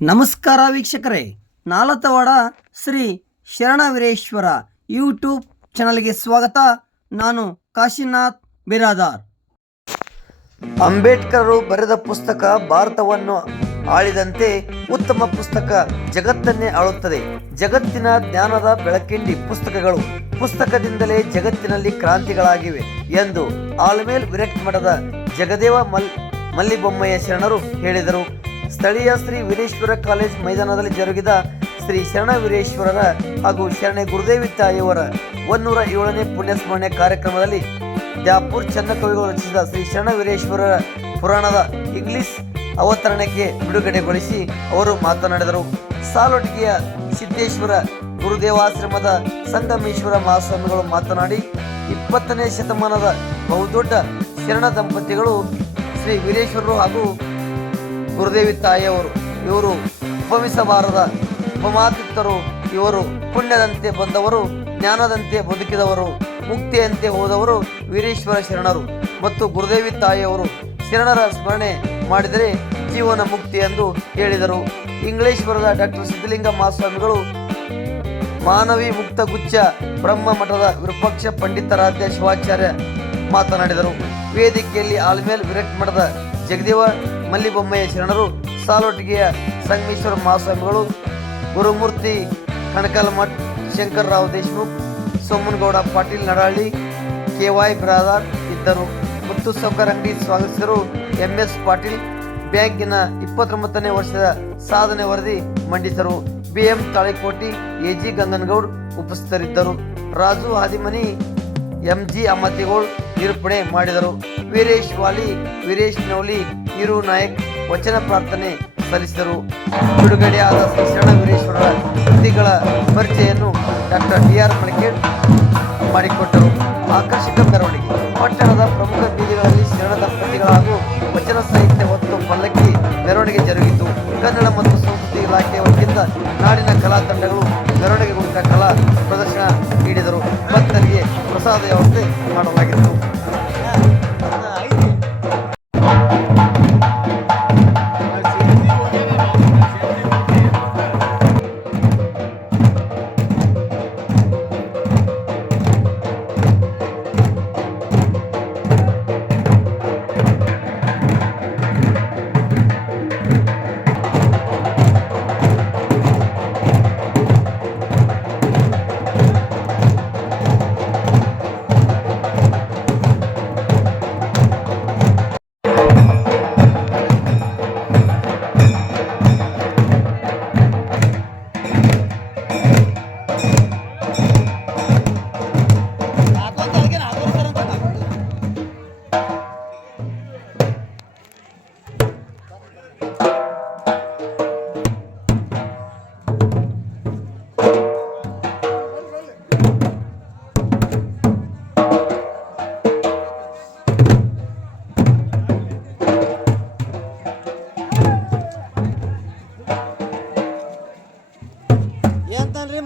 ನಮಸ್ಕಾರ ವೀಕ್ಷಕರೇ, ನಾಲತವಾಡ ಶ್ರೀ ಶರಣವೀರೇಶ್ವರ ಯೂಟ್ಯೂಬ್ ಚಾನಲ್ಗೆ ಸ್ವಾಗತ. ನಾನು ಕಾಶಿನಾಥ್ ಬಿರಾದಾರ್. ಅಂಬೇಡ್ಕರರು ಬರೆದ ಪುಸ್ತಕ ಭಾರತವನ್ನು ಆಳಿದಂತೆ ಉತ್ತಮ ಪುಸ್ತಕ ಜಗತ್ತನ್ನೇ ಆಳುತ್ತದೆ. ಜಗತ್ತಿನ ಜ್ಞಾನದ ಬೆಳಕಿಂಡಿ ಪುಸ್ತಕಗಳು. ಪುಸ್ತಕದಿಂದಲೇ ಜಗತ್ತಿನಲ್ಲಿ ಕ್ರಾಂತಿಗಳಾಗಿವೆ ಎಂದು ಆಲ್ಮೇಲ್ ವಿರಕ್ತ ಮಠದ ಜಗದೇವ ಮಲ್ಲಿಬೊಮ್ಮಯ್ಯ ಶರಣರು ಹೇಳಿದರು. ಸ್ಥಳೀಯ ಶ್ರೀ ವೀರೇಶ್ವರ ಕಾಲೇಜ್ ಮೈದಾನದಲ್ಲಿ ಜರುಗಿದ ಶ್ರೀ ಶರಣವೀರೇಶ್ವರರ ಹಾಗೂ ಶರಣೆ ಗುರುದೇವಿ ತಾಯಿಯವರ 107ನೇ ಪುಣ್ಯಸ್ಮರಣೆ ಕಾರ್ಯಕ್ರಮದಲ್ಲಿ ದ್ಯಾಪುರ್ ಚನ್ನಕವಿಗಳು ರಚಿಸಿದ ಶ್ರೀ ಶರಣವೀರೇಶ್ವರರ ಪುರಾಣದ ಇಂಗ್ಲಿಷ್ ಅವತರಣಕ್ಕೆ ಬಿಡುಗಡೆಗೊಳಿಸಿ ಅವರು ಮಾತನಾಡಿದರು. ಸಾಲೊಟ್ಟಿಗೆಯ ಸಿದ್ದೇಶ್ವರ ಗುರುದೇವಾಶ್ರಮದ ಸಂಗಮೇಶ್ವರ ಮಹಾಸ್ವಾಮಿಗಳು ಮಾತನಾಡಿ, 20ನೇ ಶತಮಾನದ ಬಹುದೊಡ್ಡ ಶರಣ ದಂಪತಿಗಳು ಶ್ರೀ ವೀರೇಶ್ವರರು ಹಾಗೂ ಗುರುದೇವಿ ತಾಯಿಯವರು. ಇವರು ಉಪಮಿಸಬಾರದ ಉಪಮಾತಿತ್ತರು. ಇವರು ಪುಣ್ಯದಂತೆ ಬಂದವರು, ಜ್ಞಾನದಂತೆ ಬದುಕಿದವರು, ಮುಕ್ತಿಯಂತೆ ಹೋದವರು ವೀರೇಶ್ವರ ಶರಣರು ಮತ್ತು ಗುರುದೇವಿ ತಾಯಿಯವರು. ಶರಣರ ಸ್ಮರಣೆ ಮಾಡಿದರೆ ಜೀವನ ಮುಕ್ತಿ ಎಂದು ಹೇಳಿದರು. ಇಂಗ್ಲೇಶ್ವರದ ಡಾಕ್ಟರ್ ಸಿದ್ಧಲಿಂಗ ಮಹಾಸ್ವಾಮಿಗಳು ಮಾನವಿ ಮುಕ್ತ ಗುಚ್ಛ ಬ್ರಹ್ಮ ಮಠದ ವಿರೂಪಾಕ್ಷ ಪಂಡಿತಾರಾಧ್ಯ ಶಿವಾಚಾರ್ಯ ಮಾತನಾಡಿದರು. ವೇದಿಕೆಯಲ್ಲಿ ಆಲ್ಮೇಲ್ ವಿರಕ್ತ ಮಠದ ಜಗದೇವ ಮಲ್ಲಿಬೊಮ್ಮಯ್ಯ ಶರಣರು, ಸಾಲೊಟ್ಟಿಗೆಯ ಸಂಗಮೇಶ್ವರ ಮಹಾಸ್ವಾಮಿಗಳು, ಗುರುಮೂರ್ತಿ ಕಣಕಲ್ಮಠ್, ಶಂಕರರಾವ್ ದೇಶಮುಖ್, ಸೋಮನಗೌಡ ಪಾಟೀಲ್ ನಡಾಳಿ, KY ಬಿರಾದಾರ್ ಇದ್ದರು. ಮುತ್ತು ಸೌಕರ್ ಅಂಗಡಿ ಸ್ವಾಗತಿಸಿದರು. MS ಪಾಟೀಲ್ ಬ್ಯಾಂಕಿನ 29ನೇ ವರ್ಷದ ಸಾಧನೆ ವರದಿ ಮಂಡಿಸರು. BM ತಾಳಿಕೋಟಿ, AG ಗಂಗನಗೌಡ್ ಉಪಸ್ಥಿತರಿದ್ದರು. ರಾಜು ಹಾದಿಮನಿ, MG ಅಮ್ಮತಿಗೋಳ್ ನಿರೂಪಣೆ ಮಾಡಿದರು. ವೀರೇಶ್ ವಾಲಿ, ವೀರೇಶ್ ನೌಲಿ, ನೀರು ನಾಯಕ್ ವಚನ ಪ್ರಾರ್ಥನೆ ಸಲ್ಲಿಸಿದರು. ಬಿಡುಗಡೆಯಾದ ಶ್ರೀ ಶರಣವೀರೇಶ್ವರರ ಕೃತಿಗಳ ಪರಿಚಯನ್ನು ಡಾಕ್ಟರ್ DR ಮಳಿಕೇಡ್ ಮಾಡಿಕೊಟ್ಟರು. ಆಕರ್ಷಕ ಮೆರವಣಿಗೆ. ಪಟ್ಟಣದ ಪ್ರಮುಖ ಬೀದಿಗಳಲ್ಲಿ ಶರಣ ದಂಪತಿಗಳ ಹಾಗೂ ವಚನ ಸಾಹಿತ್ಯ ಹೊತ್ತು ಪಲ್ಲಕ್ಕಿ ಮೆರವಣಿಗೆ ಜರುಗಿತು. ಕನ್ನಡ ಮತ್ತು ಸಂಸ್ಕೃತಿ ಇಲಾಖೆಯ ವತಿಯಿಂದ ನಾಡಿನ ಕಲಾ ತಂಡಗಳು ಮೆರವಣಿಗೆಗೊಂಡ ಕಲಾ ಪ್ರದರ್ಶನ ನೀಡಿದರು. ಭಕ್ತರಿಗೆ ಪ್ರಸಾದ ವ್ಯವಸ್ಥೆ ಮಾಡಲಾಗಿತ್ತು.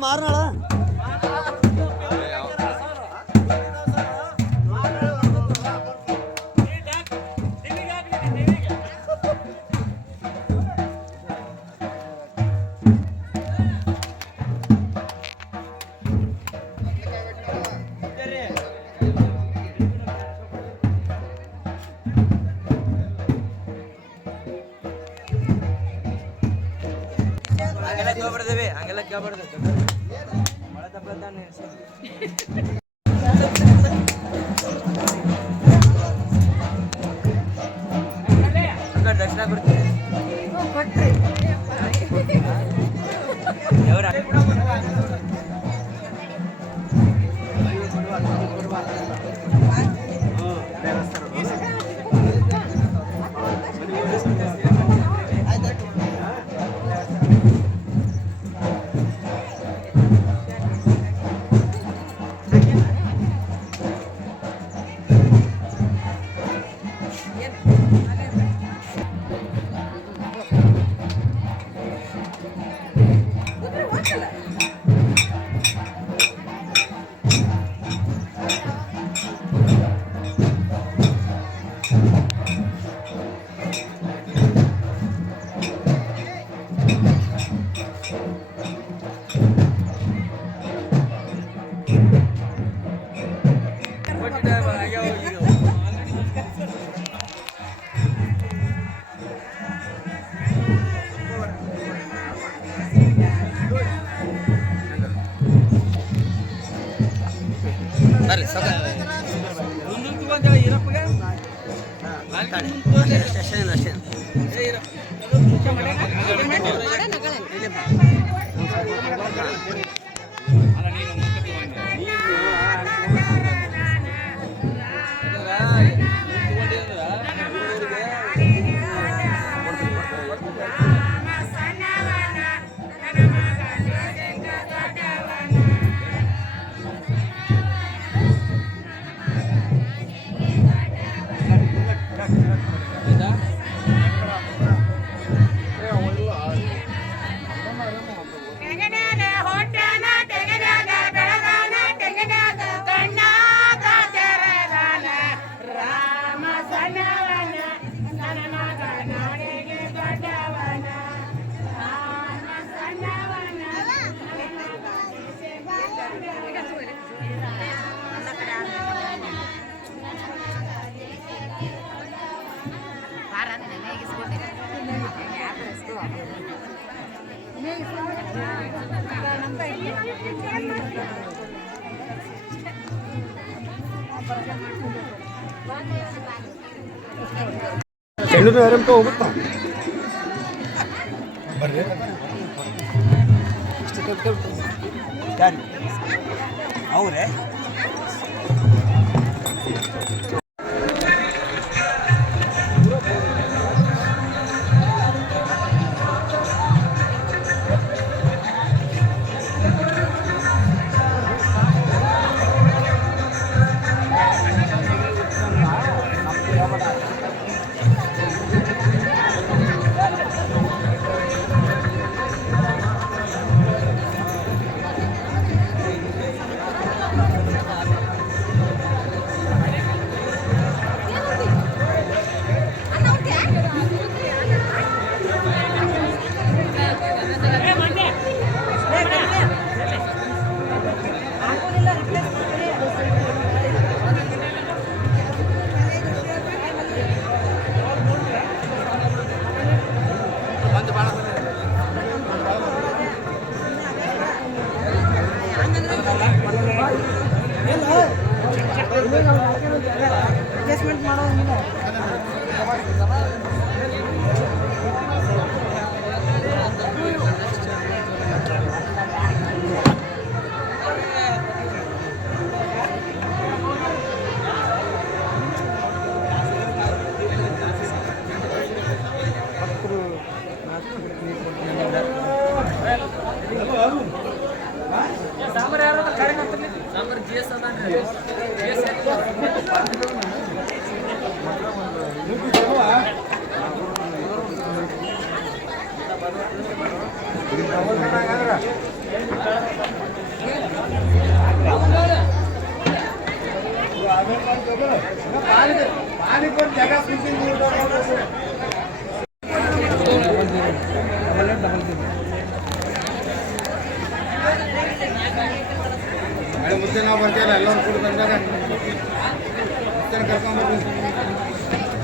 ಮಾರ್ನಾಳ ಹಂಗೆಲ್ಲ ಕೇಳ್ಬಾರ್ದು. ಮಳೆ ತಪ್ಪದ ದರ್ಶನ ಕೊಡ್ತೀವಿ. ಚೆಂಡು ಆರಂಭ ಹೋಗುತ್ತಾ ಬರ್ರಿ ಅವರೇ ಅಡ್ಜಸ್ಟ್ಮೆಂಟ್ ಮಾಡೋಂಗಿಲ್ಲ. ಸಾಂಬಾರ್ ಯಾರು ಸಾಂಬಾರ್ ಜಿ ಎಸ್ ಮುಂದೆ ನಾವು ಬರ್ತೀವಲ್ಲ ಎಲ್ಲರೂ ಕೂಡ ಬಂದಾಗ ಮುಂದೆ ಕರ್ಕೊಂಡ್ಬರ್ತೀವಿ.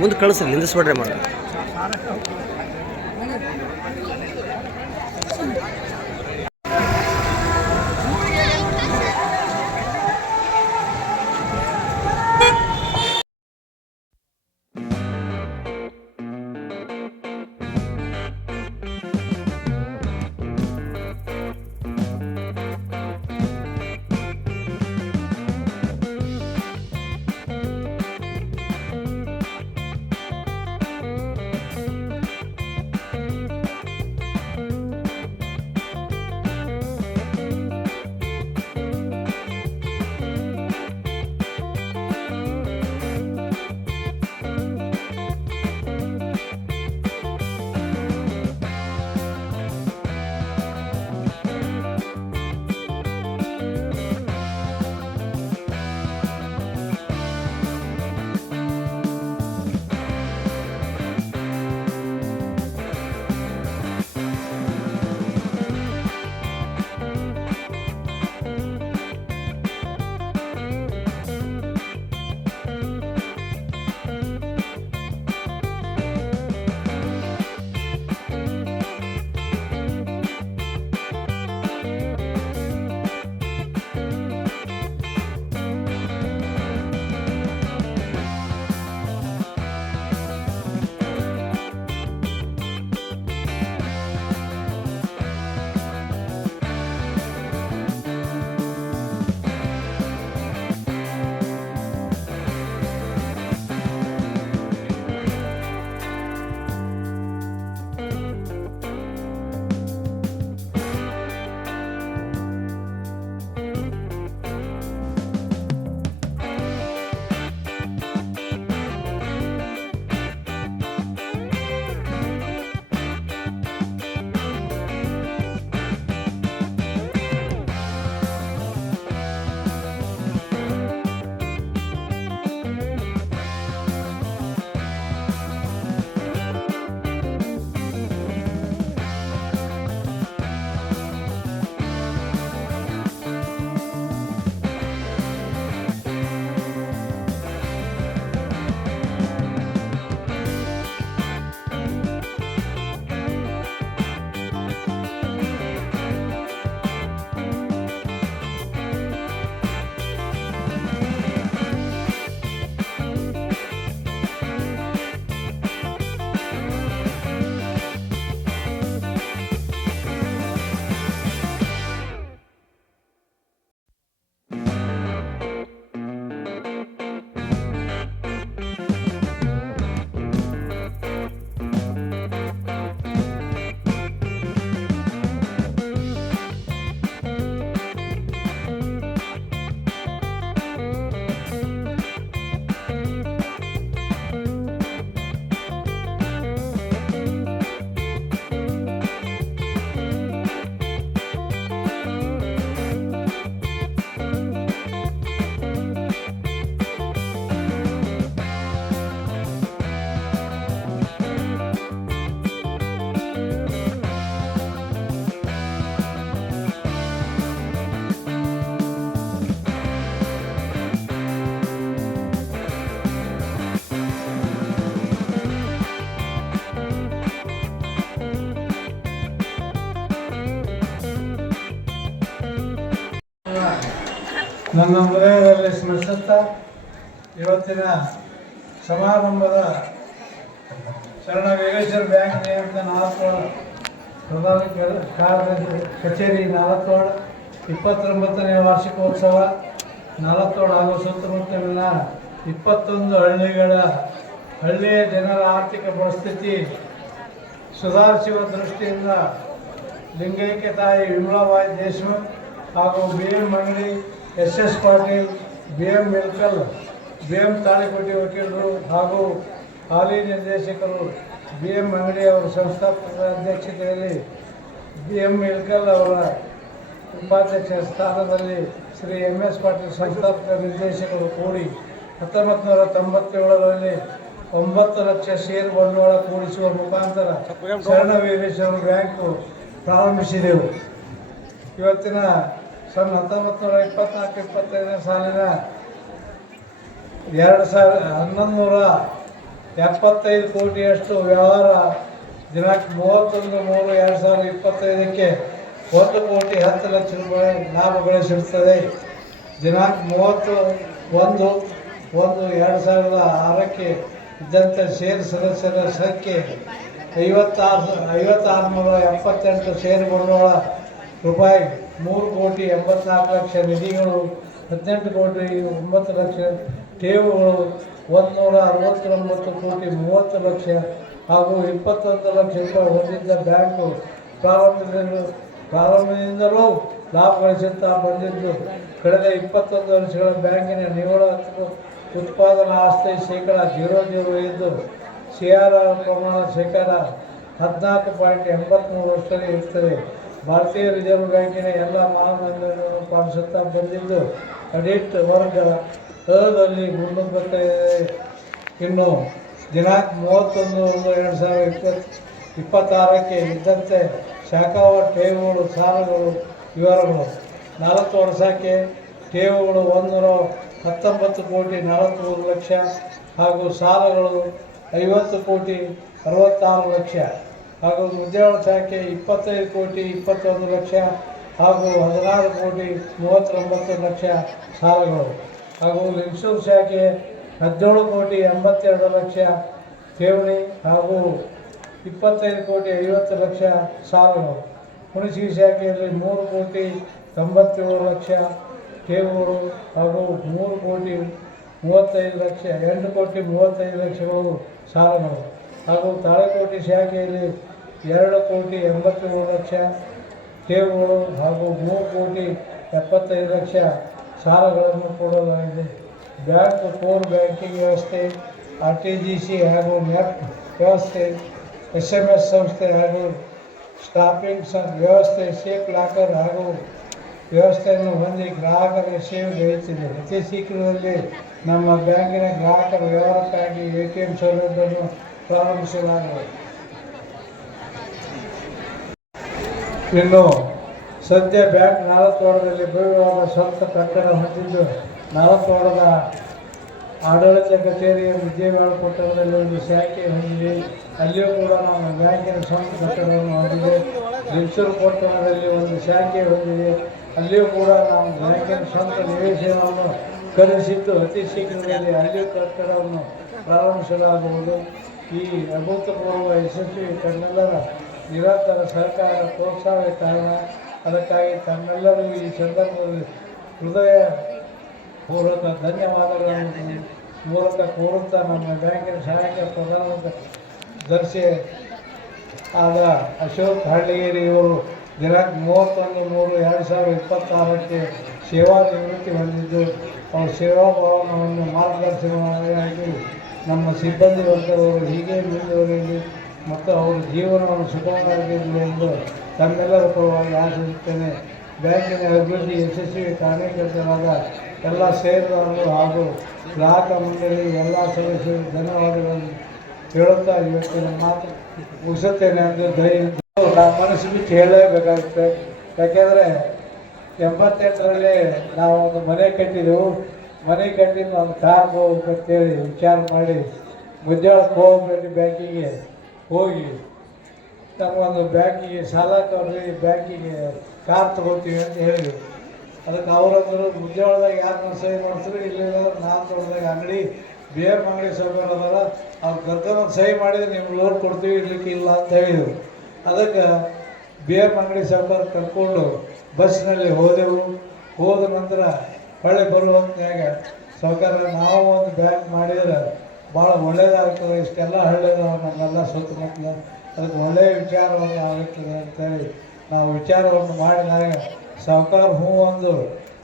ಮುಂದೆ ಕಳಿಸ್ರಿ ನಿಂದಿಸ್ಬಿಡ್ರಿ ಮಾಡಿ. ನನ್ನ ಹೃದಯದಲ್ಲಿ ಸ್ಮರಿಸುತ್ತಾ ಇವತ್ತಿನ ಸಮಾರಂಭದ ಶರಣ ವೀರೇಶ್ವರ ಬ್ಯಾಂಕ್ ನಿಯಮಿತ ನಾಲ್ಕೋಳ ಪ್ರಧಾನ ಕಾರ್ಯದರ್ಶಿ ಕಚೇರಿ ನಾಲ್ಕೋಳ 29ನೇ ವಾರ್ಷಿಕೋತ್ಸವ ನಾಲ್ಕೋಳ ಹಾಗೂ ಸುತ್ತಮುತ್ತಲಿನ 21 ಹಳ್ಳಿಯ ಜನರ ಆರ್ಥಿಕ ಪರಿಸ್ಥಿತಿ ಸುಧಾರಿಸುವ ದೃಷ್ಟಿಯಿಂದ ಲಿಂಗೈಕ್ಯ ತಾಯಿ ವಿಮಲಾಬಾಯಿ ದೇಶಮುಖ್ ಹಾಗೂ BM ಅಂಗಡಿ, SS Patil, BM ಮಿಲ್ಕಲ್, BM Talikote ವಕೀಲರು ಹಾಗೂ ಹಾಲಿ ನಿರ್ದೇಶಕರು BM ಅಂಗಡಿ ಅವರ ಸಂಸ್ಥಾಪಕ ಅಧ್ಯಕ್ಷತೆಯಲ್ಲಿ BM ಮಿಲ್ಕಲ್ ಅವರ ಉಪಾಧ್ಯಕ್ಷ ಸ್ಥಾನದಲ್ಲಿ ಶ್ರೀ MS ಪಾಟೀಲ್ ಸಂಸ್ಥಾಪಕ ನಿರ್ದೇಶಕರು ಕೂಡಿ 1997ರಲ್ಲಿ 9 ಲಕ್ಷ ಷೇರು ಬಂಡವಾಳ ಕೂಡಿಸುವ ಮುಖಾಂತರ ಶರಣ ವೀರೇಶ್ವರ ಬ್ಯಾಂಕು ಪ್ರಾರಂಭಿಸಿದೆವು. ಇವತ್ತಿನ 1924-25ನೇ ಸಾಲಿನ 1100 75 ಕೋಟಿಯಷ್ಟು ವ್ಯವಹಾರ ದಿನಾಂಕ 31/3/2025ಕ್ಕೆ 1,10,00,000 ರೂಪಾಯಿ ಲಾಭ ಗಳಿಸಿರುತ್ತದೆ. ದಿನಾಂಕ 31/1/2006ಕ್ಕೆ ಇದ್ದಂಥ ಷೇರು ಸದಸ್ಯರ ಸಂಖ್ಯೆ 56,678 ಷೇರು ಬಂಡವಾಳ ರೂಪಾಯಿ 3,84,00,000 ನಿಧಿಗಳು 18,09,00,000 ಠೇವುಗಳು 169,30,30,00,000 ಹಾಗೂ 21 ಲಕ್ಷ ರೂಪಾಯಿ ಹೊಂದಿದ್ದ ಬ್ಯಾಂಕು ಪ್ರಾರಂಭದಿಂದಲೂ ಲಾಭ ಗಳಿಸುತ್ತಾ ಬಂದಿದ್ದು ಕಳೆದ 21 ವರ್ಷಗಳ ಬ್ಯಾಂಕಿನ ನಿವ್ವಳ ಉತ್ಪಾದನಾ ಆಸ್ತಿ ಶೇಕಡ 0.00 CRR ಪ್ರಮಾಣ ಶೇಕಡ 14.83 ಇರುತ್ತದೆ. ಭಾರತೀಯ ರಿಸರ್ವ್ ಬ್ಯಾಂಕಿನ ಎಲ್ಲ ಮಾನದಂಡಗಳನ್ನು ಪಾಲಿಸುತ್ತಾ ಬಂದಿದ್ದು ಆಡಿಟ್ ವರ್ಗ ಅದಲ್ಲಿ ಮುನ್ನುಗ್ಗುತ್ತದೆ. ಇನ್ನು ದಿನಾಂಕ 31/1/2026ಕ್ಕೆ ಇದ್ದಂತೆ ಶಾಖಾವಾರು ಠೇವುಗಳು ಸಾಲಗಳು ವಿವರಗಳು 4 ವರ್ಷಕ್ಕೆ ಠೇವುಗಳು 119,43,00,000 ಹಾಗೂ ಸಾಲಗಳು 50,66,00,000 ಹಾಗೂ ಮುದ್ರಾಳ ಶಾಖೆ 25,21,00,000 ಹಾಗೂ 16,39,00,000 ಸಾಲಗಳು ಹಾಗೂ ಲಿಂಗಸೂರು ಶಾಖೆ 17,82,00,000 ಠೇವಣಿ ಹಾಗೂ 25,50,00,000 ಸಾಲಗಳು. ಹುಣಸಗಿ ಶಾಖೆಯಲ್ಲಿ 3,97,00,000 ಠೇವುಗಳು ಹಾಗೂ 3,35,00,000 8,35,00,000 ಸಾಲಗಳು ಹಾಗೂ ತಾಳಿಕೋಟೆ ಶಾಖೆಯಲ್ಲಿ 2,87,00,000 ಠೇವುಗಳು ಹಾಗೂ 3,75,00,000 ಸಾಲಗಳನ್ನು ಕೊಡಲಾಗಿದೆ. ಬ್ಯಾಂಕ್ ಕೋರ್ ಬ್ಯಾಂಕಿಂಗ್ ವ್ಯವಸ್ಥೆ, RTGC ಹಾಗೂ ನೆಫ್ಟ್ ವ್ಯವಸ್ಥೆ, SMS ಸಂಸ್ಥೆ ಹಾಗೂ ಸ್ಟಾಫಿಂಗ್ ವ್ಯವಸ್ಥೆ, ಸೇಫ್ ಲಾಕರ್ ಹಾಗೂ ವ್ಯವಸ್ಥೆಯನ್ನು ಹೊಂದಿ ಗ್ರಾಹಕರ ಸೇವೆ ದೊರೆಯುತ್ತಿದೆ. ಅತಿ ಶೀಘ್ರದಲ್ಲಿ ನಮ್ಮ ಬ್ಯಾಂಕಿನ ಗ್ರಾಹಕರ ವ್ಯವಹಾರಕ್ಕಾಗಿ ATM ಸೌಲಭ್ಯವನ್ನು ಪ್ರಾರಂಭಿಸಲಾಗುವುದು. ಇನ್ನು ಸದ್ಯ ಬ್ಯಾಂಕ್ ನಾಲ್ಕವಾಡದಲ್ಲಿ ಭವ್ಯವಾದ ಸ್ವಂತ ಕಟ್ಟಡ ಹೊಂದಿದ್ದು, ನಾಲ್ಕವಾಡದ ಆಡಳಿತ ಕಚೇರಿಯ ವಿದ್ಯಮಾನ ಕೊಟ್ಟಡದಲ್ಲಿ ಒಂದು ಶಾಖೆ ಹೊಂದಿದೆ. ಅಲ್ಲಿಯೂ ಕೂಡ ನಾವು ಬ್ಯಾಂಕಿನ ಸ್ವಂತ ಕಟ್ಟಡವನ್ನು ಹೊಂದಿದೆ. ಲಿಂಗಸೂರು ಪಟ್ಟಣದಲ್ಲಿ ಒಂದು ಶಾಖೆ ಹೊಂದಿದೆ. ಅಲ್ಲಿಯೂ ಕೂಡ ನಾವು ಬ್ಯಾಂಕಿನ ಸ್ವಂತ ನಿವೇಶನವನ್ನು ಖರೀದಿಸಿದ್ದು ಅತಿ ಶೀಘ್ರದಲ್ಲಿ ಅಲ್ಲಿಯೂ ಕಟ್ಟಡವನ್ನು ಪ್ರಾರಂಭಿಸಲಾಗುವುದು. ಈ ಅಭೂತಪೂರ್ವ ಯಶಸ್ವಿ ತಮ್ಮೆಲ್ಲರ ನಿರಂತರ ಸರ್ಕಾರ ಪ್ರೋತ್ಸಾಹವೇ ಕಾರಣ. ಅದಕ್ಕಾಗಿ ತಮ್ಮೆಲ್ಲರಿಗೂ ಈ ಸಂದರ್ಭದಲ್ಲಿ ಹೃದಯ ಪೂರ್ವಕ ಧನ್ಯವಾದಗಳನ್ನು ಮೂಲಕ ಕೋರುತ್ತಾ ನಮ್ಮ ಬ್ಯಾಂಕಿನ ಸಹಾಯಕ ಪ್ರಧಾನ ದರ್ಶಿ ಆದ ಅಶೋಕ್ ಹಳ್ಳಿಗೇರಿ ಇವರು ದಿನಾಂಕ 31/3/2026ಕ್ಕೆ ಸೇವಾ ನಿವೃತ್ತಿ ಹೊಂದಿದ್ದು, ಅವರು ಸೇವಾ ಭಾವನವನ್ನು ಮಾರ್ಗದರ್ಶನವಾಗಿ ನಮ್ಮ ಸಿಬ್ಬಂದಿ ವರ್ಗದವರು ಹೀಗೆ ಮುಂದುವರಿಯಲಿ ಮತ್ತು ಅವರ ಜೀವನವನ್ನು ಸುಗಮವಾಗಿರಲಿ ಎಂದು ತಮ್ಮೆಲ್ಲರ ಪರವಾಗಿ ಆಶಿಸುತ್ತೇನೆ. ಬ್ಯಾಂಕಿನ ಅಭಿವೃದ್ಧಿ ಯಶಸ್ವಿ ಕಾರ್ಯಕರ್ತರಾದ ಎಲ್ಲ ಷೇರುದಾರರು ಹಾಗೂ ಗ್ರಾಹಕ ಮಂಡಳಿ ಎಲ್ಲ ಸದಸ್ಯರಿಗೆ ಧನ್ಯವಾದಗಳನ್ನು ಹೇಳುತ್ತಾ ಇವತ್ತಿನ ಮಾತು ಮುಗಿಸುತ್ತೇನೆ ಎಂದು ನಾವು ಮನಸ್ಸು ಬಿಟ್ಟು ಹೇಳಲೇಬೇಕಾಗುತ್ತೆ. ಯಾಕೆಂದರೆ 88ರಲ್ಲಿ ನಾವು ಒಂದು ಮನೆ ಕಟ್ಟಿದ್ದೆವು. ಮನೆ ಕಟ್ಟಿದ್ದು ಒಂದು ಕಾರ್ ಹೋಗ್ಬೇಕಂತೇಳಿ ವಿಚಾರ ಮಾಡಿ ಗುಜ್ಜಾಳಕ್ಕೆ ಹೋಗ್ಬೇಕು, ಬ್ಯಾಂಕಿಗೆ ಹೋಗಿ ನಮಗೊಂದು ಬ್ಯಾಂಕಿಗೆ ಸಾಲ ಕೊಡ್ರಿ, ಬ್ಯಾಂಕಿಗೆ ಕಾರ್ ತೊಗೊಳ್ತೀವಿ ಅಂತ ಹೇಳಿದ್ವಿ. ಅದಕ್ಕೆ ಅವರಂದರು ಮುದ್ದೆ ಯಾರನ್ನ ಸಹಿ ಮಾಡಿಸಿದ್ರು, ಇಲ್ಲಿಲ್ಲ ನಾನು ತೊಗೊಂಡಾಗ ಅಂಗಡಿ BM ಅಂಗಡಿ ಸೌಕರ್ಯ ಅದಲ್ಲ, ಅವ್ರು ಕರ್ಕೊಂಡು ಸಹಿ ಮಾಡಿದ್ರೆ ನೀವು ಲೋನ್ ಕೊಡ್ತೀವಿ, ಇರ್ಲಿಕ್ಕೆ ಇಲ್ಲ ಅಂತ ಹೇಳಿದರು. ಅದಕ್ಕೆ BM ಅಂಗಡಿ ಸೌಕರ್ಯ ಕರ್ಕೊಂಡು ಬಸ್ನಲ್ಲಿ ಹೋದೆವು. ಹೋದ ನಂತರ ಹೊಳ್ಳಿ ಬರುವಂತಾಗ ಸೌಕರ್ಯ ನಾವು ಒಂದು ಬ್ಯಾಂಕ್ ಮಾಡಿದರೆ ಭಾಳ ಒಳ್ಳೆಯದಾಗ್ತದೆ, ಇಷ್ಟೆಲ್ಲ ಹಳ್ಳಿದಾವ ನಮ್ಮೆಲ್ಲ ಸುತ್ತಮುತ್ತಲ, ಅದಕ್ಕೆ ಒಳ್ಳೆಯ ವಿಚಾರವನ್ನು ಆಗುತ್ತದೆ ಅಂತೇಳಿ ನಾವು ವಿಚಾರವನ್ನು ಮಾಡಿದಾಗ ಸಾಹುಕಾರ ಒಂದು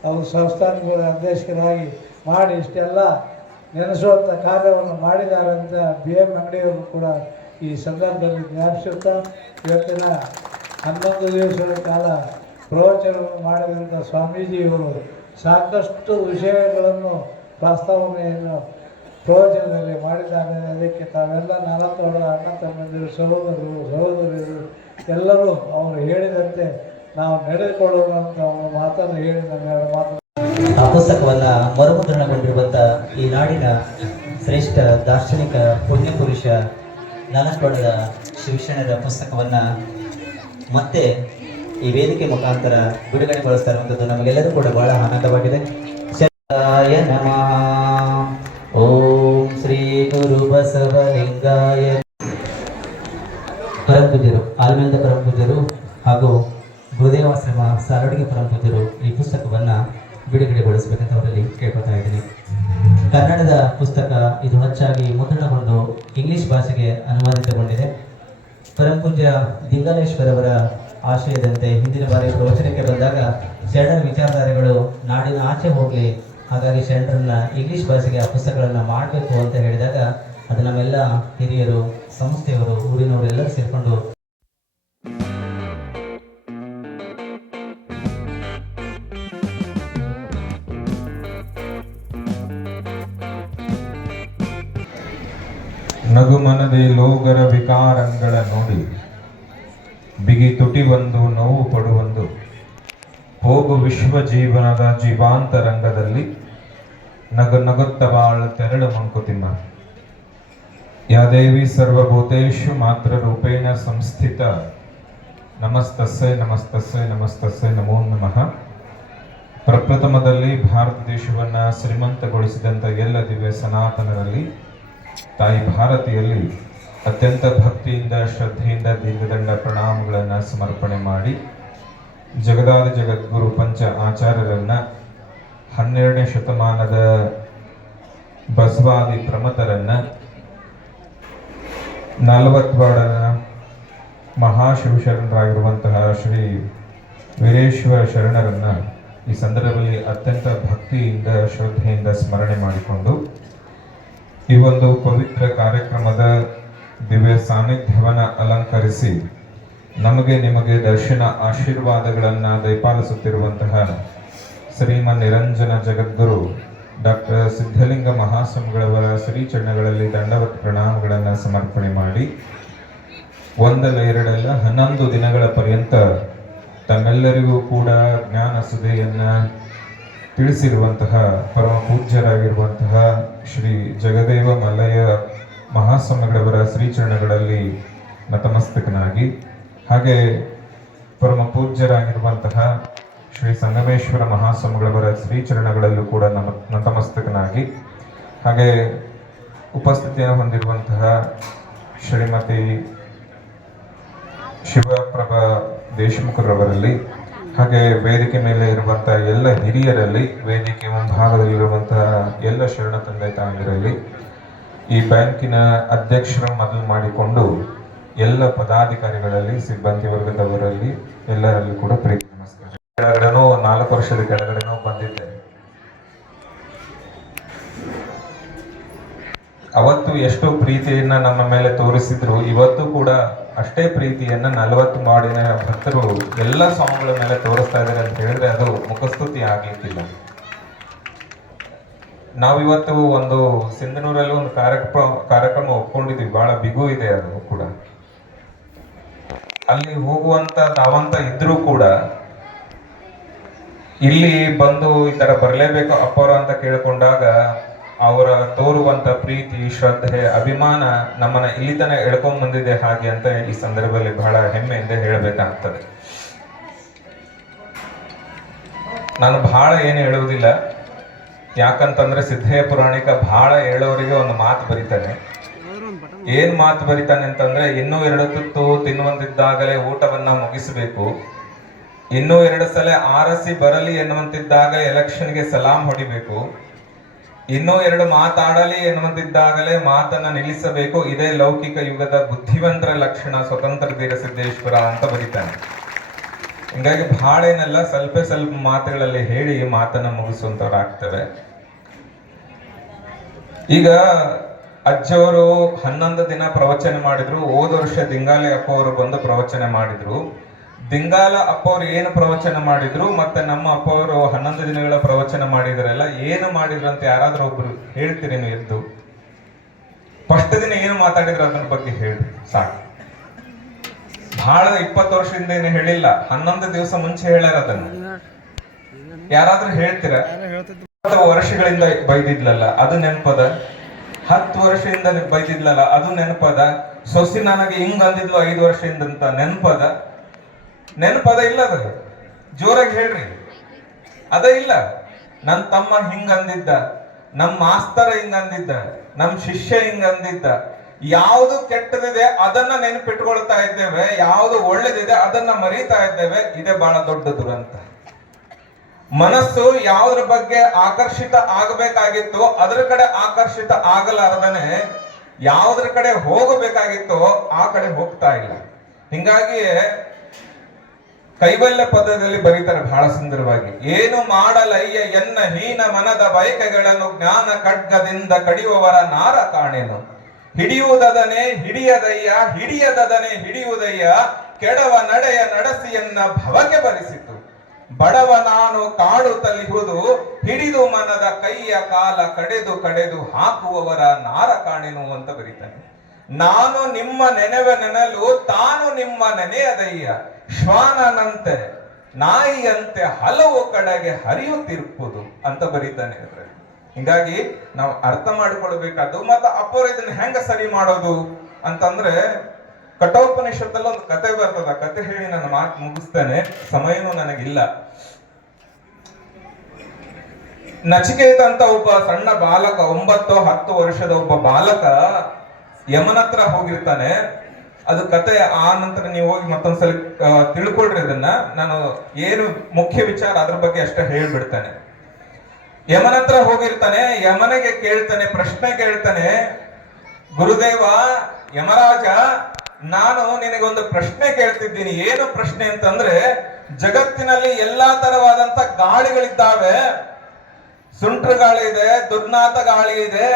ಅವರು ಸಂಸ್ಥಾನಗಳ ಅಧ್ಯಕ್ಷರಾಗಿ ಮಾಡಿ ಇಷ್ಟೆಲ್ಲ ನೆನೆಸುವಂಥ ಕಾರ್ಯವನ್ನು ಮಾಡಿದ್ದಾರೆ ಅಂತ BM ಅಂಗಡಿಯವರು ಕೂಡ ಈ ಸಂದರ್ಭದಲ್ಲಿ ಜ್ಞಾಪಿಸುತ್ತಾ ಇವತ್ತಿನ 11 ದಿವಸಗಳ ಕಾಲ ಪ್ರವಚನವನ್ನು ಮಾಡಿದಂಥ ಸ್ವಾಮೀಜಿಯವರು ಸಾಕಷ್ಟು ವಿಷಯಗಳನ್ನು ಪ್ರಸ್ತಾವನೆಯನ್ನು ಪ್ರವಚನದಲ್ಲಿ ಮಾಡಿದ್ದಾರೆ. ಅದಕ್ಕೆ ತಾವೆಲ್ಲ 4 ಅಣ್ಣ ತಮ್ಮಂದಿರು, ಸಹೋದರರು ಎಲ್ಲರೂ ಅವರು ಹೇಳಿದಂತೆ ನಾವು ನಡೆದುಕೊಳ್ಳೋಣ ಅಂತ ಮಾತನ್ನು ಹೇಳಿ ನನ್ನ ಮಾತು ಆ ಪುಸ್ತಕವನ್ನ ಮರುಮುದ್ರಣಗೊಂಡಿರುವಂಥ ಈ ನಾಡಿನ ಶ್ರೇಷ್ಠ ದಾರ್ಶನಿಕ ಪುಣ್ಯಪುರುಷ ನಾಲಕ್ವಾಡದ ಶಿಕ್ಷಣದ ಪುಸ್ತಕವನ್ನ ಮತ್ತೆ ಈ ವೇದಿಕೆ ಮುಖಾಂತರ ಬಿಡುಗಡೆಗೊಳಿಸ್ತಾ ಇರುವಂಥದ್ದು ನಮಗೆಲ್ಲರೂ ಕೂಡ ಬಹಳ ಆನಂದವಾಗಿದೆ. ಶರಣಾಯ ನಮಃ. ಓಂ ಶ್ರೀ ಗುರು ಬಸವಲಿಂಗಾಯ. ಪರಮಪೂಜ್ಯರು ಆಲ್ಮೇಲದ ಪರಮಪೂಜ್ಯರು ಹಾಗೂ ಗುರುದೇವಾಶ್ರಮ ಸಾರಡಿಗೆ ಪರಮಪೂಜ್ಯರು ಈ ಪುಸ್ತಕವನ್ನ ಬಿಡುಗಡೆಗೊಳಿಸಬೇಕಂತ ಅವರಲ್ಲಿ ಕೇಳ್ಕೊತಾ ಇದ್ದೀನಿ. ಕನ್ನಡದ ಪುಸ್ತಕ ಇದು ಹೆಚ್ಚಾಗಿ ಮುದ್ರಣಗೊಂಡು ಇಂಗ್ಲಿಷ್ ಭಾಷೆಗೆ ಅನುವಾದಿತಗೊಂಡಿದೆ. ಪರಮಪೂಜ್ಯ ದಿಂಗಾಲೇಶ್ವರವರ ಆಶಯದಂತೆ ಹಿಂದಿನ ಬಾರಿ ಪ್ರವಚನಕ್ಕೆ ಬಂದಾಗ ಶರಣರ ವಿಚಾರಧಾರೆಗಳು ನಾಡಿನ ಆಚೆ ಹೋಗಲಿ, ಹಾಗಾಗಿ ಶರಣರನ್ನ ಇಂಗ್ಲಿಷ್ ಭಾಷೆಗೆ ಆ ಪುಸ್ತಕಗಳನ್ನು ಮಾಡಬೇಕು ಅಂತ ಹೇಳಿದಾಗ ಅದು ನಮ್ಮೆಲ್ಲ ಹಿರಿಯರು, ಸಂಸ್ಥೆಯವರು, ಊರಿನವರು ಎಲ್ಲರೂ ಸೇರಿಕೊಂಡು ನಗುಮನದೆ ಲೋಗರ ವಿಕಾರಂಗಳ ನೋಡಿ ಬಿಗಿ ತುಟಿ ಒಂದು ನೋವು ಪಡುವೊಂದು ಹೋಗು ವಿಶ್ವ ಜೀವನದ ಜೀವಾಂತರಂಗದಲ್ಲಿ ನಗುತ್ತ ಬಾಳ ತೆರಳು ಮಂಕುತಿಮ್ಮ. ಯಾ ದೇವಿ ಸರ್ವಭೂತೇಷು ಮಾತ್ರ ರೂಪೇಣ ಸಂಸ್ಥಿತ ನಮಸ್ತಸ್ಸೈ ನಮಸ್ತಸ್ಸೈ ನಮಸ್ತಸ್ಸೈ ನಮೋ ನಮಃ. ಪ್ರಪ್ರಥಮದಲ್ಲಿ ಭಾರತ ದೇಶವನ್ನ ಶ್ರೀಮಂತಗೊಳಿಸಿದಂಥ ಎಲ್ಲ ದಿವ್ಯ ಸನಾತನರಲ್ಲಿ ತಾಯಿ ಭಾರತಿಯಲ್ಲಿ ಅತ್ಯಂತ ಭಕ್ತಿಯಿಂದ ಶ್ರದ್ಧೆಯಿಂದ ದೀರ್ಘದಂಡ ಪ್ರಣಾಮಗಳನ್ನು ಸಮರ್ಪಣೆ ಮಾಡಿ ಜಗದಾದ ಜಗದ್ಗುರು ಪಂಚ ಆಚಾರ್ಯರನ್ನ 12ನೇ ಶತಮಾನದ ಬಸವಾದಿ ಪ್ರಮತರನ್ನ 40ವಾಡನ ಮಹಾಶಿವಶರಣರಾಗಿರುವಂತಹ ಶ್ರೀ ವೀರೇಶ್ವರ ಶರಣರನ್ನ ಈ ಸಂದರ್ಭದಲ್ಲಿ ಅತ್ಯಂತ ಭಕ್ತಿಯಿಂದ ಶ್ರದ್ಧೆಯಿಂದ ಸ್ಮರಣೆ ಮಾಡಿಕೊಂಡು ಈ ಒಂದು ಪವಿತ್ರ ಕಾರ್ಯಕ್ರಮದ ದಿವ್ಯ ಸಾನ್ನಿಧ್ಯವನ್ನ ಅಲಂಕರಿಸಿ ನಮಗೆ ನಿಮಗೆ ದರ್ಶನ ಆಶೀರ್ವಾದಗಳನ್ನ ದಯಪಾಲಿಸುತ್ತಿರುವಂತಹ ಶ್ರೀಮನ್ ನಿರಂಜನ ಜಗದ್ಗುರು ಡಾಕ್ಟರ್ ಸಿದ್ಧಲಿಂಗ ಮಹಾಸ್ವಾಮಿಗಳವರ ಶ್ರೀಚರಣಗಳಲ್ಲಿ ದಂಡವತ್ ಪ್ರಣಾಮಗಳನ್ನು ಸಮರ್ಪಣೆ ಮಾಡಿ ಒಂದಲ್ಲ ಎರಡಲ್ಲ 11 ದಿನಗಳ ಪರ್ಯಂತ ತಮ್ಮೆಲ್ಲರಿಗೂ ಕೂಡ ಜ್ಞಾನ ಸುಧೆಯನ್ನ ತಿಳಿಸಿರುವಂತಹ ಪರಮ ಪೂಜ್ಯರಾಗಿರುವಂತಹ ಶ್ರೀ ಜಗದೇವ ಮಲ್ಲಯ್ಯ ಮಹಾಸ್ವಾಮಿಗಳವರ ಶ್ರೀಚರಣಗಳಲ್ಲಿ ನತಮಸ್ತಕನಾಗಿ, ಹಾಗೆ ಪರಮ ಪೂಜ್ಯರಾಗಿರುವಂತಹ ಶ್ರೀ ಸಂಗಮೇಶ್ವರ ಮಹಾಸ್ವಾಮಿಗಳವರ ಶ್ರೀಚರಣಗಳಲ್ಲೂ ಕೂಡ ನತಮಸ್ತಕನಾಗಿ, ಹಾಗೆ ಉಪಸ್ಥಿತಿಯನ್ನು ಹೊಂದಿರುವಂತಹ ಶ್ರೀಮತಿ ಶಿವಪ್ರಭಾ ದೇಶಮುಖರವರಲ್ಲಿ, ಹಾಗೆ ವೇದಿಕೆ ಮೇಲೆ ಇರುವಂತಹ ಎಲ್ಲ ಹಿರಿಯರಲ್ಲಿ, ವೇದಿಕೆ ಮುಂಭಾಗದಲ್ಲಿರುವಂತಹ ಎಲ್ಲ ಶರಣ ತಂದೆ ತಾಯಿಯರಲ್ಲಿ, ಈ ಬ್ಯಾಂಕಿನ ಅಧ್ಯಕ್ಷರ ಮೊದಲು ಮಾಡಿಕೊಂಡು ಎಲ್ಲ ಪದಾಧಿಕಾರಿಗಳಲ್ಲಿ, ಸಿಬ್ಬಂದಿ ವರ್ಗದವರಲ್ಲಿ ಎಲ್ಲರಲ್ಲಿ ಕೂಡ ಪ್ರೀತಿ ನಮಸ್ಕಾರ. ಕೆಳಗಡೆನೋ 4 ವರ್ಷದ ಕೆಳಗಡೆನೋ ಬಂದಿದ್ದೆ. ಅವತ್ತು ಎಷ್ಟು ಪ್ರೀತಿಯನ್ನ ನಮ್ಮ ಮೇಲೆ ತೋರಿಸಿದ್ರು, ಇವತ್ತು ಕೂಡ ಅಷ್ಟೇ ಪ್ರೀತಿಯನ್ನ 40 ಮಾಡಿನ ಭಕ್ತರು ಎಲ್ಲ ಸ್ವಾಮಿಗಳ ಮೇಲೆ ತೋರಿಸ್ತಾ ಇದ್ದಾರೆ ಅಂತ ಹೇಳಿದ್ರೆ ಅದು ಮುಖಸ್ತುತಿ ಆಗ್ಲಿಕ್ಕಿಲ್ಲ. ನಾವಿವತ್ತು ಒಂದು ಸಿಂಧನೂರಲ್ಲಿ ಒಂದು ಕಾರ್ಯಕ್ರಮ ಒಪ್ಕೊಂಡಿದ್ವಿ, ಬಹಳ ಬಿಗು ಇದೆ ಅದು ಕೂಡ. ಅಲ್ಲಿ ಹೋಗುವಂತ ತಾವಂತ ಇದ್ರೂ ಕೂಡ ಇಲ್ಲಿ ಬಂದು ಈ ತರ ಬರ್ಲೇಬೇಕು ಅಪ್ಪವ್ರ ಅಂತ ಕೇಳ್ಕೊಂಡಾಗ ಅವರ ತೋರುವಂತ ಪ್ರೀತಿ, ಶ್ರದ್ಧೆ, ಅಭಿಮಾನ ನಮ್ಮನ್ನ ಇಲ್ಲಿ ತನಕ ಎಳ್ಕೊಂಡ್ ಬಂದಿದೆ ಹಾಗೆ ಅಂತ ಈ ಸಂದರ್ಭದಲ್ಲಿ ಬಹಳ ಹೆಮ್ಮೆಯಿಂದ ಹೇಳಬೇಕಾಗ್ತದೆ. ನಾನು ಬಹಳ ಏನು ಹೇಳುವುದಿಲ್ಲ, ಯಾಕಂತಂದ್ರೆ ಸಿದ್ಧೇಯ ಪುರಾಣಿಕ ಬಹಳ ಹೇಳೋರಿಗೆ ಒಂದು ಮಾತು ಬರೀತಾನೆ. ಏನ್ ಮಾತು ಬರೀತಾನೆ ಅಂತಂದ್ರೆ, ಇನ್ನೂ 2 ತುತ್ತು ತಿನ್ನುವಂತಿದ್ದಾಗಲೇ ಊಟವನ್ನ ಮುಗಿಸಬೇಕು, ಇನ್ನೂ 2 ಸಲ ಆರಸಿ ಬರಲಿ ಎನ್ನುವಂತಿದ್ದಾಗ ಎಲೆಕ್ಷನ್ಗೆ ಸಲಾಂ ಹೊಡಿಬೇಕು, ಇನ್ನೂ 2 ಮಾತಾಡಲಿ ಎನ್ನುವಂತಿದ್ದಾಗಲೇ ಮಾತನ್ನ ನಿಲ್ಲಿಸಬೇಕು, ಇದೇ ಲೌಕಿಕ ಯುಗದ ಬುದ್ಧಿವಂತರ ಲಕ್ಷಣ ಸ್ವತಂತ್ರ ಧೀರ ಸಿದ್ದೇಶ್ವರ ಅಂತ ಬರೀತಾನೆ. ಹಿಂಗಾಗಿ ಬಹಳ ಏನೆಲ್ಲ ಸ್ವಲ್ಪ ಮಾತುಗಳಲ್ಲಿ ಹೇಳಿ ಮಾತನ್ನ ಮುಗಿಸುವಂತವ್ರಾಗ್ತವೆ. ಈಗ ಅಜ್ಜವರು 11 ದಿನ ಪ್ರವಚನ ಮಾಡಿದ್ರು. ಹೋದ ವರ್ಷ ದಿಂಗಾಲೆ ಅಪ್ಪ ಅವರು ಬಂದು ಪ್ರವಚನ ಮಾಡಿದ್ರು. ದಿಂಗಾಲ ಅಪ್ಪ ಅವರು ಏನು ಪ್ರವಚನ ಮಾಡಿದ್ರು ಮತ್ತೆ ನಮ್ಮ ಅಪ್ಪ ಅವರು 11 ದಿನಗಳ ಪ್ರವಚನ ಮಾಡಿದ್ರಲ್ಲ, ಏನು ಮಾಡಿದ್ರು ಅಂತ ಯಾರಾದ್ರೂ ಒಬ್ರು ಹೇಳ್ತೀರಿ ನೀವು ಎದ್ದು? ಫಸ್ಟ್ ದಿನ ಏನು ಮಾತಾಡಿದ್ರು ಅದನ್ನ ಬಗ್ಗೆ ಹೇಳಿ ಸಾಕು. ಬಹಳ 20 ವರ್ಷದಿಂದ ಏನು ಹೇಳಿಲ್ಲ, 11 ದಿವಸ ಮುಂಚೆ ಹೇಳ್ಯಾರ ಅದನ್ನ. ಯಾರಾದ್ರೂ ಹೇಳ್ತೀರಾ? 10 ವರ್ಷಗಳಿಂದ ಬೈದಿದ್ಲಲ್ಲ ಅದು ನೆನಪದ? 10 ವರ್ಷದಿಂದ ಬೈದಿದ್ಲಲ್ಲ ಅದು ನೆನಪದ? ಸೊಸಿ ನನಗೆ ಹಿಂಗ್ ಅಂದಿದ್ಲು 5 ವರ್ಷದಿಂದ ಅಂತ ನೆನಪದ ಇಲ್ಲ? ಅದ ಜೋರಾಗಿ ಹೇಳ್ರಿ. ಅದ ಇಲ್ಲ? ನನ್ ತಮ್ಮ ಹಿಂಗ್ ಅಂದಿದ್ದ, ನಮ್ ಮಾಸ್ತರ ಹಿಂಗ್ ಅಂದಿದ್ದ, ನಮ್ ಶಿಷ್ಯ ಹಿಂಗ್ ಅಂದಿದ್ದ. ಯಾವುದು ಕೆಟ್ಟದಿದೆ ಅದನ್ನ ನೆನಪಿಟ್ಕೊಳ್ತಾ ಇದ್ದೇವೆ, ಯಾವುದು ಒಳ್ಳೇದಿದೆ ಅದನ್ನ ಮರೀತಾ ಇದ್ದೇವೆ. ಇದೇ ಬಹಳ ದೊಡ್ಡ ದುರಂತ. ಮನಸ್ಸು ಯಾವುದ್ರ ಬಗ್ಗೆ ಆಕರ್ಷಿತ ಆಗಬೇಕಾಗಿತ್ತು ಅದರ ಕಡೆ ಆಕರ್ಷಿತ ಆಗಲಾರದನೆ ಯಾವುದ್ರ ಕಡೆ ಹೋಗಬೇಕಾಗಿತ್ತೋ ಆ ಕಡೆ ಹೋಗ್ತಾ ಇಲ್ಲ. ಹಿಂಗಾಗಿಯೇ ಕೈವಲ್ಯ ಪದದಲ್ಲಿ ಬರೀತಾರೆ ಬಹಳ ಸುಂದರವಾಗಿ, ಏನು ಮಾಡಲಯ್ಯ ಎನ್ನ ಹೀನ ಮನದ ಬಯಕೆಗಳನ್ನು ಜ್ಞಾನ ಖಡ್ಗದಿಂದ ಕಡಿಯುವವರ ನಾರ ಕಾಣೆನು. ಹಿಡಿಯುವುದದನೆ ಹಿಡಿಯದಯ್ಯ, ಹಿಡಿಯದದನೆ ಹಿಡಿಯುವುದಯ್ಯ, ಕೆಡವ ನಡೆಯ ನಡೆಸಿಯನ್ನ ಭವಕ್ಕೆ ಬರಿಸಿತು. ಬಡವ ನಾನು ಕಾಡು ತಲಿಹುದು, ಹಿಡಿದು ಮನದ ಕೈಯ ಕಾಲ ಕಡೆದು ಕಡೆದು ಹಾಕುವವರ ನಾರ ಕಾಣೆನು ಅಂತ ಬರೀತಾನೆ. ನಾನು ನಿಮ್ಮ ನೆನೆವೆ ನೆನಲು, ತಾನು ನಿಮ್ಮ ನೆನೆಯದಯ್ಯ, ಶ್ವಾನನಂತೆ ನಾಯಿಯಂತೆ ಹಲವು ಕಡೆಗೆ ಹರಿಯುತ್ತಿರುವುದು ಅಂತ ಬರೀತಾನೆ. ಹಿಂಗಾಗಿ ನಾವು ಅರ್ಥ ಮಾಡಿಕೊಳ್ಬೇಕಾದ್ದು. ಮತ್ತೆ ಅಪ್ಪರು ಇದನ್ನ ಹೆಂಗ ಸರಿ ಮಾಡೋದು ಅಂತಂದ್ರೆ, ಕಠೋಪನಿಷತ್ತಲ್ಲಿ ಒಂದು ಕತೆ ಬರ್ತದ. ಕತೆ ಹೇಳಿ ನನ್ನ ಮಾತು ಮುಗಿಸ್ತೇನೆ, ಸಮಯನೂ ನನಗಿಲ್ಲ. ನಚಿಕೇತ ಅಂತ ಒಬ್ಬ ಸಣ್ಣ ಬಾಲಕ, 9-10 ವರ್ಷದ ಒಬ್ಬ ಬಾಲಕ ಯಮನತ್ರ ಹೋಗಿರ್ತಾನೆ. ಅದು ಕತೆ ಆ ನಂತರ ನೀವು ಹೋಗಿ ಮತ್ತೊಂದ್ಸಲ ತಿಳ್ಕೊಳ್ರಿ. ಅದನ್ನ ನಾನು ಏನು ಮುಖ್ಯ ವಿಚಾರ ಅದ್ರ ಬಗ್ಗೆ ಅಷ್ಟೇ ಹೇಳ್ಬಿಡ್ತಾನೆ. ಯಮನತ್ರ ಹೋಗಿರ್ತಾನೆ, ಯಮನಿಗೆ ಕೇಳ್ತಾನೆ, ಪ್ರಶ್ನೆ ಕೇಳ್ತಾನೆ, ಗುರುದೇವ ಯಮರಾಜ, ನಾನು ನಿನಗೊಂದು ಪ್ರಶ್ನೆ ಕೇಳ್ತಿದ್ದೀನಿ. ಏನು ಪ್ರಶ್ನೆ ಅಂತಂದ್ರೆ, ಜಗತ್ತಿನಲ್ಲಿ ಎಲ್ಲಾ ತರವಾದಂತ ಗಾಳಿಗಳಿದ್ದಾವೆ. ಸುಂಟ್ರ ಗಾಳಿ ಇದೆ, ದುರ್ನಾಥ ಗಾಳಿ ಇದೆ,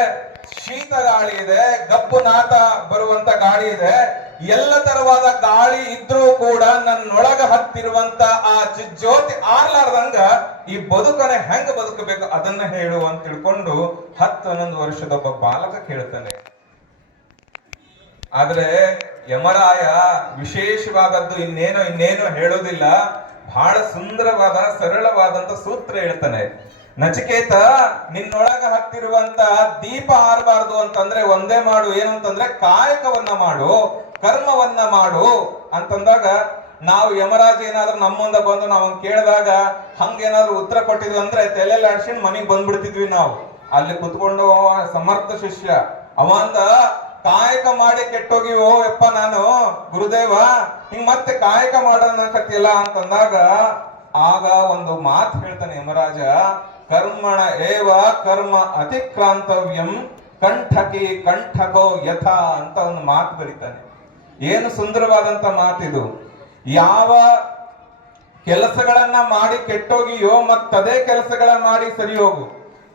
ಶೀತ ಗಾಳಿ ಇದೆ, ಗಪ್ಪು ನಾಥ ಬರುವಂತ ಗಾಳಿ ಇದೆ. ಎಲ್ಲ ತರವಾದ ಗಾಳಿ ಇದ್ರೂ ಕೂಡ ನನ್ನೊಳಗ ಹತ್ತಿರುವಂತ ಆ ಜ್ಯೋತಿ ಆರ್ಲಾರ್ದಂಗ ಈ ಬದುಕನ್ನ ಹೆಂಗ ಬದುಕಬೇಕು ಅದನ್ನ ಹೇಳು ಅಂತ ತಿಳ್ಕೊಂಡು 10-11 ವರ್ಷದ ಒಬ್ಬ ಬಾಲಕ ಕೇಳ್ತಾನೆ. ಆದ್ರೆ ಯಮರಾಯ ವಿಶೇಷವಾದದ್ದು ಇನ್ನೇನು ಹೇಳೋದಿಲ್ಲ. ಬಹಳ ಸುಂದರವಾದ ಸರಳವಾದಂತ ಸೂತ್ರ ಹೇಳ್ತಾನೆ. ನಚಿಕೇತ, ನಿನ್ನೊಳಗ ಹತ್ತಿರುವಂತ ದೀಪ ಆರಬಾರ್ದು ಅಂತಂದ್ರೆ ಒಂದೇ ಮಾಡು. ಏನಂತಂದ್ರೆ ಕಾಯಕವನ್ನ ಮಾಡು, ಕರ್ಮವನ್ನ ಮಾಡು ಅಂತಂದಾಗ, ನಾವು ಯಮರಾಜ ಏನಾದ್ರೂ ನಮ್ಮ ಮುಂದೆ ಬಂದು ನಾವು ಕೇಳಿದಾಗ ಹಂಗೇನಾದ್ರು ಉತ್ತರ ಕೊಟ್ಟಿದ್ವಿ ಅಂದ್ರೆ ತಲೆಯಲ್ಲಿ ಅಡ್ಸ್ಕೊಂಡು ಮನೆಗ್ ಬಂದ್ಬಿಡ್ತಿದ್ವಿ ನಾವು. ಅಲ್ಲಿ ಕುತ್ಕೊಂಡು ಸಮರ್ಥ ಶಿಷ್ಯ ಅವಂದ ಕಾಯಕ ಮಾಡಿ ಕೆಟ್ಟೋಗಿವೋ ಯಪ್ಪ ನಾನು ಗುರುದೇವ, ಹಿಂಗ್ ಮತ್ತೆ ಕಾಯಕ ಮಾಡೋದಕ್ಕಿಲ್ಲ ಅಂತಂದಾಗ ಆಗ ಒಂದು ಮಾತು ಹೇಳ್ತಾನೆ ಯಮರಾಜ, ಕರ್ಮಣ ಏವ ಕರ್ಮ ಅತಿಕ್ರಾಂತವ್ಯಂ ಕಂಠಕಿ ಕಂಠಕೋ ಯಥಾ ಅಂತ ಒಂದು ಮಾತು ಬರೀತಾನೆ. ಏನು ಸುಂದರವಾದಂತ ಮಾತಿದು. ಯಾವ ಕೆಲಸಗಳನ್ನ ಮಾಡಿ ಕೆಟ್ಟೋಗಿಯೋ ಮತ್ತದೇ ಕೆಲಸಗಳ ಮಾಡಿ ಸರಿ ಹೋಗು.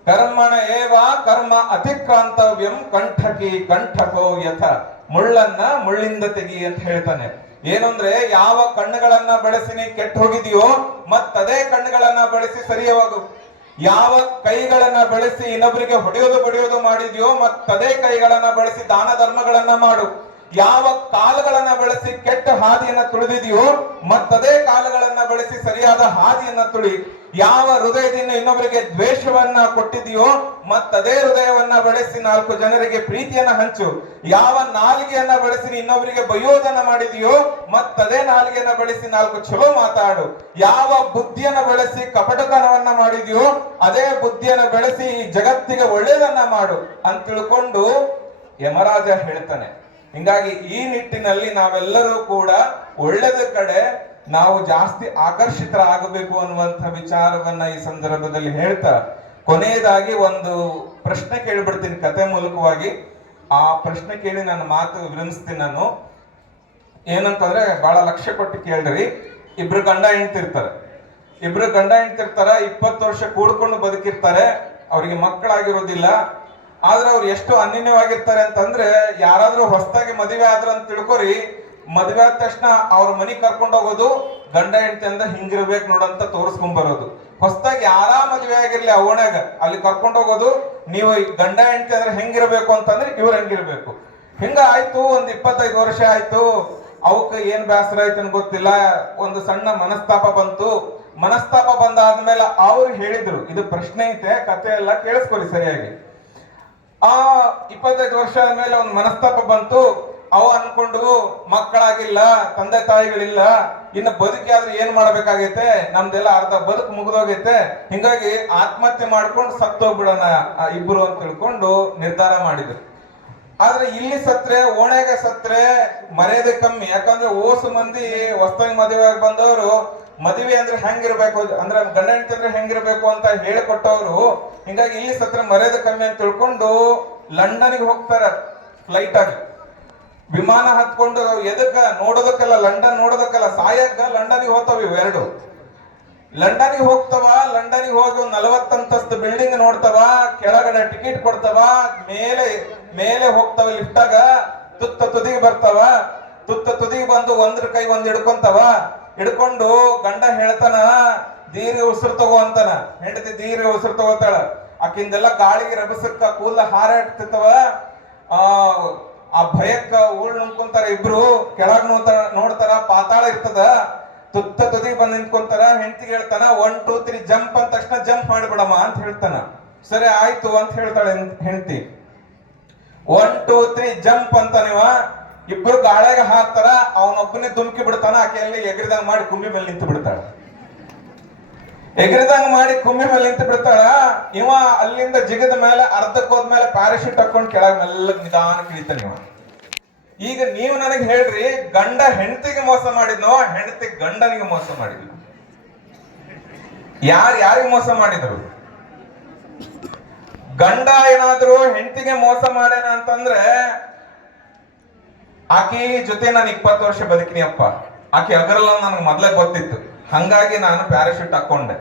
ಕರ್ಮಣ ಏವ ಕರ್ಮ ಅತಿಕ್ರಾಂತವ್ಯಂ ಕಂಠಕಿ ಕಂಠಕೋ ಯಥ, ಮುಳ್ಳನ್ನ ಮುಳ್ಳಿಂದ ತೆಗಿ ಅಂತ ಹೇಳ್ತಾನೆ. ಏನಂದ್ರೆ, ಯಾವ ಕಣ್ಣುಗಳನ್ನ ಬಳಸಿ ನೀ ಕೆಟ್ಟ ಹೋಗಿದೆಯೋ ಮತ್ತದೇ ಕಣ್ಣುಗಳನ್ನ ಬಳಸಿ ಸರಿಯವಾಗು. ಯಾವ ಕೈಗಳನ್ನ ಬಳಸಿ ಇನ್ನೊಬ್ಬರಿಗೆ ಹೊಡೆಯೋದು ಮಾಡಿದ್ಯೋ ಮತ್ತದೇ ಕೈಗಳನ್ನ ಬಳಸಿ ದಾನ ಧರ್ಮಗಳನ್ನ ಮಾಡು. ಯಾವ ಕಾಲುಗಳನ್ನ ಬಳಸಿ ಕೆಟ್ಟ ಹಾದಿಯನ್ನ ತುಳಿದಿದೆಯೋ ಮತ್ತದೇ ಕಾಲುಗಳನ್ನ ಬಳಸಿ ಸರಿಯಾದ ಹಾದಿಯನ್ನ ತುಳಿ. ಯಾವ ಹೃದಯದಿಂದ ಇನ್ನೊಬ್ಬರಿಗೆ ದ್ವೇಷವನ್ನ ಕೊಟ್ಟಿದೆಯೋ ಮತ್ತದೇ ಹೃದಯವನ್ನ ಬಳಸಿ 4 ಜನರಿಗೆ ಪ್ರೀತಿಯನ್ನ ಹಂಚು. ಯಾವ ನಾಲಿಗೆಯನ್ನ ಬಳಸಿ ಇನ್ನೊಬ್ಬರಿಗೆ ಬೈಯೋದನ್ನ ಮಾಡಿದೆಯೋ ಮತ್ತದೇ ನಾಲಿಗೆಯನ್ನ ಬಳಸಿ 4 ಚಲೋ ಮಾತಾಡು. ಯಾವ ಬುದ್ಧಿಯನ್ನ ಬಳಸಿ ಕಪಟತನವನ್ನ ಮಾಡಿದೆಯೋ ಅದೇ ಬುದ್ಧಿಯನ್ನ ಬೆಳೆಸಿ ಈ ಜಗತ್ತಿಗೆ ಒಳ್ಳೇದನ್ನ ಮಾಡು ಅಂತ ತಿಳ್ಕೊಂಡು ಯಮರಾಜ ಹೇಳ್ತಾನೆ. ಹಿಂಗಾಗಿ ಈ ನಿಟ್ಟಿನಲ್ಲಿ ನಾವೆಲ್ಲರೂ ಕೂಡ ಒಳ್ಳೆದ ಕಡೆ ನಾವು ಜಾಸ್ತಿ ಆಕರ್ಷಿತರಾಗಬೇಕು ಅನ್ನುವಂಥ ವಿಚಾರವನ್ನ ಈ ಸಂದರ್ಭದಲ್ಲಿ ಹೇಳ್ತಾ, ಕೊನೆಯದಾಗಿ ಒಂದು ಪ್ರಶ್ನೆ ಕೇಳಿಬಿಡ್ತೀನಿ ಕತೆ ಮೂಲಕವಾಗಿ. ಆ ಪ್ರಶ್ನೆ ಕೇಳಿ ನನ್ನ ಮಾತು ವಿರಮಿಸ್ತೀನಿ ನಾನು. ಏನಂತಂದ್ರೆ, ಬಹಳ ಲಕ್ಷ್ಯ ಕೊಟ್ಟು ಕೇಳ್ರಿ. ಇಬ್ರು ಗಂಡ ಹೆಂಡ್ತಿರ್ತಾರೆ. 20 ವರ್ಷ ಕೂಡ್ಕೊಂಡು ಬದುಕಿರ್ತಾರೆ. ಅವ್ರಿಗೆ ಮಕ್ಕಳಾಗಿರೋದಿಲ್ಲ. ಆದ್ರೆ ಅವ್ರು ಎಷ್ಟು ಅನ್ಯೋನ್ಯವಾಗಿರ್ತಾರೆ ಅಂತಂದ್ರೆ, ಯಾರಾದ್ರೂ ಹೊಸದಾಗಿ ಮದುವೆ ಆದ್ರ ಅಂತ ತಿಳ್ಕೊರಿ, ಮದುವೆ ಆದ ತಕ್ಷಣ ಅವ್ರ ಮನೆಗ್ ಕರ್ಕೊಂಡು ಹೋಗೋದು, ಗಂಡ ಹೆಂಡತಿ ಅಂದ ಹಿಂಗಿರ್ಬೇಕು ನೋಡಂತ ತೋರಿಸ್ಕೊಂಡ್ ಬರೋದು. ಹೊಸದಾಗಿ ಯಾರಾ ಮದುವೆ ಆಗಿರ್ಲಿ ಅವಣಾಗ ಅಲ್ಲಿ ಕರ್ಕೊಂಡು ಹೋಗೋದು, ನೀವು ಗಂಡ ಹೆಂಡತಿ ಅಂದ್ರೆ ಹೆಂಗಿರ್ಬೇಕು ಅಂತಂದ್ರೆ ಇವ್ರು ಹಂಗಿರ್ಬೇಕು. ಹಿಂಗ ಆಯ್ತು. ಒಂದ್ 25 ವರ್ಷ ಆಯ್ತು. ಅವಕ್ಕೆ ಏನ್ ಬೇಸರ ಆಯ್ತು ಗೊತ್ತಿಲ್ಲ. ಒಂದು ಸಣ್ಣ ಮನಸ್ತಾಪ ಬಂತು. ಮನಸ್ತಾಪ ಬಂದಾದ್ಮೇಲೆ ಅವ್ರು ಹೇಳಿದ್ರು, ಇದು ಪ್ರಶ್ನೆ ಐತೆ, ಕತೆ ಎಲ್ಲ ಕೇಳಿಸ್ಕೊರಿ ಸರಿಯಾಗಿ. ಆ 25 ವರ್ಷ ಆದ್ಮೇಲೆ ಒಂದು ಮನಸ್ತಾಪ ಬಂತು. ಅವ ಅನ್ಕೊಂಡು ಮಕ್ಕಳಾಗಿಲ್ಲ, ತಂದೆ ತಾಯಿಗಳಿಲ್ಲ, ಇನ್ನು ಬದುಕಿ ಏನ್ ಮಾಡ್ಬೇಕಾಗೈತೆ, ನಮ್ದೆಲ್ಲ ಅರ್ಧ ಬದುಕು ಮುಗಿದೋಗೈತೆ, ಹಿಂಗಾಗಿ ಆತ್ಮಹತ್ಯೆ ಮಾಡ್ಕೊಂಡು ಸತ್ತೋಗ್ಬಿಡೋಣ ಇಬ್ರು ಅಂತ ತಿಳ್ಕೊಂಡು ನಿರ್ಧಾರ ಮಾಡಿದ್ರು. ಆದ್ರೆ ಇಲ್ಲಿ ಸತ್ರೆ, ಓಣೆಗೆ ಸತ್ರೆ ಮರ್ಯಾದೆ ಕಮ್ಮಿ. ಯಾಕಂದ್ರೆ ಓಸು ಮಂದಿ ಹೊಸದಾಗಿ ಮದುವೆ ಆಗಿ ಬಂದವರು ಮದುವೆ ಅಂದ್ರೆ ಹೆಂಗಿರ್ಬೇಕು, ಅಂದ್ರೆ ಗಂಡ ಹೆಂಡತಿ ಅಂದ್ರೆ ಹೆಂಗಿರ್ಬೇಕು ಅಂತ ಹೇಳಿಕೊಟ್ಟವ್ರು. ಹಿಂಗಾಗಿ ಇಲ್ಲಿ ಸತ್ರೆ ಮರ್ಯಾದೆ ಕಮ್ಮಿ ಅಂತ ತಿಳ್ಕೊಂಡು ಲಂಡನ್ಗೆ ಹೋಗ್ತಾರ ಫ್ಲೈಟ್ ಆಗಿ, ವಿಮಾನ ಹತ್ಕೊಂಡು. ಎದಕ್ಕ ನೋಡೋದಕ್ಕಲ್ಲ, ಲಂಡನ್ ನೋಡೋದಕ್ಕಲ್ಲ, ಸಾಯಕ್ಕ ಲಂಡನ್ಗೆ ಹೋಗ್ತಾವ ಇವೆರಡು. ಲಂಡನ್ಗೆ ಹೋಗ್ತಾವ, ಲಂಡನ್ಗೆ ಹೋಗಿ ಒಂದು 40 ಅಂತಸ್ತು ಬಿಲ್ಡಿಂಗ್ ನೋಡ್ತಾವ, ಕೆಳಗಡೆ ಟಿಕೆಟ್ ಕೊಡ್ತಾವ, ಮೇಲೆ ಹೋಗ್ತಾವ ಲಿಫ್ಟಾಗ, ತುತ್ತ ತುದಿಗೆ ಬರ್ತಾವ. ತುತ್ತ ತುದಿಗೆ ಬಂದು ಒಂದ್ರ ಕೈ ಒಂದ್ ಹಿಡ್ಕೊಂಡು ಗಂಡ ಹೇಳ್ತಾನ ದೀರ್ಘ ಉಸಿರು ತಗೋ ಅಂತಾನ, ಹೆಂಡತಿ ದೀರ್ಘ ಉಸಿರು ತಗೋತಾಳ. ಆಕಿಂದೆಲ್ಲ ಗಾಳಿಗೆ ರಭಸಕ್ಕ ಕೂದಲ ಹಾರಾಡ್ತಿರ್ತವ. ಆ ಭಯಕ್ಕ ಊಳ್ ನುಂಕೊಂತಾರ ಇಬ್ರು. ಕೆಳಗ್ ನೋಡ್ತಾರ, ಪಾತಾಳ ಇರ್ತದ. ತುತ್ತ ತುದಿಗೆ ಬಂದ್ ನಿಂತ್ಕೊಂತಾರ. ಹೆಂಡತಿಗೆ ಹೇಳ್ತಾನ 1 2 3 ಜಂಪ್ ಅಂದ ತಕ್ಷಣ ಜಂಪ್ ಮಾಡಿಬಿಡಮ್ಮ ಅಂತ ಹೇಳ್ತಾನ. ಸರಿ ಆಯ್ತು ಅಂತ ಹೇಳ್ತಾಳೆ ಹೆಂಡತಿ. 1 2 3 ಜಂಪ್ ಅಂತ ಇಬ್ರು ಗಾಳಿಯಾಗ ಹಾಕ್ತಾರ. ಅವನೊಬ್ಬನೇ ಧುಮುಕಿ ಬಿಡ್ತಾನ. ಆಕೆಯಲ್ಲಿ ಎಗರಿದಂಗ್ ಮಾಡಿ ಕುಂಬಿ ಮೇಲೆ ನಿಂತು ಬಿಡ್ತಾಳ. ಎಗರಿದಂಗ್ ಮಾಡಿ ಕುಂಬಿ ಮೇಲೆ ನಿಂತು ಬಿಡ್ತಾಳ. ಇವ ಅಲ್ಲಿಂದ ಜಿಗದ ಮೇಲೆ ಅರ್ಧಕ್ಕೆ ಹೋದ್ಮೇಲೆ ಪ್ಯಾರಾಶೂಟ್ ಹಾಕೊಂಡು ಕೆಳಗ್ ಮೆಲ್ಲಗ್ ನಿಧಾನ ಇಳಿತಾನ ಇವ. ಈಗ ನೀವು ನನಗೆ ಹೇಳ್ರಿ, ಗಂಡ ಹೆಂಡತಿಗೆ ಮೋಸ ಮಾಡಿದ್ನೋ, ಹೆಂಡತಿ ಗಂಡನಿಗೆ ಮೋಸ ಮಾಡಿದ್ನು? ಯಾರಿಗೆ ಮೋಸ ಮಾಡಿದ್ರು? ಗಂಡ ಏನಾದ್ರು ಹೆಂಡತಿಗೆ ಮೋಸ ಮಾಡ್ಯಾನ ಅಂತಂದ್ರೆ, ಆಕಿ ಜೊತೆ ನಾನು 20 ವರ್ಷ ಬದುಕಿನಿ ಅಪ್ಪ, ಆಕಿ ಅಗರಲ್ಲ ನನಗೆ ಮೊದ್ಲೇ ಗೊತ್ತಿತ್ತು, ಹಂಗಾಗಿ ನಾನು ಪ್ಯಾರಾಶೂಟ್ ಹಾಕೊಂಡೆ.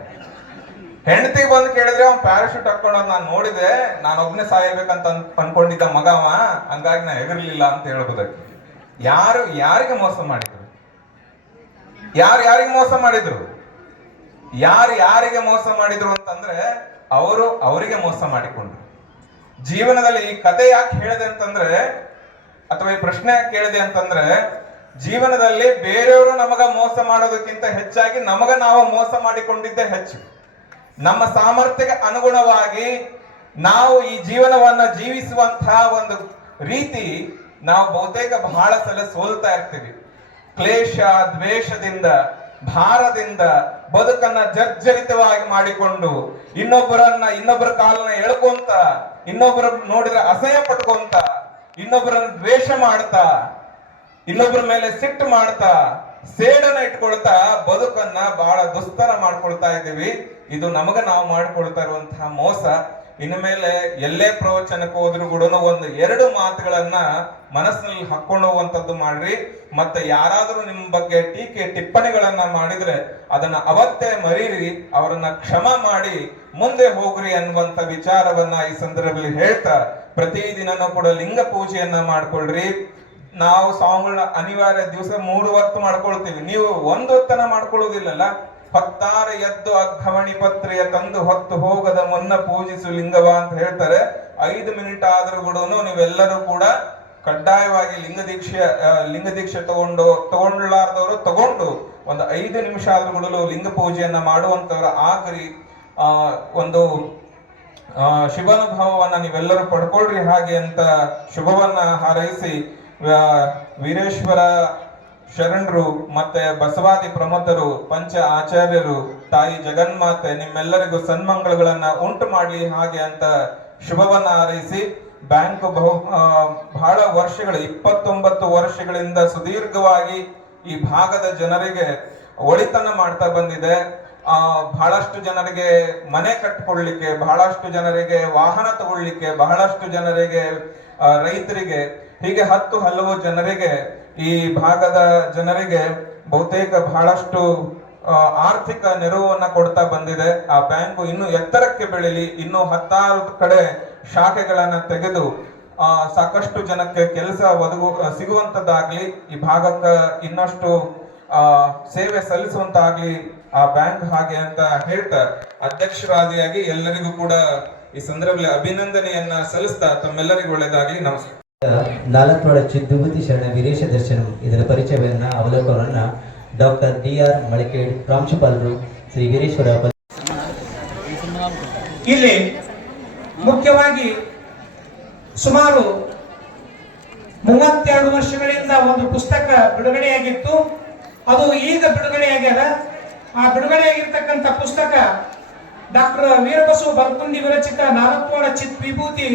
ಹೆಂಡತಿಗೆ ಬಂದು ಕೇಳಿದ್ರೆ ಅವ್ನ್ ಪ್ಯಾರಾಶೂಟ್ ಹಾಕೊಂಡೋದ್ ನಾನು ನೋಡಿದೆ, ನಾನು ಒಬ್ನೇ ಸಾಯಬೇಕಂತ ಅನ್ಕೊಂಡಿದ್ದ ಮಗವ, ಹಂಗಾಗಿ ನಾ ಎಗರ್ಲಿಲ್ಲ ಅಂತ ಹೇಳ್ಬೋದಕ್ಕೆ. ಯಾರಿಗೆ ಮೋಸ ಮಾಡಿದ್ರು? ಯಾರಿಗೆ ಮೋಸ ಮಾಡಿದ್ರು? ಯಾರಿಗೆ ಮೋಸ ಮಾಡಿದ್ರು ಅಂತಂದ್ರೆ ಅವರಿಗೆ ಮೋಸ ಮಾಡಿಕೊಂಡ್ರು. ಜೀವನದಲ್ಲಿ ಈ ಕತೆ ಯಾಕೆ ಹೇಳಿದೆ ಅಂತಂದ್ರೆ, ಅಥವಾ ಈ ಪ್ರಶ್ನೆ ಯಾಕೆ ಕೇಳಿದೆ ಅಂತಂದ್ರೆ, ಜೀವನದಲ್ಲಿ ಬೇರೆಯವರು ನಮಗ ಮೋಸ ಮಾಡೋದಕ್ಕಿಂತ ಹೆಚ್ಚಾಗಿ ನಮಗ ನಾವು ಮೋಸ ಮಾಡಿಕೊಂಡಿದ್ದೇ ಹೆಚ್ಚು. ನಮ್ಮ ಸಾಮರ್ಥ್ಯಕ್ಕೆ ಅನುಗುಣವಾಗಿ ನಾವು ಈ ಜೀವನವನ್ನ ಜೀವಿಸುವಂತಹ ಒಂದು ರೀತಿ ನಾವು ಬಹುತೇಕ ಬಹಳ ಸಲ ಸೋಲ್ತಾ ಇರ್ತೀವಿ. ಕ್ಲೇಶ, ದ್ವೇಷದಿಂದ, ಭಾರದಿಂದ ಬದುಕನ್ನ ಜರ್ಜರಿತವಾಗಿ ಮಾಡಿಕೊಂಡು ಇನ್ನೊಬ್ಬರ ಕಾಲನ್ನ ಎಳ್ಕೊಂತ, ಇನ್ನೊಬ್ಬರ ನೋಡಿದ್ರೆ ಅಸಹ್ಯ ಪಟ್ಕೊಂತ, ಇನ್ನೊಬ್ಬರನ್ನ ದ್ವೇಷ ಮಾಡ್ತಾ, ಇನ್ನೊಬ್ಬರ ಮೇಲೆ ಸಿಟ್ಟು ಮಾಡ್ತಾ, ಸೇಡನ್ನ ಇಟ್ಕೊಳ್ತಾ ಬದುಕನ್ನ ಬಹಳ ದುಸ್ತರ ಮಾಡ್ಕೊಳ್ತಾ ಇದ್ದೀವಿ. ಇದು ನಮಗ ನಾವು ಮಾಡ್ಕೊಳ್ತಾ ಇರುವಂತಹ ಮೋಸ. ಇನ್ನು ಮೇಲೆ ಎಲ್ಲೇ ಪ್ರವಚನಕ್ಕೆ ಹೋದ್ರು ಕೂಡ 1-2 ಮಾತುಗಳನ್ನ ಮನಸ್ಸಿನಲ್ಲಿ ಹಾಕೊಂಡು ಹೋಗುವಂತದ್ದು ಮಾಡ್ರಿ. ಮತ್ತೆ ಯಾರಾದ್ರೂ ನಿಮ್ ಬಗ್ಗೆ ಟೀಕೆ ಟಿಪ್ಪಣಿಗಳನ್ನ ಮಾಡಿದ್ರೆ ಅದನ್ನ ಅವತ್ತೇ ಮರೀರಿ, ಅವರನ್ನ ಕ್ಷಮ ಮಾಡಿ ಮುಂದೆ ಹೋಗ್ರಿ ಅನ್ನುವಂತ ವಿಚಾರವನ್ನ ಈ ಸಂದರ್ಭದಲ್ಲಿ ಹೇಳ್ತಾ, ಪ್ರತಿದಿನನೂ ಕೂಡ ಲಿಂಗ ಪೂಜೆಯನ್ನ ಮಾಡ್ಕೊಳ್ರಿ. ನಾವು ಸ್ವಾಮಿಗಳನ್ನ ಅನಿವಾರ್ಯ ದಿವಸ 3 ಹೊತ್ತು ಮಾಡ್ಕೊಳ್ತೀವಿ. ನೀವು 1 ಹೊತ್ತನ ಮಾಡ್ಕೊಳ್ಳೋದಿಲ್ಲಲ್ಲ. 16 ಎದ್ದು ಅಗ್ಗಮಣಿ ಪತ್ರೆಯ ತಂದು ಹೊತ್ತು ಹೋಗದ ಮುನ್ನ ಪೂಜಿಸು ಲಿಂಗವ ಅಂತ ಹೇಳ್ತಾರೆ. 5 ಮಿನಿಟ್ ಆದ್ರೂ ಕೂಡ ನೀವೆಲ್ಲರೂ ಕೂಡ ಕಡ್ಡಾಯವಾಗಿ ಲಿಂಗ ದೀಕ್ಷೆ ತಗೊಂಡ್ಲಾರ್ದವರು ತಗೊಂಡು 5 ನಿಮಿಷ ಆದ್ರೂ ಕೂಡ ಲಿಂಗ ಪೂಜೆಯನ್ನ ಮಾಡುವಂತವ್ರ ಆಗ್ರಿ. ಒಂದು ಶುಭಾನುಭವವನ್ನ ನೀವೆಲ್ಲರೂ ಪಡ್ಕೊಳ್ರಿ ಹಾಗೆ ಅಂತ ಶುಭವನ್ನ ಹಾರೈಸಿ, ವೀರೇಶ್ವರ ಶರಣರು ಮತ್ತೆ ಬಸವಾದಿ ಪ್ರಮುಖರು, ಪಂಚ ಆಚಾರ್ಯರು, ತಾಯಿ ಜಗನ್ಮಾತೆ ನಿಮ್ಮೆಲ್ಲರಿಗೂ ಸನ್ಮಂಗಳಗಳನ್ನ ಉಂಟು ಮಾಡ್ಲಿ ಹಾಗೆ ಅಂತ ಶುಭವನ್ನ ಹಾರೈಸಿ, ಬ್ಯಾಂಕ್ ಬಹಳ ವರ್ಷಗಳು 29 ವರ್ಷಗಳಿಂದ ಸುದೀರ್ಘವಾಗಿ ಈ ಭಾಗದ ಜನರಿಗೆ ಒಳಿತನ ಮಾಡ್ತಾ ಬಂದಿದೆ. ಬಹಳಷ್ಟು ಜನರಿಗೆ ಮನೆ ಕಟ್ಟಿಕೊಳ್ಳಿಕ್ಕೆ, ಬಹಳಷ್ಟು ಜನರಿಗೆ ವಾಹನ ತಗೊಳ್ಳಿಕ್ಕೆ, ಬಹಳಷ್ಟು ಜನರಿಗೆ ರೈತರಿಗೆ, ಹೀಗೆ 10 ಹಲವು ಜನರಿಗೆ, ಈ ಭಾಗದ ಜನರಿಗೆ ಬಹುತೇಕ ಬಹಳಷ್ಟು ಆರ್ಥಿಕ ನೆರವನ್ನ ಕೊಡ್ತಾ ಬಂದಿದೆ. ಆ ಬ್ಯಾಂಕು ಇನ್ನು ಎತ್ತರಕ್ಕೆ ಬೆಳೀಲಿ, ಇನ್ನು 16 ಕಡೆ ಶಾಖೆಗಳನ್ನ ತೆಗೆದು ಸಾಕಷ್ಟು ಜನಕ್ಕೆ ಕೆಲಸ ಸಿಗುವಂತದ್ದಾಗ್ಲಿ, ಈ ಭಾಗಕ್ಕೆ ಇನ್ನಷ್ಟು ಸೇವೆ ಸಲ್ಲಿಸುವಂತಾಗ್ಲಿ ಆ ಬ್ಯಾಂಕ್ ಹಾಗೆ ಅಂತ ಹೇಳ್ತಾ, ಅಧ್ಯಕ್ಷರಾದಿಯಾಗಿ ಎಲ್ಲರಿಗೂ ಕೂಡ ಈ ಸಂದರ್ಭದಲ್ಲಿ ಅಭಿನಂದನೆಯನ್ನ ಸಲ್ಲಿಸ್ತಾ ತಮ್ಮೆಲ್ಲರಿಗೂ ಒಳ್ಳೆಯದಾಗ್ಲಿ. ನಮಸ್ಕಾರ. ನಾಲ್ಕುವಾಡ ಚಿದ್ದುಬುದ್ಧಿ ಶರಣ ವೀರೇಶ ದರ್ಶನಂ ಇದರ ಪರಿಚಯವನ್ನ ಅವಲೋಕನವನ್ನ ಡಾಕ್ಟರ್ DR ಮಳಿಕೇಡ್ ಪ್ರಾಂಶುಪಾಲರು ಶ್ರೀ ವೀರೇಶ್ವರ ಇಲ್ಲಿ ಮುಖ್ಯವಾಗಿ ಸುಮಾರು 32 ವರ್ಷಗಳಿಂದ ಒಂದು ಪುಸ್ತಕ ಬಿಡುಗಡೆಯಾಗಿತ್ತು. ಅದು ಈಗ ಬಿಡುಗಡೆಯಾಗ್ಯದ. ಆ ಬಿಡುಗಡೆಯಾಗಿರ್ತಕ್ಕಂಥ ಪುಸ್ತಕ ಡಾಕ್ಟರ್ ವೀರಬಸವ ಬಲಕುಂದಿ ವಿರಚಿತ ನಾಲ್ಕುವಾಡ ಚಿತ್ ವಿಭೂತಿ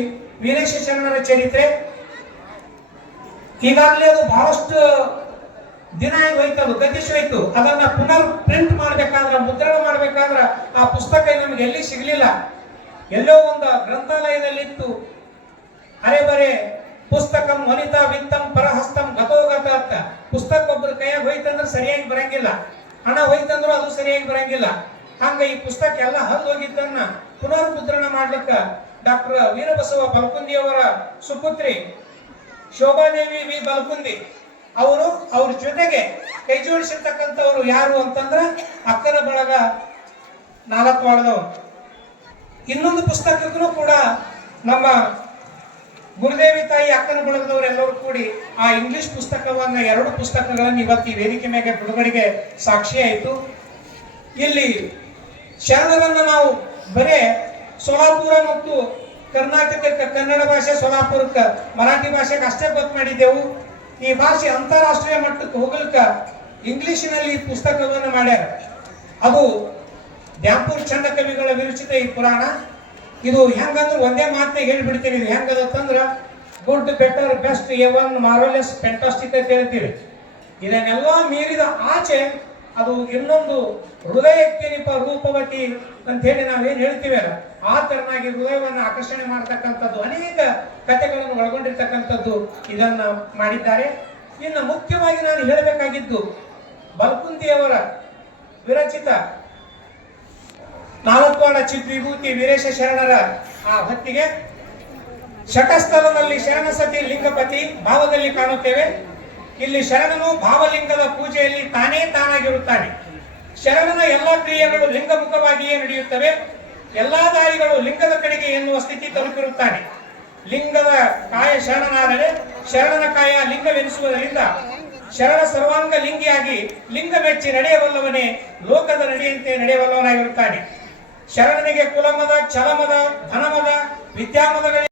ವೀರೇಶ ಶರಣರ ಚರಿತ್ರೆ. ಈಗಾಗಲೇ ಅದು ಬಹಳಷ್ಟು ದಿನ ಹೋಯ್ತು, ಅದು ಗತಿಸೋಯ್ತು. ಅದನ್ನ ಪುನರ್ ಪ್ರಿಂಟ್ ಮಾಡ್ಬೇಕಾದ್ರೆ, ಮುದ್ರಣ ಮಾಡ್ಬೇಕಾದ್ರೆ ಆ ಪುಸ್ತಕ ನಮ್ಗೆ ಎಲ್ಲಿ ಸಿಗ್ಲಿಲ್ಲ. ಎಲ್ಲೋ ಒಂದು ಗ್ರಂಥಾಲಯದಲ್ಲಿತ್ತು. ಅರೆ ಪುಸ್ತಕಂ ವನಿತಾ ವಿತ್ತಂ ಪರಹಸ್ತಂ ಗತೋಗತ ಅಂತ. ಪುಸ್ತಕ ಒಬ್ಬರ ಕೈಯಾಗ ಹೋಯ್ತಂದ್ರೆ ಸರಿಯಾಗಿ ಬರಂಗಿಲ್ಲ, ಹಣ ಹೋಯ್ತಂದ್ರೂ ಅದು ಸರಿಯಾಗಿ ಬರಂಗಿಲ್ಲ. ಹಂಗ ಈ ಪುಸ್ತಕ ಎಲ್ಲ ಹರಿದು ಹೋಗಿದ್ದನ್ನ ಪುನರ್ ಮುದ್ರಣ ಮಾಡ್ಲಿಕ್ಕ ಡಾಕ್ಟರ್ ವೀರಬಸವ ಬಲಕುಂದಿ ಅವರ ಸುಪುತ್ರಿ ಶೋಭಾದೇವಿ ವಿ ಬಲಕುಂದಿ ಅವ್ರ ಜೊತೆಗೆ ಕೈ ಜೋಡಿಸಿರ್ತಕ್ಕಂಥವ್ರು ಯಾರು ಅಂತಂದ್ರ ಅಕ್ಕನ ಬಳಗ ನಾಲ್ಕವಾಡದವರು. ಇನ್ನೊಂದು ಪುಸ್ತಕಕ್ಕೂ ಕೂಡ ನಮ್ಮ ಗುರುದೇವಿ ತಾಯಿ ಅಕ್ಕನ ಬಳಗದವರೆಲ್ಲರೂ ಕೂಡಿ ಆ ಇಂಗ್ಲಿಷ್ ಪುಸ್ತಕವನ್ನ 2 ಪುಸ್ತಕಗಳನ್ನು ಇವತ್ತು ಈ ವೇದಿಕೆ ಮೇಲೆ ಬಿಡುಗಡೆಗೆ ಸಾಕ್ಷಿಯಾಯಿತು. ಇಲ್ಲಿ ಶರಣರನ್ನ ನಾವು ಬರೇ ಸೋಲಾಪುರ ಮತ್ತು ಕರ್ನಾಟಕಕ್ಕೆ ಕನ್ನಡ ಭಾಷೆ, ಸೋಲಾಪುರಕ್ಕೆ ಮರಾಠಿ ಭಾಷೆಗೆ ಅಷ್ಟೇ ಗೊತ್ತು ಮಾಡಿದ್ದೆವು. ಈ ಭಾಷೆ ಅಂತಾರಾಷ್ಟ್ರೀಯ ಮಟ್ಟಕ್ಕೆ ಹೋಗ್ಲಿಕ್ಕ ಇಂಗ್ಲಿಷಿನಲ್ಲಿ ಈ ಪುಸ್ತಕವನ್ನು ಮಾಡ್ಯಾರ. ಅದು ದ್ಯಾಂಪುರ್ ಚಂದ ಕವಿಗಳ ವಿರಚಿತ ಈ ಪುರಾಣ. ಇದು ಹೆಂಗಂದ್ರೆ ಒಂದೇ ಮಾತನ್ನ ಹೇಳ್ಬಿಡ್ತೀನಿ. ಇದು ಹೆಂಗದತ್ತಂದ್ರ good, better, best, even, marvellous, fantastic ಅಂತ ಹೇಳ್ತೀವಿ. ಇದನ್ನೆಲ್ಲ ಮೀರಿದ ಆಚೆ ಅದು ಇನ್ನೊಂದು ಹೃದಯಕ್ಕೆ ರೂಪವತಿ ಅಂತ ಹೇಳಿ ನಾವೇನ್ ಹೇಳ್ತೀವಲ್ಲ, ಆ ತರನಾಗಿ ಹೃದಯವನ್ನು ಆಕರ್ಷಣೆ ಮಾಡತಕ್ಕಂಥದ್ದು ಅನೇಕ ಕಥೆಗಳನ್ನು ಒಳಗೊಂಡಿರ್ತಕ್ಕಂಥದ್ದು ಇದನ್ನ ಮಾಡಿದ್ದಾರೆ. ಇನ್ನು ಮುಖ್ಯವಾಗಿ ನಾನು ಹೇಳಬೇಕಾಗಿದ್ದು ಬಲಕುಂದಿಯವರ ವಿರಚಿತ ನಾಲ್ಕವಾಡ ಚಿತ್ ವಿಭೂತಿ ವೀರೇಶ ಶರಣರ ಆ ಹೊತ್ತಿಗೆ ಶಟಸ್ಥಲದಲ್ಲಿ ಶರಣ ಸತಿ ಲಿಂಗಪತಿ ಭಾವದಲ್ಲಿ ಕಾಣುತ್ತೇವೆ. ಇಲ್ಲಿ ಶರಣನು ಭಾವಲಿಂಗದ ಪೂಜೆಯಲ್ಲಿ ತಾನೇ ತಾನಾಗಿರುತ್ತಾನೆ. ಶರಣನ ಎಲ್ಲಾ ಕ್ರಿಯೆಗಳು ಲಿಂಗಮುಖವಾಗಿಯೇ ನಡೆಯುತ್ತವೆ. ಎಲ್ಲಾ ದಾರಿಗಳು ಲಿಂಗದ ಕಡೆಗೆ ಎನ್ನುವ ಸ್ಥಿತಿ ತಲುಪಿರುತ್ತಾನೆ. ಲಿಂಗದ ಕಾಯ ಶರಣನಾದರೆ ಶರಣನ ಕಾಯ ಲಿಂಗವೆನಿಸುವುದರಿಂದ ಶರಣ ಸರ್ವಾಂಗ ಲಿಂಗಿಯಾಗಿ ಲಿಂಗ ಮೆಚ್ಚಿ ನಡೆಯಬಲ್ಲವನೇ ಲೋಕದ ನಡೆಯಂತೆ ನಡೆಯಬಲ್ಲವನಾಗಿರುತ್ತಾನೆ. ಶರಣನಿಗೆ ಕುಲಮದ, ಛಲಮದ, ಧನಮದ, ವಿದ್ಯಾಮದಗಳ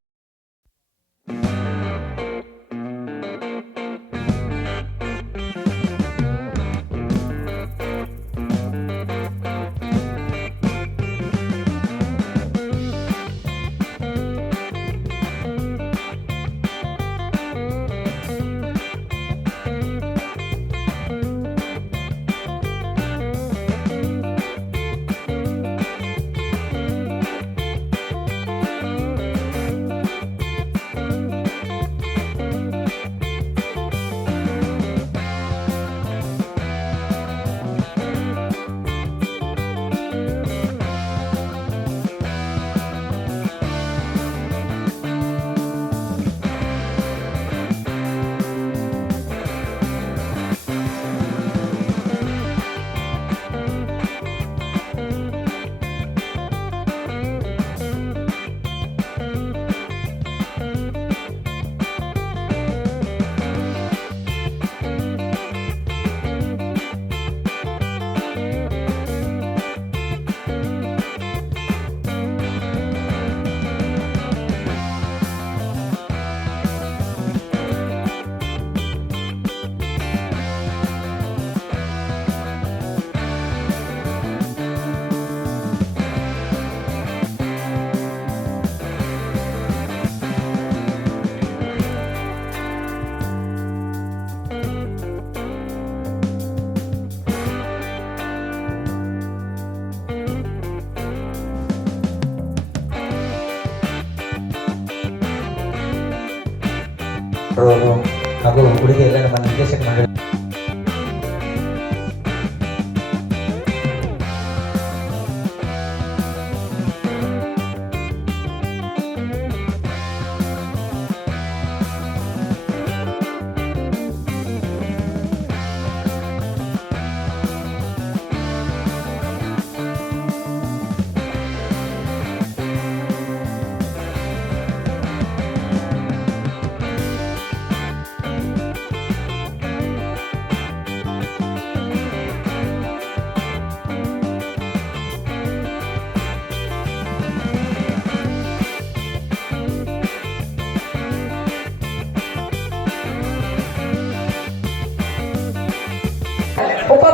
ಹಾಗೂ ಉಳಿದ ಎಲ್ಲ ನಮ್ಮ ನಿರ್ದೇಶಕ ಮಂಡಳಿ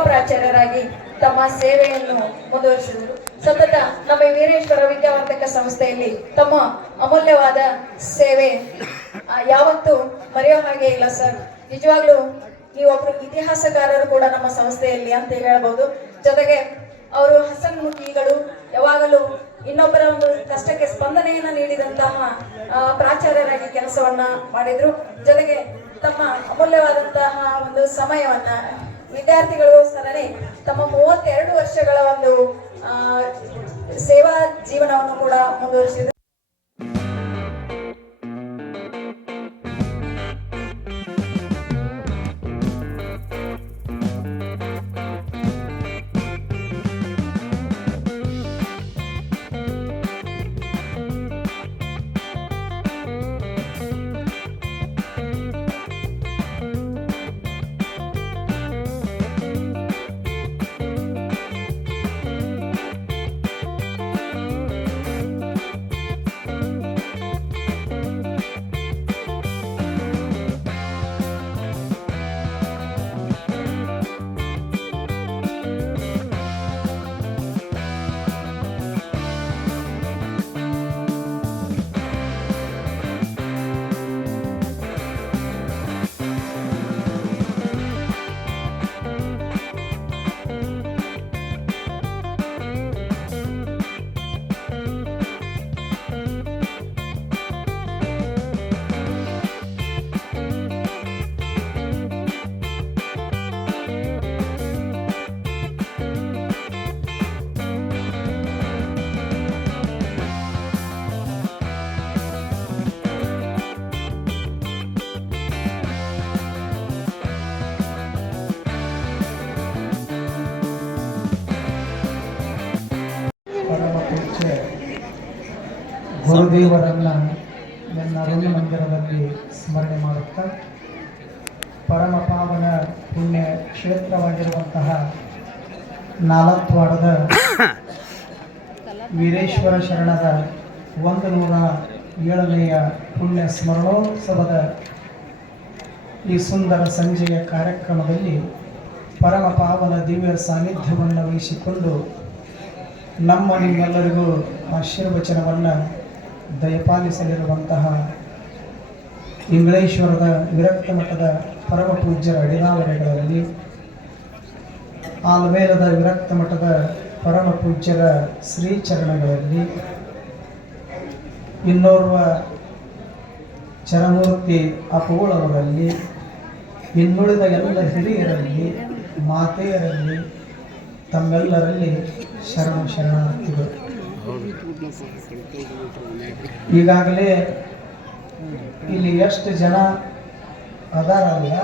ಪ್ರಾಚಾರ್ಯರಾಗಿ ತಮ್ಮ ಸೇವೆಯನ್ನು ಮುಂದುವರಿಸಿದರು. ಸತತ ನಮ್ಮ ವೀರೇಶ್ವರ ವಿದ್ಯಾವರ್ಧಕ ಸಂಸ್ಥೆಯಲ್ಲಿ ತಮ್ಮ ಅಮೂಲ್ಯವಾದ ಸೇವೆ ಯಾವತ್ತೂ ಮರೆಯೋ ಹಾಗೆ ಇಲ್ಲ ಸರ್. ನಿಜವಾಗ್ಲೂ ನೀವೊಬ್ರು ಇತಿಹಾಸಕಾರರು ಕೂಡ ನಮ್ಮ ಸಂಸ್ಥೆಯಲ್ಲಿ ಅಂತ ಹೇಳ್ಬೋದು. ಜೊತೆಗೆ ಅವರು ಹಸನ್ಮುಖಿಗಳು, ಯಾವಾಗಲೂ ಇನ್ನೊಬ್ಬರ ಒಂದು ಕಷ್ಟಕ್ಕೆ ಸ್ಪಂದನೆಯನ್ನ ನೀಡಿದಂತಹ ಪ್ರಾಚಾರ್ಯರಾಗಿ ಕೆಲಸವನ್ನ ಮಾಡಿದ್ರು. ಜೊತೆಗೆ ತಮ್ಮ ಅಮೂಲ್ಯವಾದಂತಹ ಒಂದು ಸಮಯವನ್ನ ವಿದ್ಯಾರ್ಥಿಗಳಿಗೋಸ್ಕರನೇ ತಮ್ಮ 32 ವರ್ಷಗಳ ಒಂದು ಸೇವಾ ಜೀವನವನ್ನು ಕೂಡ ಮುಂದುವರಿಸಿದ್ರು. ಗುರುದೇವರನ್ನ ನನ್ನ ಋಣ ಮಂದಿರದಲ್ಲಿ ಸ್ಮರಣೆ ಮಾಡುತ್ತಾ ಪರಮ ಪಾವನ ಪುಣ್ಯ ಕ್ಷೇತ್ರವಾಗಿರುವಂತಹ ನಾಲತ್ವಾಡದ ವೀರೇಶ್ವರ ಶರಣರ 107ನೆಯ ಪುಣ್ಯ ಸ್ಮರಣೋತ್ಸವದ ಈ ಸುಂದರ ಸಂಜೆಯ ಕಾರ್ಯಕ್ರಮದಲ್ಲಿ ಪರಮ ಪಾವನ ದಿವ್ಯ ಸಾನ್ನಿಧ್ಯವನ್ನು ವಹಿಸಿಕೊಂಡು ನಮ್ಮ ನಿಮ್ಮೆಲ್ಲರಿಗೂ ಆಶೀರ್ವಚನವನ್ನು ದಯಪಾಲಿಸಲಿರುವಂತಹ ಇಂಗಳೇಶ್ವರದ ವಿರಕ್ತ ಮಠದ ಪರಮ ಪೂಜ್ಯರ ಅಡಿನಾವರಣೆಗಳಲ್ಲಿ, ಆಲ್ಮೇಲದ ವಿರಕ್ತ ಮಠದ ಪರಮ ಪೂಜ್ಯರ ಶ್ರೀಚರಣಗಳಲ್ಲಿ, ಇನ್ನೋರ್ವ ಚರಮೂರ್ತಿ ಅಪೂಳವರಲ್ಲಿ, ಇನ್ನುಳಿದ ಎಲ್ಲ ಹಿರಿಯರಲ್ಲಿ, ಮಾತೆಯರಲ್ಲಿ, ತಮ್ಮೆಲ್ಲರಲ್ಲಿ ಶರಣಾರ್ಥಿಗಳು. ಈಗಾಗಲೇ ಇಲ್ಲಿ ಎಷ್ಟು ಜನ ಅದಾರಲ್ಲ,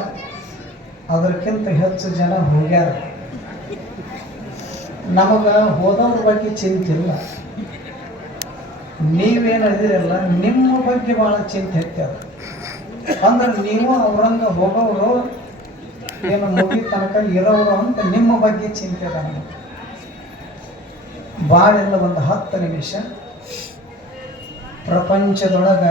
ಅದಕ್ಕಿಂತ ಹೆಚ್ಚು ಜನ ಹೋಗ್ಯಾರ. ನಮಗೆ ಹೋದವ್ರ ಬಗ್ಗೆ ಚಿಂತಿಲ್ಲ, ನೀವೇನು ಅದಿರಲ್ಲ ನಿಮ್ಮ ಬಗ್ಗೆ ಭಾಳ ಚಿಂತೆ ಹೆಚ್ಚಾರ. ಅಂದ್ರೆ ನೀವು ಅವ್ರಂಗ ಹೋಗೋರು ಏನು ಮುಗಿ ತನಕ ಇರೋರು ಅಂತ ನಿಮ್ಮ ಬಗ್ಗೆ ಚಿಂತೆ ಅದ. ಭಾಳೆಲ್ಲ ಒಂದು 10 ನಿಮಿಷ ಪ್ರಪಂಚದೊಳಗ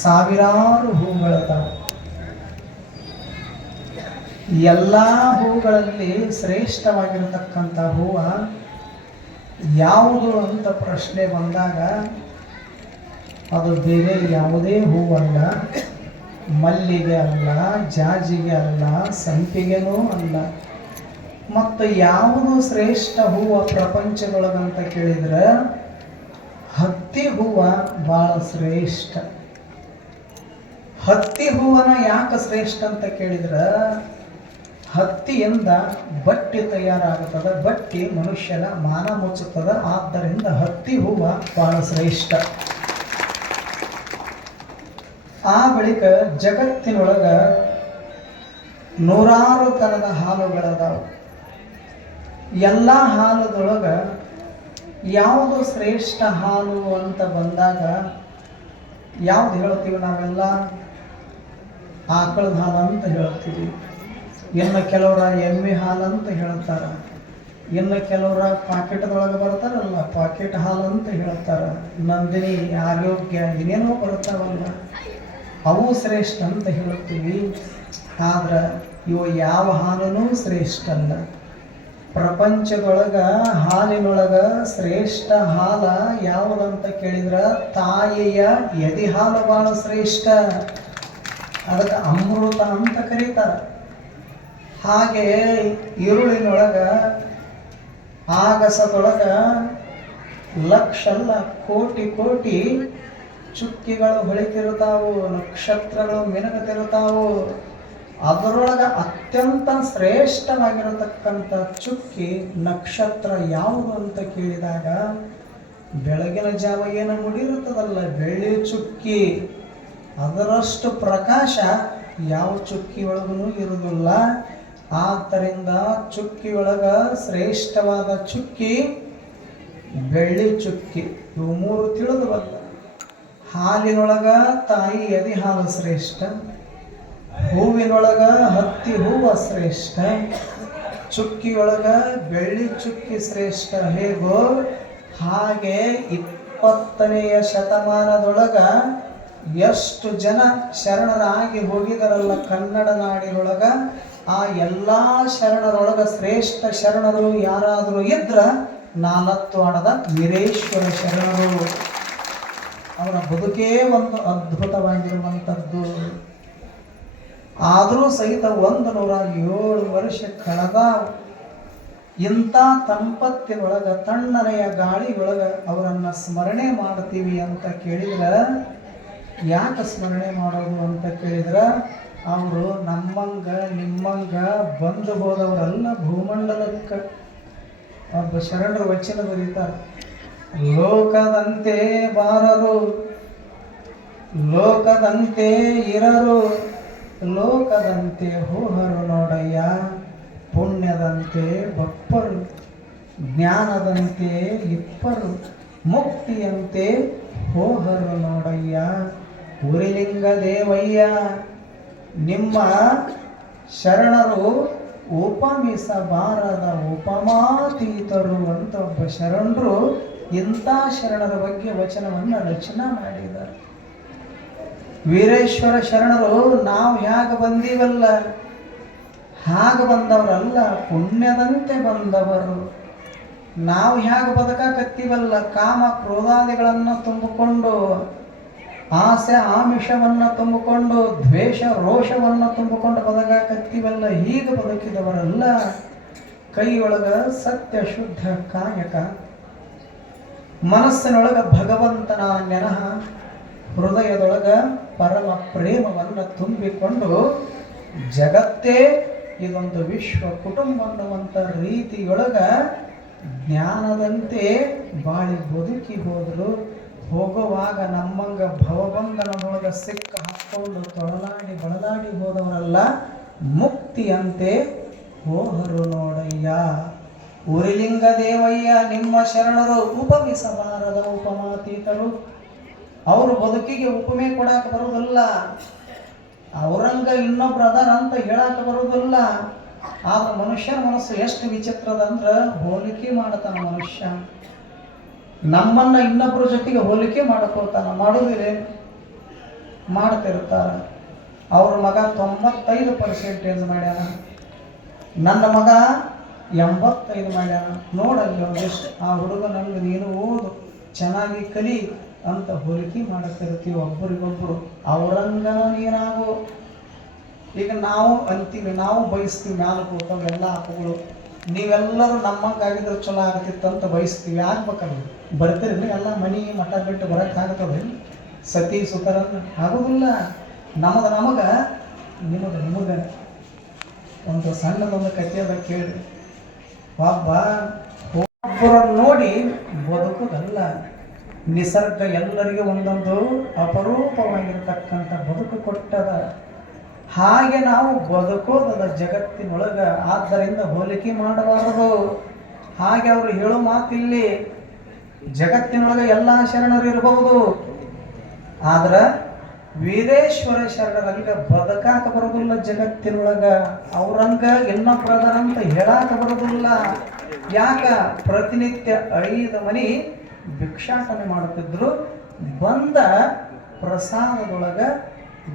ಸಾವಿರಾರು ಹೂಗಳದಾವ. ಎಲ್ಲ ಹೂಗಳಲ್ಲಿ ಶ್ರೇಷ್ಠವಾಗಿರತಕ್ಕಂಥ ಹೂವ ಯಾವುದು ಅಂತ ಪ್ರಶ್ನೆ ಬಂದಾಗ ಅದು ಬೇರೆ ಯಾವುದೇ ಹೂವಲ್ಲ, ಮಲ್ಲಿಗೆ ಅಲ್ಲ, ಜಾಜಿಗೆ ಅಲ್ಲ, ಸಂಪಿಗೆನೂ ಅಲ್ಲ. ಮತ್ತು ಯಾವುದು ಶ್ರೇಷ್ಠ ಹೂವು ಪ್ರಪಂಚದೊಳಗಂತ ಕೇಳಿದ್ರೆ ಹತ್ತಿ ಹೂವು ಭಾಳ ಶ್ರೇಷ್ಠ. ಹತ್ತಿ ಹೂವನ ಯಾಕೆ ಶ್ರೇಷ್ಠ ಅಂತ ಕೇಳಿದ್ರೆ ಹತ್ತಿಯಿಂದ ಬಟ್ಟೆ ತಯಾರಾಗುತ್ತದೆ, ಬಟ್ಟೆ ಮನುಷ್ಯನ ಮಾನ ಮುಚ್ಚುತ್ತದೆ. ಆದ್ದರಿಂದ ಹತ್ತಿ ಹೂವು ಭಾಳ ಶ್ರೇಷ್ಠ. ಆ ಬಳಿಕ ಜಗತ್ತಿನೊಳಗ ನೂರಾರು ಥರದ ಹಾಲುಗಳದಾವ. ಎಲ್ಲ ಹಾಲುದೊಳಗ ಯಾವುದು ಶ್ರೇಷ್ಠ ಹಾಲು ಅಂತ ಬಂದಾಗ ಯಾವ್ದು ಹೇಳ್ತೀವಿ ನಾವೆಲ್ಲ? ಆಕಳದ ಹಾಲು ಅಂತ ಹೇಳ್ತೀವಿ. ಇನ್ನು ಕೆಲವರ ಎಮ್ಮೆ ಹಾಲು ಅಂತ ಹೇಳ್ತಾರ, ಇನ್ನು ಕೆಲವರ ಪಾಕೆಟ್ದೊಳಗೆ ಬರ್ತಾರಲ್ಲ ಪಾಕೆಟ್ ಹಾಲು ಅಂತ ಹೇಳ್ತಾರ. ನಂದಿನಿ, ಆರೋಗ್ಯ ಏನೇನೋ ಬರ್ತಾವಲ್ಲ, ಅವು ಶ್ರೇಷ್ಠ ಅಂತ ಹೇಳ್ತೀವಿ. ಆದ್ರೆ ಇವು ಯಾವ ಹಾಲೂ ಶ್ರೇಷ್ಠ ಅಲ್ಲ. ಪ್ರಪಂಚದೊಳಗ ಹಾಲಿನೊಳಗ ಶ್ರೇಷ್ಠ ಹಾಲ ಯಾವುದಂತ ಕೇಳಿದ್ರ ತಾಯಿಯ ಎದೆ ಹಾಲು ಬಹಳ ಶ್ರೇಷ್ಠ. ಅದಕ್ಕೆ ಅಮೃತ ಅಂತ ಕರೀತಾರ. ಹಾಗೆ ಈರುಳ್ಳಿನೊಳಗ ಆಗಸದೊಳಗ ಲಕ್ಷ ಅಲ್ಲ ಕೋಟಿ ಕೋಟಿ ಚುಕ್ಕಿಗಳು ಹೊಳಿತಿರ್ತಾವು, ನಕ್ಷತ್ರಗಳು ಮಿನುಗುತ್ತಿರ್ತಾವು. ಅದರೊಳಗ ಅತ್ಯಂತ ಶ್ರೇಷ್ಠವಾಗಿರತಕ್ಕಂಥ ಚುಕ್ಕಿ ನಕ್ಷತ್ರ ಯಾವುದು ಅಂತ ಕೇಳಿದಾಗ ಬೆಳಗಿನ ಜಾವ ಏನು ಮುಡಿರುತ್ತದಲ್ಲ ಬೆಳ್ಳಿ ಚುಕ್ಕಿ, ಅದರಷ್ಟು ಪ್ರಕಾಶ ಯಾವ ಚುಕ್ಕಿ ಒಳಗೂ ಇರುವುದಿಲ್ಲ. ಆದ್ದರಿಂದ ಚುಕ್ಕಿಯೊಳಗ ಶ್ರೇಷ್ಠವಾದ ಚುಕ್ಕಿ ಬೆಳ್ಳಿ ಚುಕ್ಕಿ. ಇವು ಮೂರು ತಿಳಿದು ಬಲ್ಲ. ಹಾಲಿನೊಳಗ ತಾಯಿ ಎದೆ ಹಾಲು ಶ್ರೇಷ್ಠ, ಹೂವಿನೊಳಗ ಹತ್ತಿ ಹೂವ ಶ್ರೇಷ್ಠ, ಚುಕ್ಕಿಯೊಳಗ ಬೆಳ್ಳಿ ಚುಕ್ಕಿ ಶ್ರೇಷ್ಠ. ಹೇಗೋ ಹಾಗೆ 20ನೆಯ ಶತಮಾನದೊಳಗ ಎಷ್ಟು ಜನ ಶರಣರಾಗಿ ಹೋಗಿದರಲ್ಲ ಕನ್ನಡ ನಾಡಿನೊಳಗ, ಆ ಎಲ್ಲ ಶರಣರೊಳಗ ಶ್ರೇಷ್ಠ ಶರಣರು ಯಾರಾದರೂ ಇದ್ರ ನಾಲತ್ವಾಡದ ವೀರೇಶ್ವರ ಶರಣರು. ಅವರ ಬದುಕೇ ಒಂದು ಅದ್ಭುತವಾಗಿರುವಂಥದ್ದು. ಆದರೂ ಸಹಿತ 107 ವರ್ಷ ಕಳೆದ ಇಂಥ ತಂಪತ್ತಿನೊಳಗ ತಣ್ಣನೆಯ ಗಾಳಿಯೊಳಗ ಅವರನ್ನ ಸ್ಮರಣೆ ಮಾಡ್ತೀವಿ ಅಂತ ಕೇಳಿದ್ರ ಯಾಕೆ ಸ್ಮರಣೆ ಮಾಡೋದು ಅಂತ ಕೇಳಿದ್ರ ಅವರು ನಮ್ಮಂಗ ನಿಮ್ಮಂಗ ಬಂದು ಹೋದವರಲ್ಲ ಭೂಮಂಡಲಕ್ಕೆ. ಒಬ್ಬ ಶರಣರು ವಚನ ಬರೀತಾರೆ, ಲೋಕದಂತೆ ಬಾರರು, ಲೋಕದಂತೆ ಇರರು, ಲೋಕದಂತೆ ಹೋಹರು ನೋಡಯ್ಯ, ಪುಣ್ಯದಂತೆ ಬಪ್ಪರು, ಜ್ಞಾನದಂತೆ ಇಪ್ಪರು, ಮುಕ್ತಿಯಂತೆ ಹೋಹರು ನೋಡಯ್ಯ. ಉರಿಲಿಂಗ ದೇವಯ್ಯ ನಿಮ್ಮ ಶರಣರು ಉಪಮಿಸಬಾರದ ಉಪಮಾತೀತರು ಅಂತ ಒಬ್ಬ ಶರಣರು ಇಂಥ ಶರಣರ ಬಗ್ಗೆ ವಚನವನ್ನು ರಚನೆ ಮಾಡಿದ್ದಾರೆ. ವೀರೇಶ್ವರ ಶರಣರು ನಾವು ಹೇಗೆ ಬಂದೀವಲ್ಲ ಹಾಗೆ ಬಂದವರಲ್ಲ, ಪುಣ್ಯದಂತೆ ಬಂದವರು. ನಾವು ಹೇಗೆ ಬದುಕಕತ್ತೀವಲ್ಲ ಕಾಮ ಕ್ರೋಧಾದಿಗಳನ್ನು ತುಂಬಿಕೊಂಡು, ಆಸೆ ಆಮಿಷವನ್ನು ತುಂಬಿಕೊಂಡು, ದ್ವೇಷ ರೋಷವನ್ನು ತುಂಬಿಕೊಂಡು ಬದುಕಕತ್ತೀವಲ್ಲ, ಹೀಗೆ ಬದುಕಿದವರಲ್ಲ. ಕೈಯೊಳಗ ಸತ್ಯ ಶುದ್ಧ ಕಾಯಕ, ಮನಸ್ಸಿನೊಳಗ ಭಗವಂತನ ನೆನಹ, ಹೃದಯದೊಳಗ ಪರಮ ಪ್ರೇಮವನ್ನು ತುಂಬಿಕೊಂಡು ಜಗತ್ತೇ ಇದೊಂದು ವಿಶ್ವ ಕುಟುಂಬ ಅನ್ನುವಂಥ ರೀತಿಯೊಳಗ ಜ್ಞಾನದಂತೆ ಬಾಳಿ ಬದುಕಿ ಹೋದರು. ಹೋಗುವಾಗ ನಮ್ಮಂಗ ಭವಬಂಧನದೊಳಗ ಸಿಕ್ಕ ಹಾಕ್ಕೊಂಡು ತೊಳಲಾಡಿ ಬಳಲಾಡಿ ಹೋದವರಲ್ಲ, ಮುಕ್ತಿಯಂತೆ ಹೋಹರು ನೋಡಯ್ಯ. ಉರಿಲಿಂಗ ದೇವಯ್ಯ ನಿಮ್ಮ ಶರಣರು ಉಪಮಿಸಬಾರದ ಉಪಮಾತೀತರು. ಅವರು ಬದುಕಿಗೆ ಉಪಮೆ ಕೊಡಾಕ ಬರುವುದಿಲ್ಲ, ಅವರಂಗ ಇನ್ನೊಬ್ರು ಅದಾರ ಅಂತ ಹೇಳಾಕ ಬರುವುದಿಲ್ಲ. ಆದ್ರೆ ಮನುಷ್ಯನ ಮನಸ್ಸು ಎಷ್ಟು ವಿಚಿತ್ರದಂದ್ರೆ ಹೋಲಿಕೆ ಮಾಡತಾನ ಮನುಷ್ಯ. ನಮ್ಮನ್ನ ಇನ್ನೊಬ್ಬರ ಜೊತೆಗೆ ಹೋಲಿಕೆ ಮಾಡ್ಕೊಳ್ತಾನ. ಮಾಡೋದಿಲ್ಲ, ಮಾಡ್ತಿರ್ತಾರ. ಅವ್ರ ಮಗ 95% ಮಾಡ್ಯಾನ, ನನ್ನ ಮಗ 85 ಮಾಡ್ಯಾನ. ನೋಡಲ್ಲಿ ಒಂದಿಷ್ಟು ಆ ಹುಡುಗ ನಂಗೆ ನೀನು ಓದು ಚೆನ್ನಾಗಿ ಕಲಿ ಅಂತ ಹೋಲಿಕೆ ಮಾಡತ್ತಿರ್ತೀವಿ ಒಬ್ಬರಿಗೊಬ್ಬರು. ಅವರಂಗ ನೀನಾಗು. ಈಗ ನಾವು ಅಂತೀವಿ, ನಾವು ಬಯಸ್ತೀವಿ ಮ್ಯಾಲ ಕೂತಾವ ಎಲ್ಲ ಹಕ್ಕುಗಳು, ನೀವೆಲ್ಲರೂ ನಮ್ಮಂಗಾಗಿದ್ರೆ ಚಲೋ ಆಗತ್ತಿತ್ತು ಅಂತ ಬಯಸ್ತೀವಿ. ಆಗ್ಬೇಕಲ್ಲ, ಬರ್ತೀರಿ ಎಲ್ಲ ಮನಿ ಮಠ ಬಿಟ್ಟು ಬರಕ್ಕೆ ಆಗ್ತದೆ? ಸತಿ ಸುತರನ್ನ ಆಗೋದಿಲ್ಲ. ನಮಗೆ ನಿಮಗೆ ಒಂದು ಸಣ್ಣದೊಂದು ಕಥೆಯದ ಕೇಳಿ. ಒಬ್ಬರನ್ನು ನೋಡಿ ಬದುಕುದಲ್ಲ, ನಿಸರ್ಗ ಎಲ್ಲರಿಗೂ ಒಂದೊಂದು ಅಪರೂಪವಾಗಿರ್ತಕ್ಕಂಥ ಬದುಕು ಕೊಟ್ಟದ. ಹಾಗೆ ನಾವು ಬದುಕೋದದ ಜಗತ್ತಿನೊಳಗ. ಆದ್ದರಿಂದ ಹೋಲಿಕೆ ಮಾಡಬಾರದು. ಹಾಗೆ ಅವರು ಹೇಳೋ ಮಾತಿಲ್ಲಿ, ಜಗತ್ತಿನೊಳಗೆ ಎಲ್ಲ ಶರಣರು ಇರಬಹುದು, ಆದ್ರೆ ವೀರೇಶ್ವರ ಶರಣರಂಗ ಬದುಕಾಕ ಬರೋದಿಲ್ಲ ಜಗತ್ತಿನೊಳಗ. ಅವ್ರಂಗ ಇನ್ನೊಬ್ಬರದರಂತ ಹೇಳಾಕ ಬರೋದಿಲ್ಲ. ಯಾಕ? ಪ್ರತಿನಿತ್ಯ 5 ಮನಿ ಭಿಕ್ಷಾಟನೆ ಮಾಡುತ್ತಿದ್ರು. ಬಂದ ಪ್ರಸಾದದೊಳಗ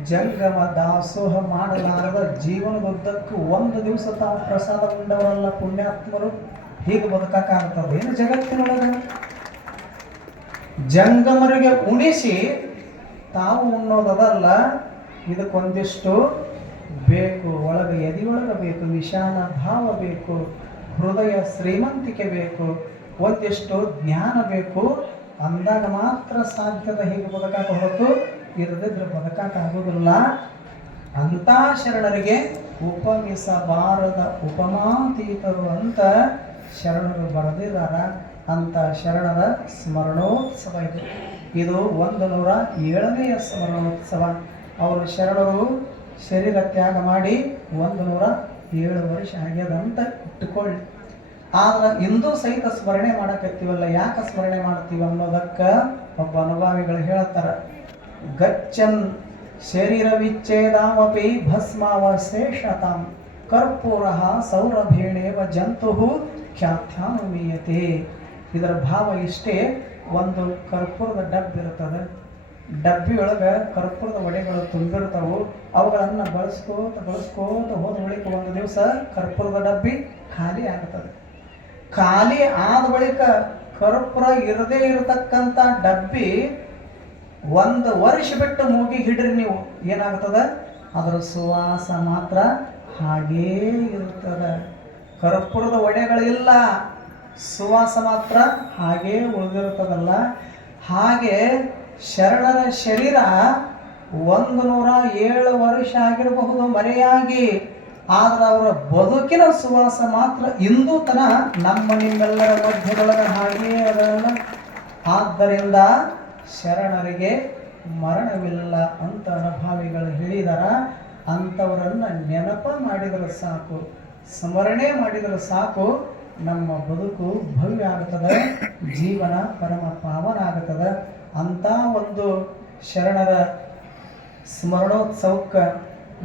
ಜಂಗಮ ದಾಸೋಹ ಮಾಡಲಾರದ ಜೀವನದುದ್ದಕ್ಕೂ ಒಂದು ದಿವಸ ತಾವು ಪ್ರಸಾದ ಉಂಡವರಲ್ಲ ಪುಣ್ಯಾತ್ಮರು. ಹೀಗೆ ಬದುಕಾಗ್ತದೆ ಏನು ಜಗತ್ತಿನೊಳಗೆ? ಜಂಗಮರಿಗೆ ಉಣಿಸಿ ತಾವು ಉಣ್ಣೋದಲ್ಲ, ಇದಕ್ಕೊಂದಿಷ್ಟು ಬೇಕು, ಒಳಗೆ ಎದೆಯೊಳಗೆ ಬೇಕು, ವಿಶಾಲ ಭಾವ ಬೇಕು, ಹೃದಯ ಶ್ರೀಮಂತಿಕೆ ಬೇಕು, ಒಂದಿಷ್ಟು ಜ್ಞಾನ ಬೇಕು. ಅಂದಾಗ ಮಾತ್ರ ಸಾಧ್ಯದ ಹೀಗೆ ಬದುಕಾಕ ಹೊರತು ಇರದಿದ್ರೆ ಬದುಕಾಕಾಗೋದಿಲ್ಲ. ಅಂಥ ಶರಣರಿಗೆ ಉಪಮಿಸಬಾರದ ಉಪಮಾತೀತರು ಅಂತ ಶರಣರು ಬರೆದಿದ್ದಾರ. ಅಂತ ಶರಣರ ಸ್ಮರಣೋತ್ಸವ ಇದು. ಇದು 107ನೇ ಸ್ಮರಣೋತ್ಸವ. ಅವರು ಶರಣರು ಶರೀರ ತ್ಯಾಗ ಮಾಡಿ 107 ವರ್ಷ ಆಗ್ಯದಂತ ಇಟ್ಟುಕೊಳ್ಳಿ. ಆದ್ರೆ ಇಂದು ಸಹಿತ ಸ್ಮರಣೆ ಮಾಡಕತ್ತೀವಲ್ಲ, ಯಾಕೆ ಸ್ಮರಣೆ ಮಾಡ್ತೀವಿ ಅನ್ನೋದಕ್ಕೆ ಒಬ್ಬ ಅನುಭಾವಿಗಳು ಹೇಳ್ತಾರ. ಗಚ್ಚನ್ ಶರೀರ ವಿಚ್ಛೇದಾಮಪಿ ಭಸ್ಮಾವಶೇಷತಾಂ ಕರ್ಪೂರ ಸೌರಭೇಣೇವ ಜಂತು ಖ್ಯಾತ್ಯಾನುಮೀಯತೆ. ಇದರ ಭಾವ ಇಷ್ಟೇ. ಒಂದು ಕರ್ಪೂರದ ಡಬ್ಬಿ ಇರ್ತದೆ, ಡಬ್ಬಿಯೊಳಗೆ ಕರ್ಪೂರದ ಒಡೆಗಳು ತುಂಬಿರ್ತಾವು. ಅವುಗಳನ್ನು ಬಳಸ್ಕೋತ ಹೋದ ಬಳಿಕ ಒಂದು ದಿವಸ ಕರ್ಪೂರದ ಡಬ್ಬಿ ಖಾಲಿ ಆಗ್ತದೆ. ಖಾಲಿ ಆದ ಬಳಿಕ ಕರ್ಪೂರ ಇರದೇ ಇರತಕ್ಕಂಥ ಡಬ್ಬಿ 1 ವರ್ಷ ಬಿಟ್ಟು ಮೂಗಿ ಹಿಡ್ರಿ ನೀವು, ಏನಾಗ್ತದೆ? ಅದರ ಸುವಾಸ ಮಾತ್ರ ಹಾಗೇ ಇರ್ತದೆ. ಕರ್ಪೂರದ ಒಡೆಗಳಿಲ್ಲ, ಸುವಾಸ ಮಾತ್ರ ಹಾಗೇ ಉಳಿದಿರ್ತದಲ್ಲ. ಹಾಗೆ ಶರಣರ ಶರೀರ 107 ವರ್ಷ ಆಗಿರಬಹುದು ಮರೆಯಾಗಿ, ಆದ್ರೆ ಅವರ ಬದುಕಿನ ಸುವಾಸ ಮಾತ್ರ ಇಂದು ತನ ನಮ್ಮ ನಿಮ್ಮೆಲ್ಲರ ಮಧ್ಯದೊಳಗೆ ಹಾಗೇ ಅದಲ್ಲ. ಆದ್ದರಿಂದ ಶರಣರಿಗೆ ಮರಣವಿಲ್ಲ ಅಂತ ಅನುಭಾವಿಗಳು ಹೇಳಿದಾರ. ಅಂಥವರನ್ನು ನೆನಪ ಮಾಡಿದರೆ ಸಾಕು, ಸ್ಮರಣೆ ಮಾಡಿದರೆ ಸಾಕು, ನಮ್ಮ ಬದುಕು ಭವ್ಯ ಆಗ್ತದೆ, ಜೀವನ ಪರಮ ಪಾವನ ಆಗ್ತದೆ. ಅಂಥ ಒಂದು ಶರಣರ ಸ್ಮರಣೋತ್ಸವಕ್ಕೆ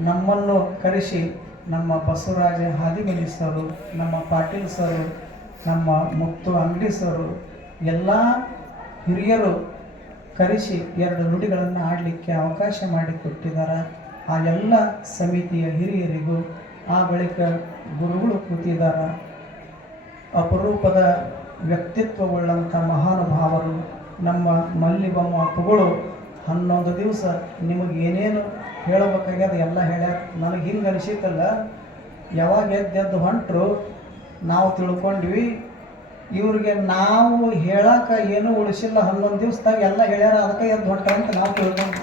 ನಮ್ಮನ್ನು ಕರೆಸಿ ನಮ್ಮ ಬಸವರಾಜ ಹಾದಿಮನಿ ಸರು, ನಮ್ಮ ಪಾಟೀಲ್ ಸರು, ನಮ್ಮ ಮುತ್ತು ಅಂಗಡಿ ಸರು, ಎಲ್ಲ ಹಿರಿಯರು ಕರೆಸಿ 2 ನುಡಿಗಳನ್ನು ಆಡಲಿಕ್ಕೆ ಅವಕಾಶ ಮಾಡಿಕೊಟ್ಟಿದ್ದಾರೆ. ಆ ಎಲ್ಲ ಸಮಿತಿಯ ಹಿರಿಯರಿಗೂ, ಆ ಬಳಿಕ ಗುರುಗಳು ಕೂತಿದ್ದಾರೆ. ಅಪರೂಪದ ವ್ಯಕ್ತಿತ್ವವುಳ್ಳಂಥ ಮಹಾನುಭಾವರು ನಮ್ಮ ಮಲ್ಲಿಬಮ್ಮ ಅಪ್ಪುಗಳು 11 ದಿವಸ ನಿಮಗೆ ಏನೇನು ಹೇಳಬೇಕಾಗ್ಯದ ಎಲ್ಲ ಹೇಳ್ಯಾರ. ನನಗೆ ಹಿಂಗೆ ಅನಿಸಿತ್ತಲ್ಲ, ಯಾವಾಗ ಎದ್ದು ಹೊಂಟರು ನಾವು ತಿಳ್ಕೊಂಡ್ವಿ, ಇವ್ರಿಗೆ ನಾವು ಹೇಳಾಕ ಏನೂ ಉಳಿಸಿಲ್ಲ, 11 ದಿವಸದಾಗ ಎಲ್ಲ ಹೇಳ್ಯಾರ, ಅದಕ್ಕೆ ಎದ್ದು ಹೊಂಟ ಅಂತ ನಾವು ತಿಳ್ಕೊಂಡ್ವಿ.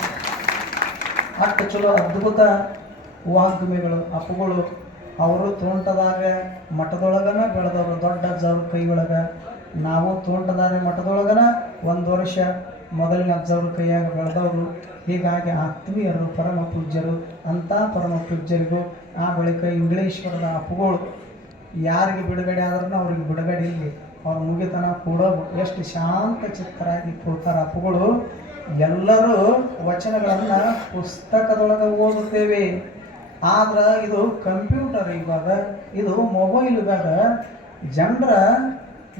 ಅಷ್ಟು ಚಲೋ ಅದ್ಭುತ ವಾಗ್ಮಿಗಳು ಅಪ್ಪುಗಳು. ಅವರು ತೋಂಟದಾರ ಮಠದೊಳಗನ ಬೆಳೆದವರು, ದೊಡ್ಡ ಅಜ್ಜವ್ರ ಕೈಯೊಳಗೆ. ನಾವು ತೋಂಟದಾರ ಮಠದೊಳಗನ 1 ವರ್ಷ ಮೊದಲನೇ ಅಜ್ಜವ್ರ ಕೈಯಾಗ ಬೆಳೆದವರು. ಹೀಗಾಗಿ ಆತ್ಮೀಯರು, ಪರಮ ಪೂಜ್ಯರು. ಅಂಥ ಪರಮ ಪೂಜ್ಯರಿಗೂ ಆ ಬಳಿಕ ಇಂಗ್ಲೇಶ್ವರದ ಅಪ್ಪುಗಳು ಯಾರಿಗೆ ಬಿಡುಗಡೆ ಆದ್ರೂ ಅವ್ರಿಗೆ ಬಿಡುಗಡೆ ಇಲ್ಲಿ, ಅವ್ರ ಮುಗಿತನ ಕೂಡ ಎಷ್ಟು ಶಾಂತ ಚಿತ್ತರಾಗಿ ಕೂತಾರ ಅಪ್ಪುಗಳು. ಎಲ್ಲರೂ ವಚನಗಳನ್ನು ಪುಸ್ತಕದೊಳಗೆ ಓದುತ್ತೇವೆ, ಆದ್ರೆ ಇದು ಕಂಪ್ಯೂಟರ್ ಯುಗ, ಇದು ಮೊಬೈಲ್ ಯುಗ. ಜನರ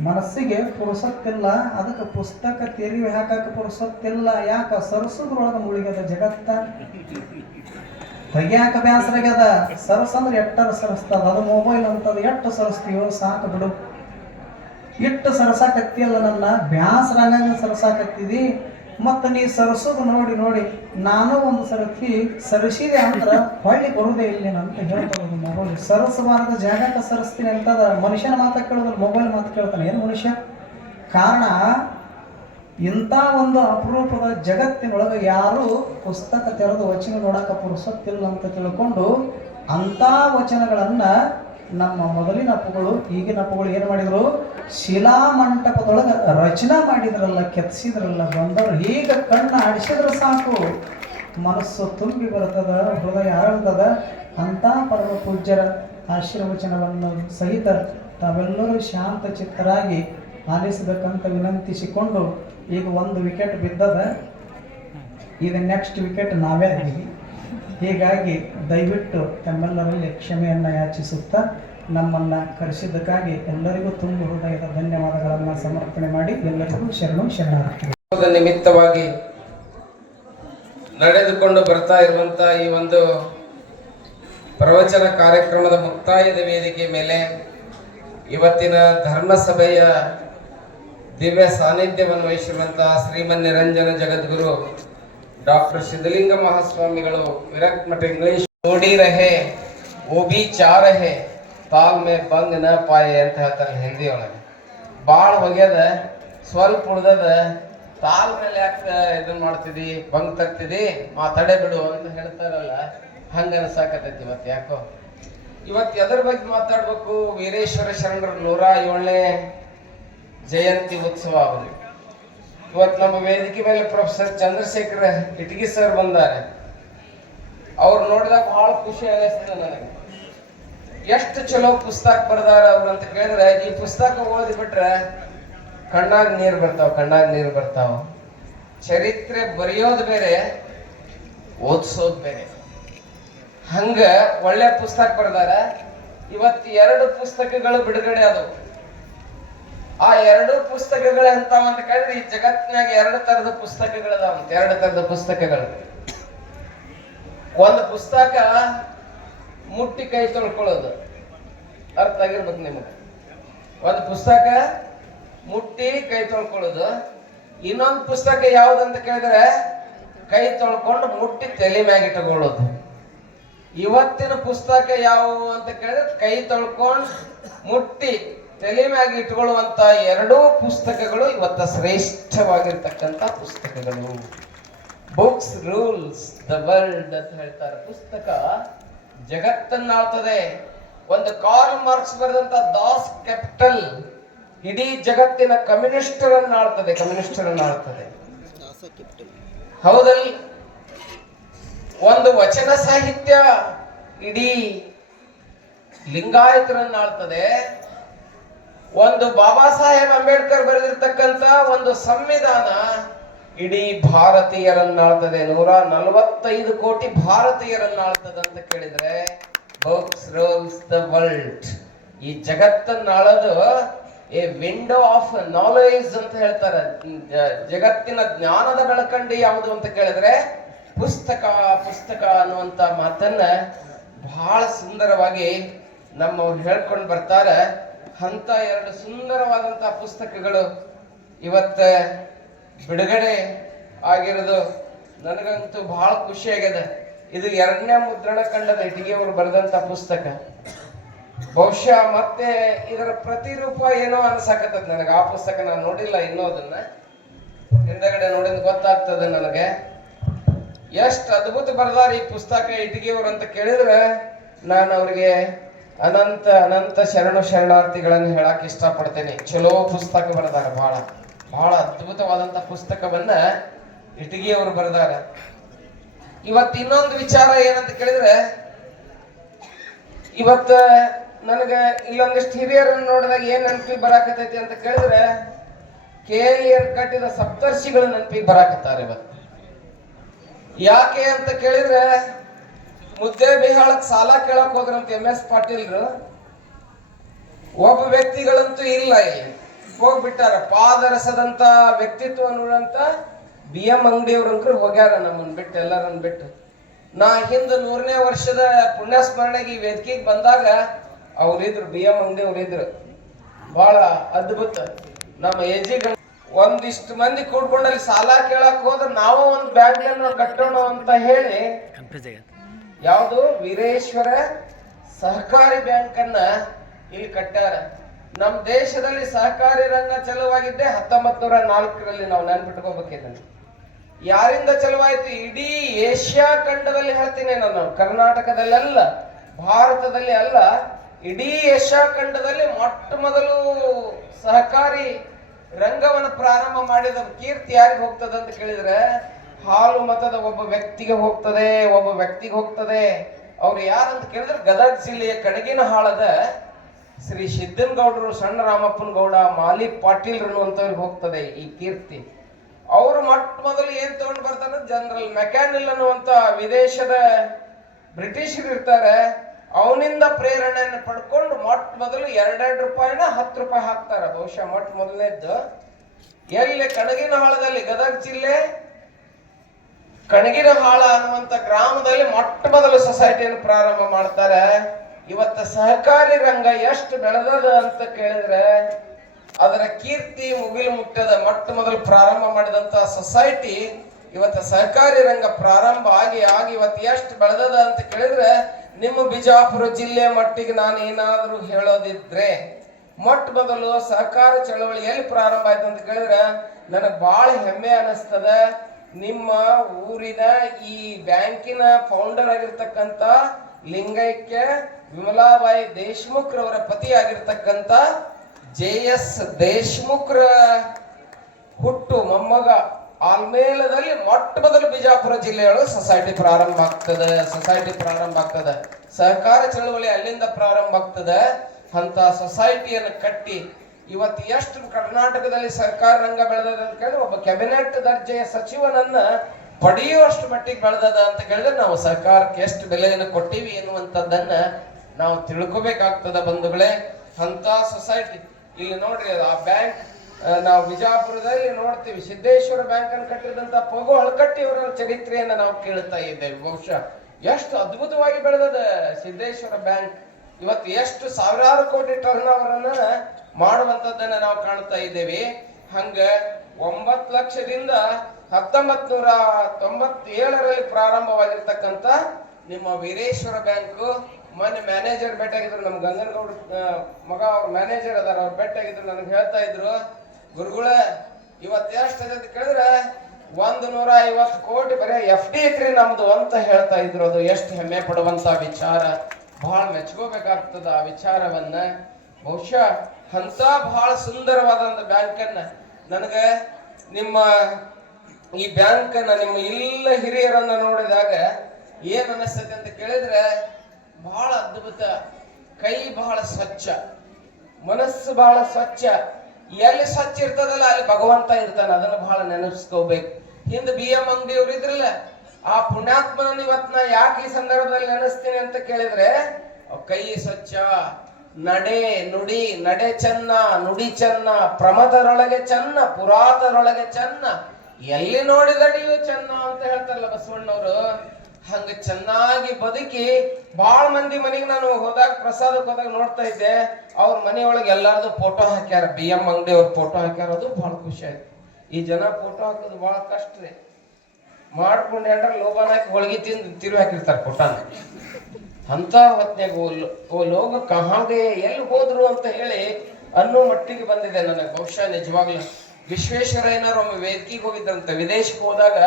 ಮನಸ್ಸಿಗೆ ಪುರುಸತ್ತಿಲ್ಲ, ಅದಕ್ಕೆ ಪುಸ್ತಕ ತೆರಿವಿ ಹಾಕಕ್ಕೆ ಪುರುಸತ್ತಿಲ್ಲ. ಯಾಕೆ? ಸರಸದ್ರೊಳಗೆ ಮುಳುಗ್ಯದ ಜಗತ್ತ, ತೆಗಿಯಾಕ ಬ್ಯಾಸರಾಗ್ಯದ. ಸರಸಂದ್ರೆ ಎಟ್ಟರ ಸರಸ್ತದ, ಅದು ಮೊಬೈಲ್ ಅಂತದ. ಎಷ್ಟು ಸರಸ್ತೀವೋ ಸಾಕು ಬಿಡು. ಎಷ್ಟು ಸರಸಾಕತ್ತಿಯಲ್ಲ, ನನ್ನ ಬ್ಯಾಸರಾಗ ಸರಸಾಕತ್ತಿದಿ. ಮತ್ತು ನೀ ಸರಸೋದು ನೋಡಿ ನೋಡಿ ನಾನು ಒಂದು ಸರ್ತಿ ಸರಿಸಿದೆ ಅಂದ್ರೆ ಹೊಳ್ಳಿ ಬರುವುದೇ ಇಲ್ಲ ಅಂತ ಹೇಳ್ಬೋದು. ಮೊಬೈಲ್ ಸರಸಬಾರದ ಜಾಗಕ್ಕೆ ಸರಿಸ್ತೀನಿ ಅಂತದ. ಮನುಷ್ಯನ ಮಾತು ಕೇಳೋದು, ಮೊಬೈಲ್ ಮಾತು ಕೇಳ್ತಾನೆ ಏನು ಮನುಷ್ಯ? ಕಾರಣ ಇಂಥ ಒಂದು ಅಪರೂಪದ ಜಗತ್ತಿನೊಳಗೆ ಯಾರು ಪುಸ್ತಕ ತೆರೆದು ವಚನ ನೋಡಕ್ಕೆ ಪುರುಸತ್ತಿಲ್ಲ ಅಂತ ತಿಳ್ಕೊಂಡು ಅಂಥ ವಚನಗಳನ್ನು ನಮ್ಮ ಮೊದಲಿನ ಅಪ್ಪುಗಳು, ಈಗಿನ ಅಪ್ಪುಗಳು ಏನು ಮಾಡಿದರು? ಶಿಲಾಮಂಟಪದೊಳಗೆ ರಚನೆ ಮಾಡಿದ್ರಲ್ಲ, ಕೆತ್ತಿಸಿದ್ರಲ್ಲ. ಬಂದವರು ಹೀಗೆ ಕಣ್ಣು ಆಡಿಸಿದ್ರೆ ಸಾಕು, ಮನಸ್ಸು ತುಂಬಿ ಬರ್ತದ, ಹೃದಯ ಅರಳ್ತದ. ಅಂಥ ಪರಮ ಪೂಜ್ಯರ ಆಶೀರ್ವಚನವನ್ನು ಸಹಿತ ತಾವೆಲ್ಲರೂ ಶಾಂತ ಚಿತ್ತರಾಗಿ ಆಲಿಸಬೇಕಂತ ವಿನಂತಿಸಿಕೊಂಡು, ಈಗ 1 ವಿಕೆಟ್ ಬಿದ್ದದ, ಈಗ ನೆಕ್ಸ್ಟ್ ವಿಕೆಟ್ ನಾವೇ ಆಗಿವಿ. ಹೀಗಾಗಿ ದಯವಿಟ್ಟು ತಮ್ಮೆಲ್ಲರಲ್ಲಿ ಕ್ಷಮೆಯನ್ನು ಯಾಚಿಸುತ್ತಾ ನಮ್ಮನ್ನು ಕರೆಸಿದ್ದಕ್ಕಾಗಿ ಎಲ್ಲರಿಗೂ ತುಂಬ ಹೃದಯದ ಧನ್ಯವಾದಗಳನ್ನು ಸಮರ್ಪಣೆ ಮಾಡಿ ಎಲ್ಲರಿಗೂ ಶರಣು ಶರಣಾರ್ಥಿ. ನಿಮಿತ್ತವಾಗಿ ನಡೆದುಕೊಂಡು ಬರ್ತಾ ಇರುವಂತ ಈ ಒಂದು ಪ್ರವಚನ ಕಾರ್ಯಕ್ರಮದ ಮುಕ್ತಾಯದ ವೇದಿಕೆ ಮೇಲೆ ಇವತ್ತಿನ ಧರ್ಮಸಭೆಯ ದಿವ್ಯ ಸಾನ್ನಿಧ್ಯವನ್ನು ವಹಿಸಿರುವಂತಹ ಶ್ರೀಮನ್ ನಿರಂಜನ ಜಗದ್ಗುರು ಡಾಕ್ಟರ್ ಸಿದ್ಧಲಿಂಗ ಮಹಾಸ್ವಾಮಿಗಳು ವಿರಕ್ತ ಮಠ ಇಂಗ್ಲಿಷ್ ನೋಡಿ ರಹೆ ಓ ಬಿ ಚಾರ ಹೇ ತಾಲ್ ಮೇ ಬಂಗ್ ನ ಪಾಯೆ ಅಂತ ಹೇಳ್ತಾರೆ ಹಿಂದಿ ಒಳಗೆ. ಬಾಳ್ ಹೊಗ್ಯದ ಸ್ವಲ್ಪ ಉಳ್ದದ ತಾಲ್ ಮೇಲೆ ಯಾಕೆ ಇದನ್ನ ಮಾಡ್ತಿದಿ ಬಂಗ್ ತಗ್ತಿದಿ ಮಾತಾಡೇ ಬಿಡು ಅಂತ ಹೇಳ್ತಾರಲ್ಲ, ಹಂಗ ಅನ್ಸಾಕತೈತಿ ಇವತ್ತು. ಯಾಕೋ ಇವತ್ತು ಎದ್ರ ಬಗ್ಗೆ ಮಾತಾಡ್ಬೇಕು? ವೀರೇಶ್ವರ ಶರಣರ 107ನೇ ಜಯಂತಿ ಉತ್ಸವ ಅವರು. ಇವತ್ತು ನಮ್ಮ ವೇದಿಕೆ ಮೇಲೆ ಪ್ರೊಫೆಸರ್ ಚಂದ್ರಶೇಖರ ಇಟಗಿ ಸರ್ ಬಂದಾರೆ. ಅವ್ರು ನೋಡಿದಾಗ ಬಹಳ ಖುಷಿ ಅನಿಸ್ತದೆ ನನಗೆ. ಎಷ್ಟು ಚಲೋ ಪುಸ್ತಕ ಬರ್ದಾರ ಅವ್ರು ಅಂತ ಕೇಳಿದ್ರೆ, ಈ ಪುಸ್ತಕ ಓದಿ ಬಿಟ್ರೆ ಕಣ್ಣಾಗ ನೀರು ಬರ್ತಾವ. ಚರಿತ್ರೆ ಬರೆಯೋದು ಬೇರೆ, ಓದಿಸೋದು ಬೇರೆ. ಹಂಗ ಒಳ್ಳೆ ಪುಸ್ತಕ ಬರ್ದಾರ. ಇವತ್ತು 2 ಪುಸ್ತಕಗಳು ಬಿಡುಗಡೆ ಆದವು. ಆ 2 ಪುಸ್ತಕಗಳು ಎಂತಾವ ಅಂತ ಕೇಳಿದ್ರೆ, ಈ ಜಗತ್ತಿನಾಗ 2 ತರದ ಪುಸ್ತಕಗಳದಾವಂತ. 2 ತರದ ಪುಸ್ತಕಗಳು. ಒಂದು ಪುಸ್ತಕ ಮುಟ್ಟಿ ಕೈ ತೊಳ್ಕೊಳ್ಳೋದು, ಅರ್ಥ ಆಗಿರ್ಬೇಕು ನಿಮಗೆ. ಒಂದು ಪುಸ್ತಕ ಮುಟ್ಟಿ ಕೈ ತೊಳ್ಕೊಳ್ಳೋದು. ಇನ್ನೊಂದು ಪುಸ್ತಕ ಯಾವ್ದಂತ ಕೇಳಿದ್ರೆ, ಕೈ ತೊಳ್ಕೊಂಡು ಮುಟ್ಟಿ ತಲೆ ಮ್ಯಾಗ ಇಟ್ಕೊಳ್ಳೋದು. ಇವತ್ತಿನ ಪುಸ್ತಕ ಯಾವುವು ಅಂತ ಕೇಳಿದ್ರೆ, ಕೈ ತೊಳ್ಕೊಂಡು ಮುಟ್ಟಿ ತಲೆ ಮ್ಯಾಗ ಇಟ್ಕೊಳ್ಳುವಂತ 2 ಪುಸ್ತಕಗಳು ಇವತ್ತ ಶ್ರೇಷ್ಠವಾಗಿರ್ತಕ್ಕಂಥ ಪುಸ್ತಕಗಳು. ಬುಕ್ಸ್ ರೂಲ್ಸ್ ದ ವರ್ಲ್ಡ್ ಅಂತ ಹೇಳ್ತಾರೆ. ಪುಸ್ತಕ ಜಗತ್ತನ್ನಾಳ್ತದೆ. ಒಂದು ಕಾರ್ಲ್ ಮಾರ್ಕ್ಸ್ ಬರೆದಂತ ದಾಸ್ ಕ್ಯಾಪಿಟಲ್ ಇಡೀ ಜಗತ್ತಿನ ಕಮ್ಯುನಿಸ್ಟರನ್ನಾಳ್ತದೆ. ಹೌದಲ್ಲಿ ಒಂದು ವಚನ ಸಾಹಿತ್ಯ ಇಡೀ ಲಿಂಗಾಯತರನ್ನಾಳ್ತದೆ. ಒಂದು ಬಾಬಾ ಸಾಹೇಬ್ ಅಂಬೇಡ್ಕರ್ ಬರೆದಿರ್ತಕ್ಕಂಥ ಒಂದು ಸಂವಿಧಾನ ಇಡೀ ಭಾರತೀಯರನ್ನಾಳ್ತದೆ. 145 ಕೋಟಿ ಭಾರತೀಯರನ್ನಾಳ್ತದೆ ಅಂತ ಕೇಳಿದ್ರೆ, ಬುಕ್ಸ್ ರೂಲ್ಸ್ ದ ವರ್ಲ್ಡ್. ಈ ಜಗತ್ತನ್ನಾಳೋದು ಎ ವಿಂಡೋ ಆಫ್ ನಾಲೆಜ್ ಅಂತ ಹೇಳ್ತಾರೆ. ಜಗತ್ತಿನ ಜ್ಞಾನದ ಬೆಳಕಂಡಿ ಯಾವುದು ಅಂತ ಕೇಳಿದ್ರೆ ಪುಸ್ತಕ ಅನ್ನುವಂತ ಮಾತನ್ನ ಬಹಳ ಸುಂದರವಾಗಿ ನಮ್ಮವ್ರು ಹೇಳ್ಕೊಂಡು ಬರ್ತಾರೆ. ಅಂತ 2 ಸುಂದರವಾದಂತಹ ಪುಸ್ತಕಗಳು ಇವತ್ತ ಬಿಡುಗಡೆ ಆಗಿರೋದು ನನಗಂತೂ ಬಹಳ ಖುಷಿ ಆಗ್ಯದ. ಇದು 2ನೇ ಮುದ್ರಣ ಕಂಡದ ಇಟಗಿ ಅವರು ಬರೆದಂತ ಪುಸ್ತಕ. ಬಹುಶಃ ಮತ್ತೆ ಇದರ ಪ್ರತಿರೂಪ ಏನೋ ಅನ್ಸಾಕತ್ತದ ನನಗೆ. ಆ ಪುಸ್ತಕ ನಾನು ನೋಡಿಲ್ಲ ಇನ್ನೂ, ಅದನ್ನ ಹಿಂದಗಡೆ ನೋಡಿದ್ ಗೊತ್ತಾಗ್ತದೆ ನನಗೆ. ಎಷ್ಟು ಅದ್ಭುತ ಬರ್ದಾರ ಈ ಪುಸ್ತಕ ಇಟಗಿಯವರು ಅಂತ ಕೇಳಿದ್ರೆ, ನಾನು ಅವ್ರಿಗೆ ಅನಂತ ಶರಣಾರ್ಥಿಗಳನ್ನು ಹೇಳಕ್ ಇಷ್ಟಪಡ್ತೇನೆ. ಚಲೋ ಪುಸ್ತಕ ಬರೆದಾರ. ಬಹಳ ಅದ್ಭುತವಾದಂತ ಪುಸ್ತಕವನ್ನ ಇಟಗಿಯವರು ಬರೆದಾರ. ಇವತ್ತು ಇನ್ನೊಂದು ವಿಚಾರ ಏನಂತ ಕೇಳಿದ್ರೆ, ಇವತ್ತ ನನಗ ಇಲ್ಲೊಂದಿಷ್ಟು ಹಿರಿಯರನ್ನು ನೋಡಿದಾಗ ಏನ್ ನೆನಪಿಗೆ ಬರಾಕತೈತಿ ಅಂತ ಕೇಳಿದ್ರೆ, ಕೇಲಿಯರ್ ಕಟ್ಟಿದ ಸಪ್ತರ್ಷಿಗಳು ನೆನಪಿಗೆ ಬರಾಕತ್ತಾರೆ ಇವತ್ತು. ಯಾಕೆ ಅಂತ ಕೇಳಿದ್ರೆ, ಮುದ್ದೇಬಿಹಾಳಕ್ ಸಾಲ ಕೇಳಕ್ ಹೋದ್ರಂತ MS ಪಾಟೀಲ್ರು. ಒಬ್ಬ ವ್ಯಕ್ತಿಗಳಂತೂ ಇಲ್ಲ, ಇಲ್ಲಿ ಹೋಗ್ಬಿಟ್ಟಾರ. ಪಾದರಸದಂತ ವ್ಯಕ್ತಿತ್ವ ನೋಡಂತ BM ಅಂಗಡಿಯವ್ರಂಕ್ರು ಹೋಗ್ಯಾರ ನಮ್ಮನ್ ಬಿಟ್ಟು, ಎಲ್ಲರನ್ನ ಬಿಟ್ಟು. ನಾ ಹಿಂದ 100ನೇ ವರ್ಷದ ಪುಣ್ಯ ಸ್ಮರಣೆಗೆ ಈ ವೇದಿಕೆಗೆ ಬಂದಾಗ ಅವ್ರಿದ್ರು, BM ಅಂಗಡಿಯವ್ರು ಇದ್ರು. ಬಹಳ ಅದ್ಭುತ. ನಮ್ಮ ಏಜಿಗಳು ಒಂದಿಷ್ಟು ಮಂದಿ ಕೂಡ್ಕೊಂಡಲ್ಲಿ ಸಾಲ ಕೇಳಕ್ ಹೋದ್ರೆ, ನಾವು ಒಂದು ಬ್ಯಾಂಕ್ ಕಟ್ಟೋಣ ಅಂತ ಹೇಳಿ ಯಾವುದು ವೀರೇಶ್ವರ ಸಹಕಾರಿ ಬ್ಯಾಂಕ್ ಅನ್ನ ಇಲ್ಲಿ ಕಟ್ಟಾರ. ನಮ್ಮ ದೇಶದಲ್ಲಿ ಸಹಕಾರಿ ರಂಗ ಚಲುವಾಗಿದ್ದೆ 1904ರಲ್ಲಿ. ನಾವು ನೆನ್ಪಿಟ್ಕೋಬೇಕಿದ್ದನ್ನು. ಯಾರಿಂದ ಚಲುವಾಯ್ತು? ಇಡೀ ಏಷ್ಯಾ ಖಂಡದಲ್ಲಿ ಹೇಳ್ತೀನಿ ನಾನು, ಕರ್ನಾಟಕದಲ್ಲೆಲ್ಲ, ಭಾರತದಲ್ಲಿ ಅಲ್ಲ, ಇಡೀ ಏಷ್ಯಾ ಖಂಡದಲ್ಲಿ ಮೊಟ್ಟ ಮೊದಲು ಸಹಕಾರಿ ರಂಗವನ್ನು ಪ್ರಾರಂಭ ಮಾಡಿದ ಕೀರ್ತಿ ಯಾರಿಗೆ ಹೋಗ್ತದೆ ಅಂತ ಕೇಳಿದ್ರೆ, ಹಾಲು ಮತದ ಒಬ್ಬ ವ್ಯಕ್ತಿಗೆ ಹೋಗ್ತದೆ. ಅವ್ರು ಯಾರಂತ ಕೇಳಿದ್ರೆ, ಗದಗ ಜಿಲ್ಲೆಯ ಕಡಗಿನಹಾಳದ ಶ್ರೀ ಸಿದ್ದನಗೌಡರು, ಸಣ್ಣ ರಾಮಪ್ಪನ ಗೌಡ, ಮಾಲಿ ಪಾಟೀಲ್ ಅನ್ನುವಂಥವ್ರಿಗೆ ಹೋಗ್ತದೆ ಈ ಕೀರ್ತಿ. ಅವರು ಮೊಟ್ಟ ಮೊದಲು ಏನ್ ತಗೊಂಡು ಬರ್ತಾರೆ, ಜನರಲ್ ಮೆಕ್ಯಾನಿಲ್ ಅನ್ನುವಂತ ವಿದೇಶದ ಬ್ರಿಟಿಷರು ಇರ್ತಾರೆ, ಅವನಿಂದ ಪ್ರೇರಣೆಯನ್ನು ಪಡ್ಕೊಂಡು ಮೊಟ್ಟ ಮೊದಲು 2 ರೂಪಾಯಿನ 10 ರೂಪಾಯಿ ಹಾಕ್ತಾರ. ಬಹುಶಃ ಮೊಟ್ಟ ಮೊದಲನೇದ್ದು ಎಲ್ಲಿ? ಕಣಗಿನಹಾಳದಲ್ಲಿ, ಗದಗ ಜಿಲ್ಲೆ ಕಣಗಿನಹಾಳ ಅನ್ನುವಂತ ಗ್ರಾಮದಲ್ಲಿ ಮೊಟ್ಟ ಮೊದಲು ಸೊಸೈಟಿಯನ್ನು ಪ್ರಾರಂಭ ಮಾಡ್ತಾರೆ. ಇವತ್ತು ಸಹಕಾರಿ ರಂಗ ಎಷ್ಟು ಬೆಳೆದದ ಅಂತ ಕೇಳಿದ್ರೆ ಅದರ ಕೀರ್ತಿ ಮುಗಿಲು ಮುಟ್ಟದ. ಮೊಟ್ಟ ಮೊದಲು ಪ್ರಾರಂಭ ಮಾಡಿದಂತ ಸೊಸೈಟಿ ಇವತ್ತು ಸಹಕಾರಿ ರಂಗ ಪ್ರಾರಂಭ ಆಗಿ ಇವತ್ತು ಎಷ್ಟು ಬೆಳೆದದ ಅಂತ ಕೇಳಿದ್ರೆ ನಿಮ್ಮ ಬಿಜಾಪುರ ಜಿಲ್ಲೆ ಮಟ್ಟಿಗೆ ನಾನು ಏನಾದ್ರೂ ಹೇಳೋದಿದ್ರೆ ಮೊಟ್ಟ ಮೊದಲು ಸಹಕಾರ ಚಳವಳಿ ಎಲ್ಲಿ ಪ್ರಾರಂಭ ಆಯ್ತು ಅಂತ ಕೇಳಿದ್ರೆ ನನಗೆ ಬಹಳ ಹೆಮ್ಮೆ ಅನಿಸ್ತದ. ನಿಮ್ಮ ಊರಿನ ಈ ಬ್ಯಾಂಕಿನ ಫೌಂಡರ್ ಆಗಿರ್ತಕ್ಕಂಥ ಲಿಂಗೈಕ್ಯ ವಿಮಲಾಬಾಯಿ ದೇಶಮುಖ್ ರವರ ಪತಿ ಆಗಿರ್ತಕ್ಕಂಥ JS ದೇಶಮುಖ್ರ ಹುಟ್ಟು ಮೊಮ್ಮಗ ಆಲ್ಮೇಲದಲ್ಲಿ ಮೊಟ್ಟ ಮೊದಲು ಬಿಜಾಪುರ ಜಿಲ್ಲೆಯೊಳಗೆ ಸೊಸೈಟಿ ಪ್ರಾರಂಭ ಆಗ್ತದೆ. ಸಹಕಾರ ಚಳವಳಿ ಅಲ್ಲಿಂದ ಪ್ರಾರಂಭ ಆಗ್ತದೆ. ಅಂತ ಸೊಸೈಟಿಯನ್ನು ಕಟ್ಟಿ ಇವತ್ತು ಎಷ್ಟು ಕರ್ನಾಟಕದಲ್ಲಿ ಸಹಕಾರ ರಂಗ ಬೆಳೆದದ ಅಂತ ಕೇಳಿದ್ರೆ ಒಬ್ಬ ಕ್ಯಾಬಿನೆಟ್ ದರ್ಜೆಯ ಸಚಿವನನ್ನ ಪಡೆಯುವಷ್ಟು ಮಟ್ಟಿಗೆ ಬೆಳೆದದ ಅಂತ ಕೇಳಿದ್ರೆ ನಾವು ಸಹಕಾರಕ್ಕೆ ಎಷ್ಟು ಬೆಲೆಯನ್ನು ಕೊಟ್ಟಿವಿ ಎನ್ನುವಂಥದ್ದನ್ನ ನಾವು ತಿಳ್ಕೊಬೇಕಾಗ್ತದ ಬಂಧುಗಳೇ. ಅಂತ ಸೊಸೈಟಿ ಇಲ್ಲಿ ನೋಡ್ರಿ, ಆ ಬ್ಯಾಂಕ್ ನಾವು ಬಿಜಾಪುರದಲ್ಲಿ ನೋಡ್ತೀವಿ. ಸಿದ್ದೇಶ್ವರ ಬ್ಯಾಂಕ್ ಅನ್ನು ಕಟ್ಟಿದಂತ ಪಗು ಹಳಕಟ್ಟಿ ಅವರ ಚರಿತ್ರೆಯನ್ನ ನಾವು ಕೇಳ್ತಾ ಇದ್ದೇವೆ. ಬಹುಶಃ ಎಷ್ಟು ಅದ್ಭುತವಾಗಿ ಬೆಳೆದದ ಸಿದ್ದೇಶ್ವರ ಬ್ಯಾಂಕ್. ಇವತ್ತು ಎಷ್ಟು ಸಾವಿರಾರು ಕೋಟಿ ಟರ್ನ್ ಓವರ್ ಅನ್ನ ಮಾಡುವಂತದ್ದನ್ನ ನಾವು ಕಾಣ್ತಾ ಇದ್ದೇವೆ. ಹಂಗ 9 ಲಕ್ಷದಿಂದ 1997ರಲ್ಲಿ ಪ್ರಾರಂಭವಾಗಿರ್ತಕ್ಕಂಥ ನಿಮ್ಮ ವೀರೇಶ್ವರ ಬ್ಯಾಂಕ್ ಮೊನ್ನೆ ಮ್ಯಾನೇಜರ್ ಭೇಟಿಯಾಗಿದ್ರು, ನಮ್ಮ ಗಂಗನಗೌಡ ಮಗ ಅವ್ರ ಮ್ಯಾನೇಜರ್ ಅದಾರ, ಅವ್ರು ಭೇಟಿಯಾಗಿದ್ರು. ನನಗೆ ಹೇಳ್ತಾ ಇದ್ರು, ಗುರುಗಳ ಇವತ್ತು ಎಷ್ಟು ಅಂತ ಕೇಳಿದ್ರೆ 150 ಕೋಟಿ ಬರೀ FD ಐತ್ರಿ ನಮ್ದು ಅಂತ ಹೇಳ್ತಾ ಇದ್ರು. ಅದು ಎಷ್ಟು ಹೆಮ್ಮೆ ಪಡುವಂತ ವಿಚಾರ, ಬಹಳ ಮೆಚ್ಕೋಬೇಕಾಗ್ತದ ಆ ವಿಚಾರವನ್ನ. ಬಹುಶಃ ಅಂತ ಬಹಳ ಸುಂದರವಾದಂತ ಬ್ಯಾಂಕನ್ನ ನನಗೆ ನಿಮ್ಮ ಈ ಬ್ಯಾಂಕನ್ನ ನಿಮ್ಮ ಎಲ್ಲ ಹಿರಿಯರನ್ನ ನೋಡಿದಾಗ ಏನ್ ಅನಿಸ್ತದೆ ಅಂತ ಕೇಳಿದ್ರೆ ಬಹಳ ಅದ್ಭುತ. ಕೈ ಬಹಳ ಸ್ವಚ್ಛ, ಮನಸ್ಸು ಬಹಳ ಸ್ವಚ್ಛ. ಎಲ್ಲಿ ಸ್ವಚ್ಛ ಇರ್ತದಲ್ಲ ಅಲ್ಲಿ ಭಗವಂತ ಇರ್ತಾನೆ, ಅದನ್ನ ಬಹಳ ನೆನಪಿಸ್ಕೋಬೇಕು. ಹಿಂದೆ BM ಅಂಗಡಿ ಅವ್ರು ಇದ್ರಲ್ಲ, ಆ ಪುಣ್ಯಾತ್ಮನ ಇವತ್ ನಾ ಯಾಕೆ ಈ ಸಂದರ್ಭದಲ್ಲಿ ನೆನೆಸ್ತೀನಿ ಅಂತ ಕೇಳಿದ್ರೆ ಕೈ ಸ್ವಚ್ಛ, ನಡೆ ನುಡಿ, ನಡೆ ಚೆನ್ನ, ನುಡಿ ಚೆನ್ನ, ಪ್ರಮದರೊಳಗೆ ಚೆನ್ನ, ಪುರಾತರೊಳಗೆ ಚೆನ್ನ, ಎಲ್ಲಿ ನೋಡಿದಡಿಯೂ ಚೆನ್ನ ಅಂತ ಹೇಳ್ತಾರಲ್ಲ ಬಸವಣ್ಣವರು. ಹಂಗ ಚೆನ್ನಾಗಿ ಬದುಕಿ ಬಾಳ ಮಂದಿ ಮನೆಗೆ ನಾನು ಹೋದಾಗ ಪ್ರಸಾದಕ್ಕೆ ಹೋದಾಗ ನೋಡ್ತಾ ಇದ್ದೆ, ಅವ್ರ ಮನೆಯೊಳಗೆ ಎಲ್ಲಾರ್ದು ಫೋಟೋ ಹಾಕ್ಯಾರ, BM ಅಂಗಡಿ ಅವ್ರ ಫೋಟೋ ಹಾಕ್ಯಾರ. ಅದು ಬಹಳ ಖುಷಿ ಆಯ್ತು. ಈ ಜನ ಫೋಟೋ ಹಾಕೋದು ಬಹಳ ಕಷ್ಟ ರೀ. ಮಾಡ್ಕೊಂಡು ಹೇಳ್ರ ಲೋಬಾನ ಹಾಕಿ ಹೊಳಗಿ ತಿರು ಹಾಕಿರ್ತಾರೆ ಫೋಟೋನ. ಅಂತ ಹೊತ್ನ್ಯಾಗ ಓ ಲೋಗ ಕಹಾಗೆ ಎಲ್ಲಿ ಹೋದ್ರು ಅಂತ ಹೇಳಿ ಅನ್ನೋ ಮಟ್ಟಿಗೆ ಬಂದಿದೆ ನನಗೆ. ಬಹುಶಃ ನಿಜವಾಗ್ಲು ವಿಶ್ವೇಶ್ವರಯ್ಯನವ್ರು ಒಮ್ಮೆ ವೇದಿಕೆಗೆ ಹೋಗಿದ್ರಂತ, ವಿದೇಶಕ್ಕೆ ಹೋದಾಗ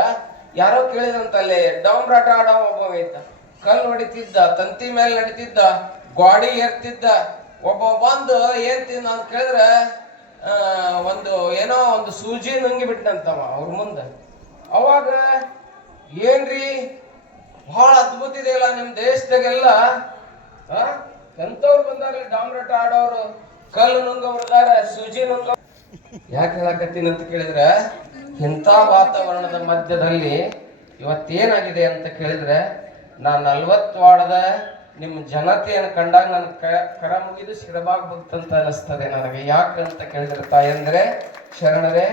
ಯಾರೋ ಕೇಳಿದಂತ, ಅಲ್ಲಿ ಡೌಮ್ರಾಟ ಆಡೋ ಒಬ್ಬ ಇದ್ದ, ಕಲ್ಲು ಹೊಡಿತಿದ್ದ, ತಂತಿ ಮೇಲೆ ನಡಿತಿದ್ದ, ಗಾಡಿ ಏರ್ತಿದ್ದ. ಒಬ್ಬ ಬಂದು ಏನ್ ತಿಂದ ಅಂತ ಕೇಳಿದ್ರೆ ಏನೋ ಒಂದು ಸೂಜಿ ನುಂಗಿ ಬಿಟ್ಟಂತವ ಅವ್ರ ಮುಂದೆ. ಅವಾಗ ಏನ್ರಿ ಬಹಳ ಅದ್ಭುತ ಇದೆಯಲ್ಲ ನಿಮ್ ದೇಶದಾಗೆಲ್ಲ, ಎಂತವ್ರು ಬಂದಾರ ಡಾಮ್ರಾಟ ಆಡೋರು, ಕಲ್ಲು ನುಂಗವ್ರದಾರ, ಸೂಜಿ ನುಂಗ. ಯಾಕೆ ಹೇಳಕತ್ತೀನಿ ಅಂತ ಕೇಳಿದ್ರೆ ಇಂಥ ವಾತಾವರಣದ ಮಧ್ಯದಲ್ಲಿ ಇವತ್ತೇನಾಗಿದೆ ಅಂತ ಕೇಳಿದ್ರೆ ನಾ 40 ವಾರ್ಡದ ನಿಮ್ಮ ಜನತೆಯನ್ನು ಕಂಡಾಗ ನನ್ ಕರ ಮುಗಿದು ಸಿಡಬಾಗ್ಬೇಕಂತ ಅನಿಸ್ತದೆ ನನಗೆ. ಯಾಕಂತ ಕೇಳಿದ್ರೆ ತಾಯಂದ್ರೆ ಶರಣರೇ,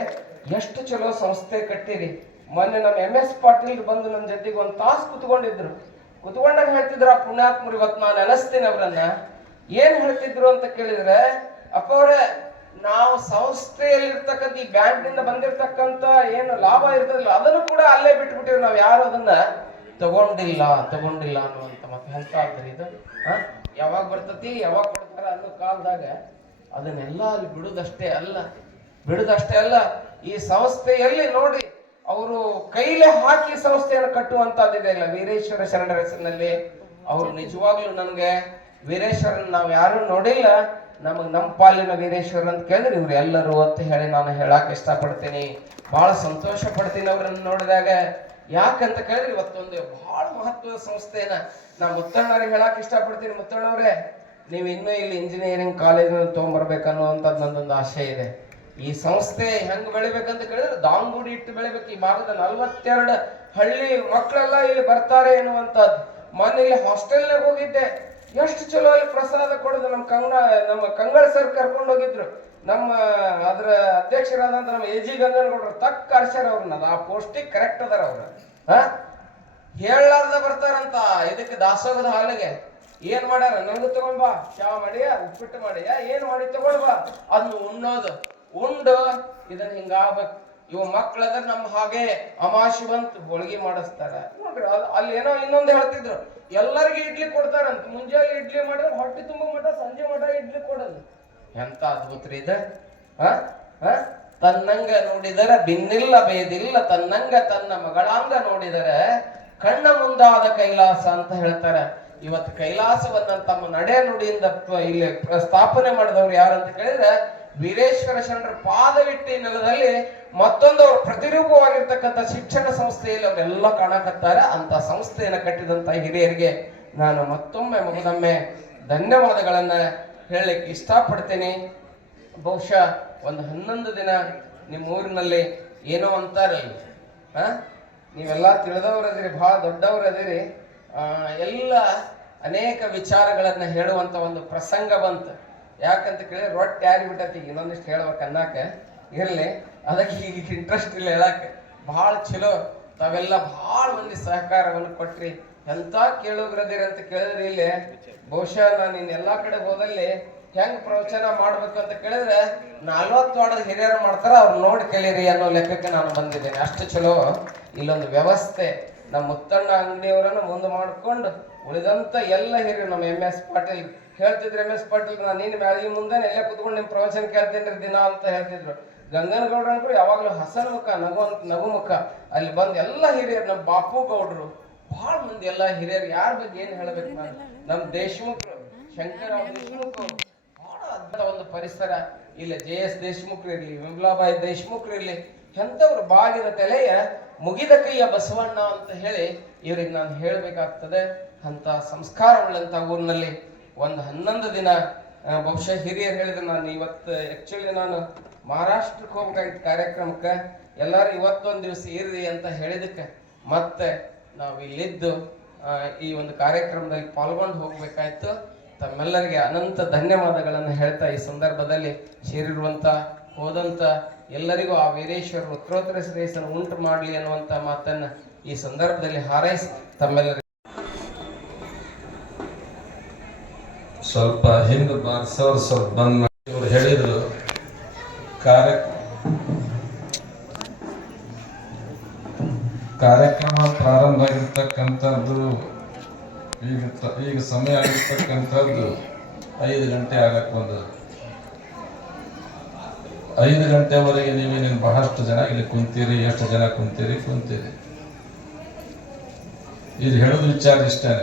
ಎಷ್ಟು ಚಲೋ ಸಂಸ್ಥೆ ಕಟ್ಟಿರಿ. ಮೊನ್ನೆ ನಮ್ಮ MS ಪಾಟೀಲ್ ಬಂದು ನನ್ನ ಜೊತೆಗೆ 1 ತಾಸು ಕುತ್ಕೊಂಡಾಗ ಹೇಳ್ತಿದ್ರು ಆ ಪುಣ್ಯಾತ್ಮರು. ಇವತ್ತು ನಾನು ಅನಿಸ್ತೀನಿ ಅವ್ರನ್ನ. ಏನ್ ಹೇಳ್ತಿದ್ರು ಅಂತ ಕೇಳಿದ್ರೆ, ಅಪ್ಪ ಅವ್ರೆ, ನಾವು ಸಂಸ್ಥೆಯಲ್ಲಿರ್ತಕ್ಕಂಥ ಈ ಬ್ಯಾಂಕಿಂದ ಬಂದಿರ್ತಕ್ಕಂಥ ಏನು ಲಾಭ ಇರ್ತದಲ್ಲ ಅದನ್ನು ಕೂಡ ಅಲ್ಲೇ ಬಿಟ್ಬಿಟ್ಟಿವಿ, ನಾವ್ ಯಾರು ಅದನ್ನ ತಗೊಂಡಿಲ್ಲ ಅನ್ನುವಂತ ಮತ್ತೆ ಎಂತ ಆಗ್ತದೆ ಇದು. ಯಾವಾಗ ಬರ್ತತಿ ಯಾವಾಗ ಕೊಡ್ತಾರ ಅನ್ನೋ ಕಾಲದಾಗ ಅದನ್ನೆಲ್ಲ ಅಲ್ಲಿ ಬಿಡುದಷ್ಟೇ ಅಲ್ಲ, ಈ ಸಂಸ್ಥೆಯಲ್ಲಿ ನೋಡಿ ಅವರು ಕೈಲೇ ಹಾಕಿ ಸಂಸ್ಥೆಯನ್ನು ಕಟ್ಟುವಂತದ್ದಿದೆ ಇಲ್ಲ. ವೀರೇಶ್ವರ ಶರಣರ ಹೆಸರಿನಲ್ಲಿ ಅವ್ರು ನಿಜವಾಗ್ಲೂ ನನ್ಗೆ ವೀರೇಶ್ವರನ್ ನಾವ್ ಯಾರು ನೋಡಿಲ್ಲ, ನಮ್ಮ ಪಾಲಿನ ವೀರೇಶ್ವರ ಅಂತ ಕೇಳಿದ್ರೆ ಇವ್ರು ಎಲ್ಲರೂ ಅಂತ ಹೇಳಿ ನಾನು ಹೇಳಕ್ ಇಷ್ಟಪಡ್ತೀನಿ. ಬಹಳ ಸಂತೋಷ ಪಡ್ತೀನಿ ಅವ್ರನ್ನ ನೋಡಿದಾಗ. ಯಾಕಂತ ಕೇಳಿದ್ರೆ ಇವತ್ತೊಂದು ಬಹಳ ಮಹತ್ವದ ಸಂಸ್ಥೆನ ನಾ ಮುತ್ತಣ್ಣವ್ರಿಗೆ ಹೇಳಕ್ ಇಷ್ಟಪಡ್ತೀನಿ. ಮುತ್ತಣ್ಣವ್ರೆ, ನೀವು ಇನ್ನೂ ಇಲ್ಲಿ ಇಂಜಿನಿಯರಿಂಗ್ ಕಾಲೇಜ್ ತಗೊಂಡ್ಬರ್ಬೇಕನ್ನುವಂಥದ್ದು ನಂದೊಂದು ಆಶೆ ಇದೆ. ಈ ಸಂಸ್ಥೆ ಹೆಂಗ್ ಬೆಳಿಬೇಕಂತ ಕೇಳಿದ್ರೆ ದಾಂಗುಡಿ ಇಟ್ಟು ಬೆಳಿಬೇಕು. ಈ ಭಾಗದ 42 ಹಳ್ಳಿ ಮಕ್ಕಳೆಲ್ಲ ಇಲ್ಲಿ ಬರ್ತಾರೆ ಎನ್ನುವಂಥದ್ದು. ಮೊನ್ನೆ ಇಲ್ಲಿ ಹಾಸ್ಟೆಲ್ನಾಗ ಹೋಗಿದ್ದೆ, ಎಷ್ಟು ಚಲೋ ಅಲ್ಲಿ ಪ್ರಸಾದ ಕೊಡೋದು. ನಮ್ಮ ಕಂಗಳ ಸರ್ ಕರ್ಕೊಂಡು ಹೋಗಿದ್ರು. ನಮ್ಮ ಅದರ ಅಧ್ಯಕ್ಷರಾದಂತ ನಮ್ಮ AG ಗಂಗನಗೌಡರು ತಕ್ಕ ಅರ್ಶಾರ ಅವ್ರನ್ನ, ಆ ಪೋಸ್ಟಿಗೆ ಕರೆಕ್ಟ್ ಅದಾರ ಅವ್ರ. ಹೇಳಲಾರ್ದ ಬರ್ತಾರಂತ ಇದಕ್ಕೆ ದಾಸೋಗದ ಹಾಲಿಗೆ. ಏನ್ ಮಾಡ್ಯಾರ? ನನಗೂ ತಗೊಂಡ್ ಬಾ, ಚಾ ಮಾಡಿಯ, ಉಪ್ಪಿಟ್ಟು ಮಾಡಿಯ, ಏನ್ ಮಾಡಿ ತಗೊಂಡ್ ಬಾ. ಅದನ್ನ ಉಣ್ಣೋದು, ಉಂಡು ಇದನ್ನ ಹಿಂಗಾಗ್ಬೇಕು. ಇವ ಮಕ್ಳದ್ರ ನಮ್ ಹಾಗೆ ಅಮಾಶಿ ಬಂತು ಹೋಳಿಗೆ ಮಾಡಿಸ್ತಾರ ನೋಡ್ರಿ. ಅಲ್ಲಿ ಏನೋ ಇನ್ನೊಂದು ಹೇಳ್ತಿದ್ರು, ಎಲ್ಲರಿಗೂ ಇಡ್ಲಿ ಕೊಡ್ತಾರಂತ. ಮುಂಜಾನೆ ಇಡ್ಲಿ ಮಾಡಿದ್ರೆ ಹೊಟ್ಟೆ ತುಂಬ ಮಠ, ಸಂಜೆ ಮಠ ಇಡ್ಲಿ ಕೊಡೋದು. ಎಂತ ಅದ್ಭುತ ರೀ ಇದು. ತನ್ನಂಗ ನೋಡಿದರೆ ಬಿನ್ನಿಲ್ಲ ಬೇದಿಲ್ಲ, ತನ್ನಂಗ ತನ್ನ ಮಗಳಂಗ ನೋಡಿದರೆ ಕಣ್ಣ ಮುಂದಾದ ಕೈಲಾಸ ಅಂತ ಹೇಳ್ತಾರೆ. ಇವತ್ತು ಕೈಲಾಸವನ್ನ ತಮ್ಮ ನಡೆ ನುಡಿಯಿಂದ ಇಲ್ಲಿ ಸ್ಥಾಪನೆ ಮಾಡಿದವ್ರು ಯಾರಂತ ಕೇಳಿದ್ರೆ ವೀರೇಶ್ವರ ಶರಣರ ಪಾದವಿಟ್ಟಿ ನೆಲದಲ್ಲಿ ಮತ್ತೊಂದು ಅವ್ರ ಪ್ರತಿರೂಪವಾಗಿರ್ತಕ್ಕಂಥ ಶಿಕ್ಷಣ ಸಂಸ್ಥೆಯಲ್ಲಿ ಅವರೆಲ್ಲ ಕಾಣಕತ್ತಾರೆ. ಅಂತ ಸಂಸ್ಥೆಯನ್ನು ಕಟ್ಟಿದಂತ ಹಿರಿಯರಿಗೆ ನಾನು ಮತ್ತೊಮ್ಮೆ ಮುಗಿದೊಮ್ಮೆ ಧನ್ಯವಾದಗಳನ್ನ ಹೇಳಲಿಕ್ಕೆ ಇಷ್ಟಪಡ್ತೀನಿ. ಬಹುಶಃ ಒಂದು 11 ದಿನ ನಿಮ್ಮ ಊರಿನಲ್ಲಿ ಏನೋ ಅಂತಾರಲ್ಲ, ನೀವೆಲ್ಲ ತಿಳಿದವರದಿರಿ, ಬಹಳ ದೊಡ್ಡವರದಿರಿ, ಎಲ್ಲ ಅನೇಕ ವಿಚಾರಗಳನ್ನ ಹೇಳುವಂತ ಒಂದು ಪ್ರಸಂಗ ಬಂತು. ಯಾಕಂತ ಕೇಳಿದ್ರೆ ರೊಟ್ಟಿ ಯಾರಿ ಬಿಟ್ಟತಿ, ಇನ್ನೊಂದಿಷ್ಟು ಹೇಳ್ಬೇಕು ಅನ್ನಕ ಇರ್ಲಿ, ಅದಕ್ಕೆ ಈಗ ಇಂಟ್ರೆಸ್ಟ್ ಇಲ್ಲ ಹೇಳಕ್. ಬಹಳ ಚಲೋ, ತಾವೆಲ್ಲ ಬಹಳ ಮಂದಿ ಸಹಕಾರವನ್ನು ಕೊಟ್ರಿ. ಎಂತ ಕೇಳುಗ್ರದಿರಿ ಅಂತ ಕೇಳಿದ್ರೆ ಇಲ್ಲಿ ಬಹುಶಃ ನಾನು ಇನ್ನೆಲ್ಲಾ ಕಡೆ ಹೋದಲ್ಲಿ ಹೆಂಗ್ ಪ್ರವಚನ ಮಾಡ್ಬೇಕು ಅಂತ ಕೇಳಿದ್ರೆ 40 ವಾರ್ಡದ ಹಿರಿಯರು ಮಾಡ್ತಾರ, ಅವ್ರು ನೋಡಿ ಕೇಳಿರಿ ಅನ್ನೋ ಲೆಕ್ಕಕ್ಕೆ ನಾನು ಬಂದಿದ್ದೇನೆ. ಅಷ್ಟು ಚಲೋ ಇಲ್ಲೊಂದು ವ್ಯವಸ್ಥೆ. ನಮ್ಮ ಮುತ್ತಣ್ಣ ಅಂಗಡಿಯವರನ್ನ ಮುಂದೆ ಮಾಡ್ಕೊಂಡು ಉಳಿದಂತ ಎಲ್ಲ ಹಿರಿಯರು, ನಮ್ಮ MS ಪಾಟೀಲ್ ಹೇಳ್ತಿದ್ರು, MS ಪಾಟೀಲ್ ನಾನು ನೀನು ಮ್ಯಾಲಿಗೆ ಮುಂದೆ ಎಲ್ಲ ಕುತ್ಕೊಂಡು ನಿಮ್ ಪ್ರವಚನ ಕೇಳ್ತೀನಿ ದಿನ ಅಂತ ಹೇಳ್ತಿದ್ರು. ಗಂಗನಗೌಡ್ರ ಅಂಕರು ಯಾವಾಗಲೂ ಹಸನ್ ಮುಖ, ನಗು ಮುಖ. ಅಲ್ಲಿ ಬಂದ್ ಎಲ್ಲ ಹಿರಿಯರು, ನಮ್ಮ ಬಾಪು ಗೌಡ್ರು, ಬಹಳ ಮಂದಿ ಎಲ್ಲ ಹಿರಿಯರು. ಯಾರ ಬಗ್ಗೆ ಏನ್ ಹೇಳ್ಬೇಕು ನಾನು, ನಮ್ ದೇಶಮುಖರು, ಶಂಕರ ದೇಶಮುಖ್, ಬಹಳ ಅದ್ಭುತ ಒಂದು ಪರಿಸರ. ಇಲ್ಲ JS ದೇಶಮುಖ್ರು ಇರ್ಲಿ, ವಿಮಲಾಬಾಯಿ ದೇಶಮುಖ್ರು ಇರ್ಲಿ, ಎಂತವ್ರು ಬಾಗಿದ ತಲೆಯ ಮುಗಿದ ಕೈಯ ಬಸವಣ್ಣ ಅಂತ ಹೇಳಿ ಇವ್ರಿಗೆ ನಾನು ಹೇಳ್ಬೇಕಾಗ್ತದೆ. ಅಂತ ಸಂಸ್ಕಾರವುಳ್ಳಂತ ಊರಿನಲ್ಲಿ ಒಂದು 11 ದಿನ ಬಹುಶಃ ಹಿರಿಯರು ಹೇಳಿದ್ರೆ, ನಾನು ಇವತ್ತು ಆಕ್ಚುಲಿ ನಾನು ಮಹಾರಾಷ್ಟ್ರಕ್ಕೆ ಹೋಗ್ಬೇಕಾಗಿತ್ತು ಕಾರ್ಯಕ್ರಮಕ್ಕೆ. ಎಲ್ಲರೂ ಇವತ್ತೊಂದು ದಿವಸ ಇರ್ರಿ ಅಂತ ಹೇಳಿದಕ್ಕೆ ಮತ್ತೆ ನಾವು ಇಲ್ಲಿದ್ದು ಈ ಒಂದು ಕಾರ್ಯಕ್ರಮದಲ್ಲಿ ಪಾಲ್ಗೊಂಡು ಹೋಗ್ಬೇಕಾಯ್ತು. ತಮ್ಮೆಲ್ಲರಿಗೆ ಅನಂತ ಧನ್ಯವಾದಗಳನ್ನು ಹೇಳ್ತಾ ಈ ಸಂದರ್ಭದಲ್ಲಿ ಸೇರಿರುವಂತ ಹೋದಂತ ಎಲ್ಲರಿಗೂ ಆ ವೀರೇಶ್ವರ ಉತ್ತರೋತ್ತರ ಶ್ರೇಯಸ್ಸನ್ನು ಉಂಟು ಮಾಡಲಿ ಅನ್ನುವಂತ ಮಾತನ್ನ ಈ ಸಂದರ್ಭದಲ್ಲಿ ಹಾರೈಸಿ ತಮ್ಮೆಲ್ಲರಿಗೂ ಸ್ವಲ್ಪ ಹಿಂದೆ ಬಾರಿಸೋರು ಸ್ವಲ್ಪ ಬಂದ್ ಮಾಡಿ ಇವ್ರು ಹೇಳಿದ್ರು ಕಾರ್ಯಕ್ರಮ ಪ್ರಾರಂಭ ಆಗಿರ್ತಕ್ಕಂಥದ್ದು ಈಗ ಸಮಯ ಆಗಿರ್ತಕ್ಕಂಥದ್ದು 5 ಗಂಟೆ ಆಗಕ್ಕೆ ಬಂದದ್ದು. 5 ಗಂಟೆವರೆಗೆ ನೀವೇನೇನು ಬಹಳಷ್ಟು ಜನ ಇಲ್ಲಿ ಕುಂತೀರಿ, ಎಷ್ಟು ಜನ ಕುಂತೀರಿ. ಇದು ಹೇಳೋದು ವಿಚಾರ ಇಷ್ಟೇ.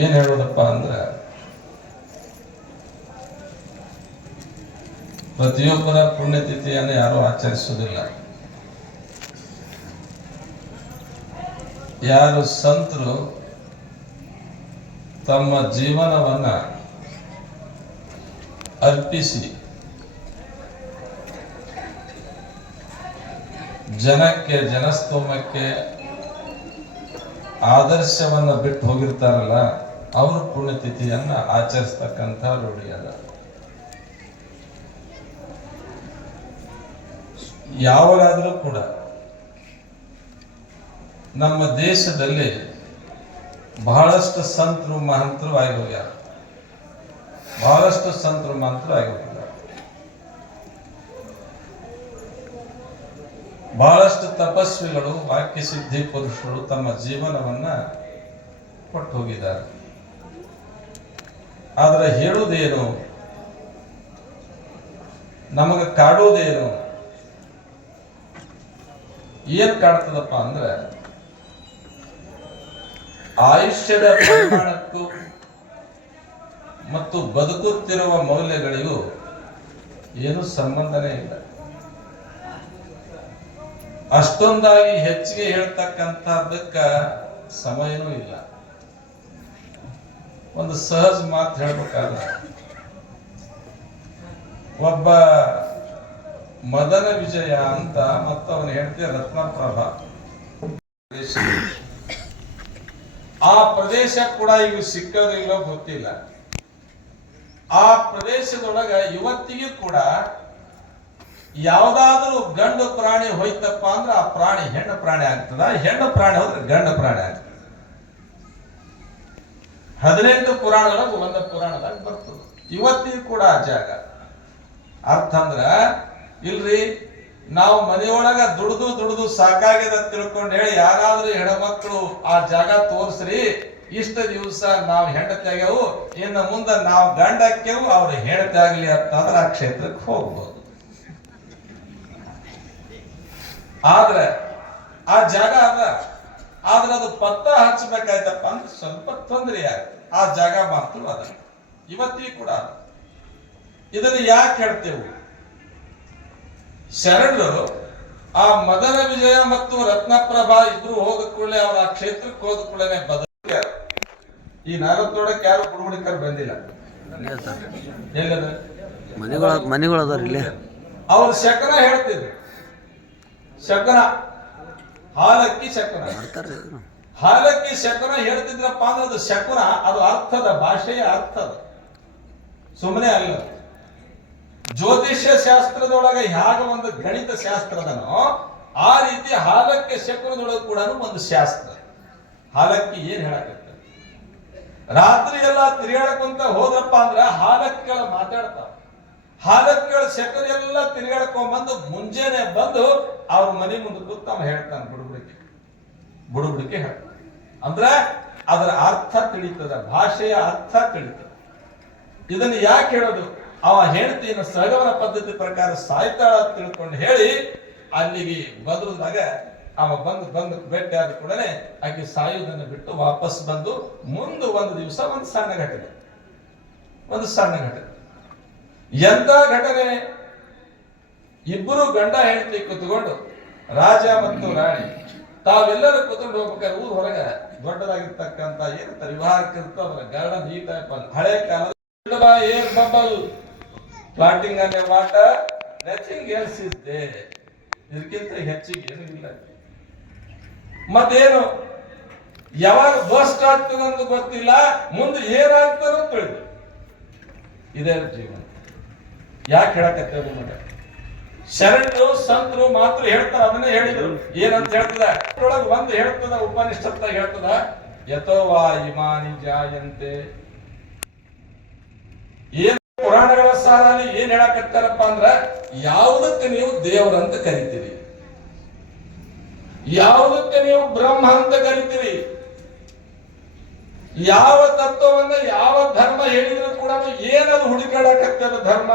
ಏನ್ ಹೇಳೋದಪ್ಪ ಅಂದ್ರೆ, ಪ್ರತಿಯೊಬ್ಬರ ಪುಣ್ಯತಿಥಿಯನ್ನು ಯಾರು ಆಚರಿಸುವುದಿಲ್ಲ. ಯಾರು ಸಂತರು ತಮ್ಮ ಜೀವನವನ್ನ ಅರ್ಪಿಸಿ ಜನಕ್ಕೆ, ಜನಸ್ತೋಮಕ್ಕೆ ಆದರ್ಶವನ್ನ ಬಿಟ್ಟು ಹೋಗಿರ್ತಾರಲ್ಲ, ಅವ್ರ ಪುಣ್ಯತಿಥಿಯನ್ನ ಆಚರಿಸ್ತಕ್ಕಂಥ ರೂಢಿ ಅದ. ಯಾವಾಗಾದ್ರೂ ಕೂಡ ನಮ್ಮ ದೇಶದಲ್ಲಿ ಬಹಳಷ್ಟು ಸಂತರು ಮಹಂತರು ಆಗಿ ಹೋಗ್ಯಾರ, ಬಹಳಷ್ಟು ಸಂತರು ಮಹಂತರು ಆಗಿ ಹೋಗಿದ್ದಾರೆ. ಬಹಳಷ್ಟು ತಪಸ್ವಿಗಳು, ವಾಕ್ಯ ಸಿದ್ಧಿ ಪುರುಷರು ತಮ್ಮ ಜೀವನವನ್ನ ಕೊಟ್ಟು ಹೋಗಿದ್ದಾರೆ. ಆದ್ರೆ ಹೇಳುವುದೇನು, ನಮಗೆ ಕಾಡುವುದೇನು, ಏನ್ ಕಾಡ್ತದಪ್ಪ ಅಂದ್ರೆ, ಆಯುಷ್ಯದ ಪರಿಮಾಣಕ್ಕೂ ಮತ್ತು ಬದುಕುತ್ತಿರುವ ಮೌಲ್ಯಗಳಿಗೂ ಏನು ಸಂಬಂಧನೇ ಇಲ್ಲ. ಅಷ್ಟೊಂದಾಗಿ ಹೆಚ್ಚಿಗೆ ಹೇಳ್ತಕ್ಕಂಥದ್ದಕ್ಕ ಸಮಯನೂ ಇಲ್ಲ. ಒಂದು ಸಹಜ ಮಾತು ಹೇಳ್ಬೇಕಾದ್ರೆ, ಒಬ್ಬ ಮದನ ವಿಜಯ ಅಂತ ಮತ್ತು ಅವನ ಹೆಂಡತಿ ರತ್ನಪ್ರಭಾ, ಆ ಪ್ರದೇಶ ಕೂಡ ಇವು ಸಿಕ್ಕೋದು ಇಲ್ಲೋ ಗೊತ್ತಿಲ್ಲ. ಆ ಪ್ರದೇಶದೊಳಗ ಇವತ್ತಿಗೂ ಕೂಡ ಯಾವ್ದಾದ್ರೂ ಗಂಡು ಪ್ರಾಣಿ ಹೋಯ್ತಪ್ಪ ಅಂದ್ರೆ ಆ ಪ್ರಾಣಿ ಹೆಣ್ಣು ಪ್ರಾಣಿ ಆಗ್ತದ, ಹೆಣ್ಣು ಪ್ರಾಣಿ ಹೋದ್ರೆ ಗಂಡು ಪ್ರಾಣಿ ಆಗ್ತದ. 18 ಪುರಾಣದೊಳಗೆ ಒಂದು ಪುರಾಣದಾಗ ಬರ್ತದೆ. ಇವತ್ತಿಗೂ ಕೂಡ ಆ ಜಾಗ ಅರ್ಥ ಅಂದ್ರ ಇಲ್ರಿ, ನಾವು ಮನೆಯೊಳಗ ದುಡ್ದು ಸಾಕಾಗ್ಯದ ತಿಳ್ಕೊಂಡು ಹೇಳಿ ಯಾರಾದ್ರೂ ಹೆಣ್ಮಕ್ಳು ಆ ಜಾಗ ತೋರ್ಸ್ರಿ, ಇಷ್ಟ ದಿವಸ ನಾವು ಹೆಂಡತಿ ಆಗ್ಯಾವು, ಇನ್ನು ಮುಂದೆ ನಾವು ಗಂಡ ಹಾಕ್ಯವು, ಅವ್ರು ಹೆಂಡತಿ ಆಗ್ಲಿ ಅಂತಂದ್ರೆ ಆ ಕ್ಷೇತ್ರಕ್ಕೆ ಹೋಗ್ಬೋದು. ಆದ್ರೆ ಆ ಜಾಗ ಅದ, ಆದ್ರೆ ಅದು ಪತ್ತ ಹಚ್ಚಬೇಕಾಯ್ತಪ್ಪ ಅಂದ್ರೆ ಸ್ವಲ್ಪ ತೊಂದರೆ ಆಗುತ್ತೆ. ಆ ಜಾಗ ಮಾತ್ರ ಅದ, ಇವತ್ತಿಗೂ ಕೂಡ. ಇದನ್ನು ಯಾಕೆ ಹೇಳ್ತೇವೆ? ಶರಣರು ಆ ಮದನ ವಿಜಯ ಮತ್ತು ರತ್ನಪ್ರಭಾ ಇಬ್ರು ಹೋದ ಕೂಡಲೇ ಅವ್ರ ಆ ಕ್ಷೇತ್ರಕ್ಕೆ ಹೋದ ಕೂಡಲೇ ಬದಲಾಗ್ಯಾರ. ಈ ನಾರತ್ತೋಡಕ್ಕೆ ಯಾರು ಬುಡಬುಡಿಕರು ಬಂದಿಲ್ಲ. ಎಲ್ಲದ ಮನೆಗಳು ಅದಾರ ಇಲ್ಲಿ. ಅವ್ರು ಶಕನ ಹೇಳ್ತಿದ್ರು. ಶಕನ ಹಾಲಕ್ಕಿ ಶಕನ, ಹಾಲಕ್ಕಿ ಶಕನ ಹೇಳ್ತಿದ್ರಪ್ಪ ಅಂದ್ರೆ ಅದು ಶಕುನ, ಅದು ಅರ್ಥದ ಭಾಷೆಯ ಅರ್ಥದ, ಸುಮ್ಮನೆ ಅಲ್ಲ. ಜ್ಯೋತಿಷ್ಯ ಶಾಸ್ತ್ರದೊಳಗೆ ಹೇಗೆ ಒಂದು ಗಣಿತ ಶಾಸ್ತ್ರದನೋ ಆ ರೀತಿ ಹಾಲಕ್ಕಿ ಶಕುನದೊಳಗೆ ಕೂಡ ಒಂದು ಶಾಸ್ತ್ರ. ಹಾಲಕ್ಕಿ ಏನ್ ಹೇಳಕತ್ತ, ರಾತ್ರಿ ಎಲ್ಲ ತಿರುಗಾಡಕೊಂತ ಹೋದ್ರಪ್ಪ ಅಂದ್ರ ಹಾಲಕ್ಕಿಗಳು ಮಾತಾಡ್ತಾವ. ಹಾಲಕ್ಕಿಗಳ ಶಕನ ಎಲ್ಲ ತಿರುಗಾಡ್ಕೊಂಡ್ಬಂದು ಮುಂಜಾನೆ ಬಂದು ಅವ್ರ ಮನೆ ಮುಂದೆ ಕೂತಾವ ಹೇಳ್ತಾನೆ ಬುಡುಬುಡಿಕೆ ಹೇಳ್ತಾನೆ. ಅಂದ್ರ ಅದರ ಅರ್ಥ ತಿಳಿತದ, ಭಾಷೆಯ ಅರ್ಥ ತಿಳಿತದ. ಇದನ್ನ ಯಾಕೆ ಹೇಳೋದು? ಅವ ಹೆಂಡತಿಯನ್ನು ಸಹಗಮನ ಪದ್ಧತಿ ಪ್ರಕಾರ ಸಾಯ್ತಾಳ ತಿಳ್ಕೊಂಡು ಹೇಳಿ ಅಲ್ಲಿಗೆ ಬದಲಾದಾಗ ಅವ ಬಂದು ಭೇಟಿ ಆದ ಕೂಡಲೇ ಆಕೆ ಸಾಯುವುದನ್ನು ಬಿಟ್ಟು ವಾಪಸ್ ಬಂದು ಮುಂದೆ ಒಂದು ದಿವಸ ಒಂದು ಸಣ್ಣ ಘಟನೆ. ಎಂತ ಘಟನೆ? ಇಬ್ಬರು ಗಂಡ ಹೆಂಡತಿ ಕೂತ್ಕೊಂಡು, ರಾಜ ಮತ್ತು ರಾಣಿ ತಾವೆಲ್ಲರೂ ಕೂತ್ಕೊಂಡು ಹೋಗ್ಬೇಕಾದ್ರೆ ಊರ್ ಹೊರಗೆ ದೊಡ್ಡದಾಗಿರ್ತಕ್ಕಂಥ ಏನಂತಾರೆ ವಿವಾಹಕ್ಕೆ ಇರ್ತವಲ್ಲ ಗಾರ್ಡನ್, ಈ ಟೈಪ್ ಅಲ್ಲಿ ಹಳೆ ಕಾಲದ ಏರ್ ಬಬಲ್ ಪ್ಲಾಂಟಿಂಗ್ ಅನ್ನೋ water nothing else is there. ಇದಕ್ಕಿಂತ ಹೆಚ್ಚಿಗೆ ಏನು ಇಲ್ಲ. ಮತ್ತೇನು ಯಾವಾಗ ಬಸ್ಟ್ ಆಗ್ತದಂತ ಗೊತ್ತಿಲ್ಲ, ಮುಂದೆ ಏನಾಗ್ತದೋ ತಿಳಿದು. ಇದೇ ಜೀವನ. ಯಾಕೆ ಹೇಳಕತ್ತೇವೆ ಮಗ? ಶರಣರು ಸಂತರು ಮಾತ್ರ ಹೇಳ್ತಾರ, ಅದನ್ನೇ ಹೇಳಿದ್ರು. ಏನಂತ ಹೇಳ್ತದ ಅದ್ರೊಳಗೆ ಒಂದು ಹೇಳ್ತದ, ಉಪನಿಷತ್ತ ಹೇಳ್ತದ, ಯಥೋವಾ ಇಮಾನಿ ಜಾಯಂತೆ. ಏನ್ ಪುರಾಣಗಳ ಸಾರಲ್ಲಿ ಏನ್ ಹೇಳಕತ್ತಾರಪ್ಪ ಅಂದ್ರ, ಯಾವುದಕ್ಕೆ ನೀವು ದೇವರಂತ ಕರಿತೀರಿ, ಯಾವುದಕ್ಕೆ ನೀವು ಬ್ರಹ್ಮ ಅಂತ ಕರಿತೀರಿ, ಯಾವ ತತ್ವವನ್ನ ಯಾವ ಧರ್ಮ ಹೇಳಿದ್ರು ಕೂಡ ಏನದು ಹುಡುಕಾಡಕತ್ತದ ಧರ್ಮ,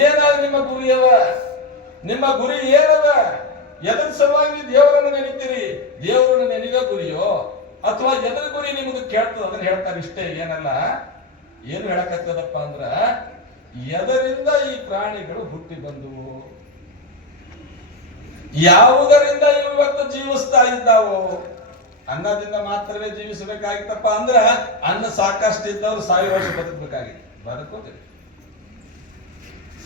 ಏನದ ನಿಮ್ಮ ಗುರಿ ಅದ, ನಿಮ್ಮ ಗುರಿ ಏನದ, ಎದ್ರ ಸಲುವಾಗಿ ದೇವರನ್ನು ನೆನಿತೀರಿ, ದೇವರನ್ನು ನೆನೆದ ಗುರಿಯೋ ಅಥವಾ ಎದ್ರ ಗುರಿ ನಿಮ್ಗೆ ಕೇಳ್ತದ? ಅದನ್ನ ಹೇಳ್ತಾರೆ. ಇಷ್ಟೇ, ಏನಲ್ಲ. ಏನು ಹೇಳಕತ್ತದಪ್ಪ ಅಂದ್ರ, ಎದರಿಂದ ಈ ಪ್ರಾಣಿಗಳು ಹುಟ್ಟಿ ಬಂದುವು, ಯಾವುದರಿಂದ ಇವತ್ತು ಜೀವಿಸ್ತಾ ಇದ್ದಾವೋ. ಅನ್ನದಿಂದ ಮಾತ್ರವೇ ಜೀವಿಸಬೇಕಾಗಿತ್ತಪ್ಪ ಅಂದ್ರ ಅನ್ನ ಸಾಕಷ್ಟು ಇದ್ದವ್ರು 1000 ವರ್ಷ ಬದುಕಬೇಕಾಗಿತ್ತು, ಬದುಕೋದಿಲ್ಲ.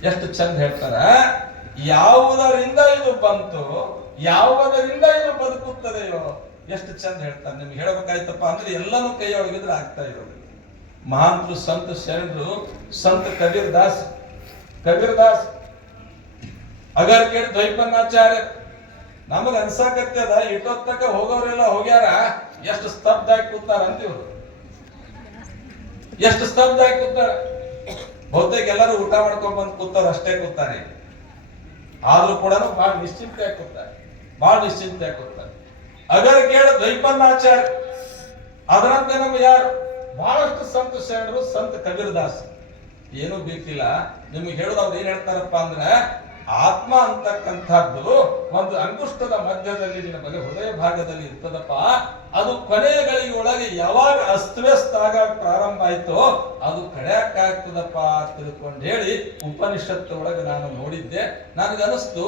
ಎಷ್ಟು ಚಂದ ಹೇಳ್ತಾರ, ಯಾವುದರಿಂದ ಇದು ಬಂತು, ಯಾವುದರಿಂದ ಇದು ಬದುಕುತ್ತದೆಯೋ. ಎಷ್ಟು ಚಂದ ಹೇಳ್ತಾರೆ. ನಿಮ್ಗೆ ಹೇಳ್ಬೇಕಾಯ್ತಪ್ಪ ಅಂದ್ರೆ ಎಲ್ಲನೂ ಕೈಯೊಳಗಿದ್ರೆ ಆಗ್ತಾ ಇರೋದು. ಮಹಾಂತರು ಸಂತ ಶರಣರು, ಸಂತ ಕಬೀರ್ ದಾಸ್ ಅಗರ್ ಕೇಳಿ ದ್ವೈಪನ್ನಾಚಾರ್ಯ. ನಮಗ ಅನ್ಸಾಕತ್ತದ ಇಟ್ಟೊತ್ತಕ ಹೋಗೋರೆಲ್ಲ ಹೋಗ್ಯಾರ, ಎಷ್ಟು ಸ್ತಬ್ಧ ಆಗಿ ಕೂತಾರ ಅಂತೀವ್ರು, ಎಷ್ಟು ಸ್ತಬ್ಧ ಆಗಿ ಕೂತಾರ. ಬಹುತೇಕ ಎಲ್ಲರೂ ಊಟ ಮಾಡ್ಕೊಂಡ್ ಬಂದು ಕೂತಾರ, ಅಷ್ಟೇ ಕೂತಾರೆ. ಆದ್ರೂ ಕೂಡ ಬಹಳ ನಿಶ್ಚಿಂತೆಯಾಗಿ ಕೂತಾರೆ. ಅಗರ್ ಕೇಳಿ ದ್ವೈಪನ್ನಾಚಾರ್ಯ. ಅದರಂತೆ ನಮ್ಗೆ ಯಾರು ಬಹಳಷ್ಟು ಸಂತ ಶರಣರು, ಸಂತ ಕಬೀರ್ ದಾಸ್. ಏನೂ ಬೇಕಿಲ್ಲ ನಿಮ್ಗೆ ಹೇಳೋದು. ಅವ್ರು ಏನ್ ಹೇಳ್ತಾರಪ್ಪ ಅಂದ್ರೆ, ಆತ್ಮ ಅಂತಕ್ಕಂಥದ್ದು ಒಂದು ಅಂಗುಷ್ಟದ ಮಧ್ಯದಲ್ಲಿ ನಿನ್ನ ಬಗೆ ಹೃದಯ ಭಾಗದಲ್ಲಿ ಇರ್ತದಪ್ಪ. ಅದು ಕೊನೆಯ ಗಳಿಗೆಯೊಳಗೆ ಯಾವಾಗ ಅಸ್ತವ್ಯಸ್ತ ಆಗ ಪ್ರಾರಂಭ ಆಯ್ತೋ ಅದು ಕಡೆಯಕ್ಕಾಗ್ತದಪ್ಪ ತಿಳ್ಕೊಂಡು ಹೇಳಿ ಉಪನಿಷತ್ತು ಒಳಗೆ ನಾನು ನೋಡಿದ್ದೆ. ನನಗನಿಸ್ತು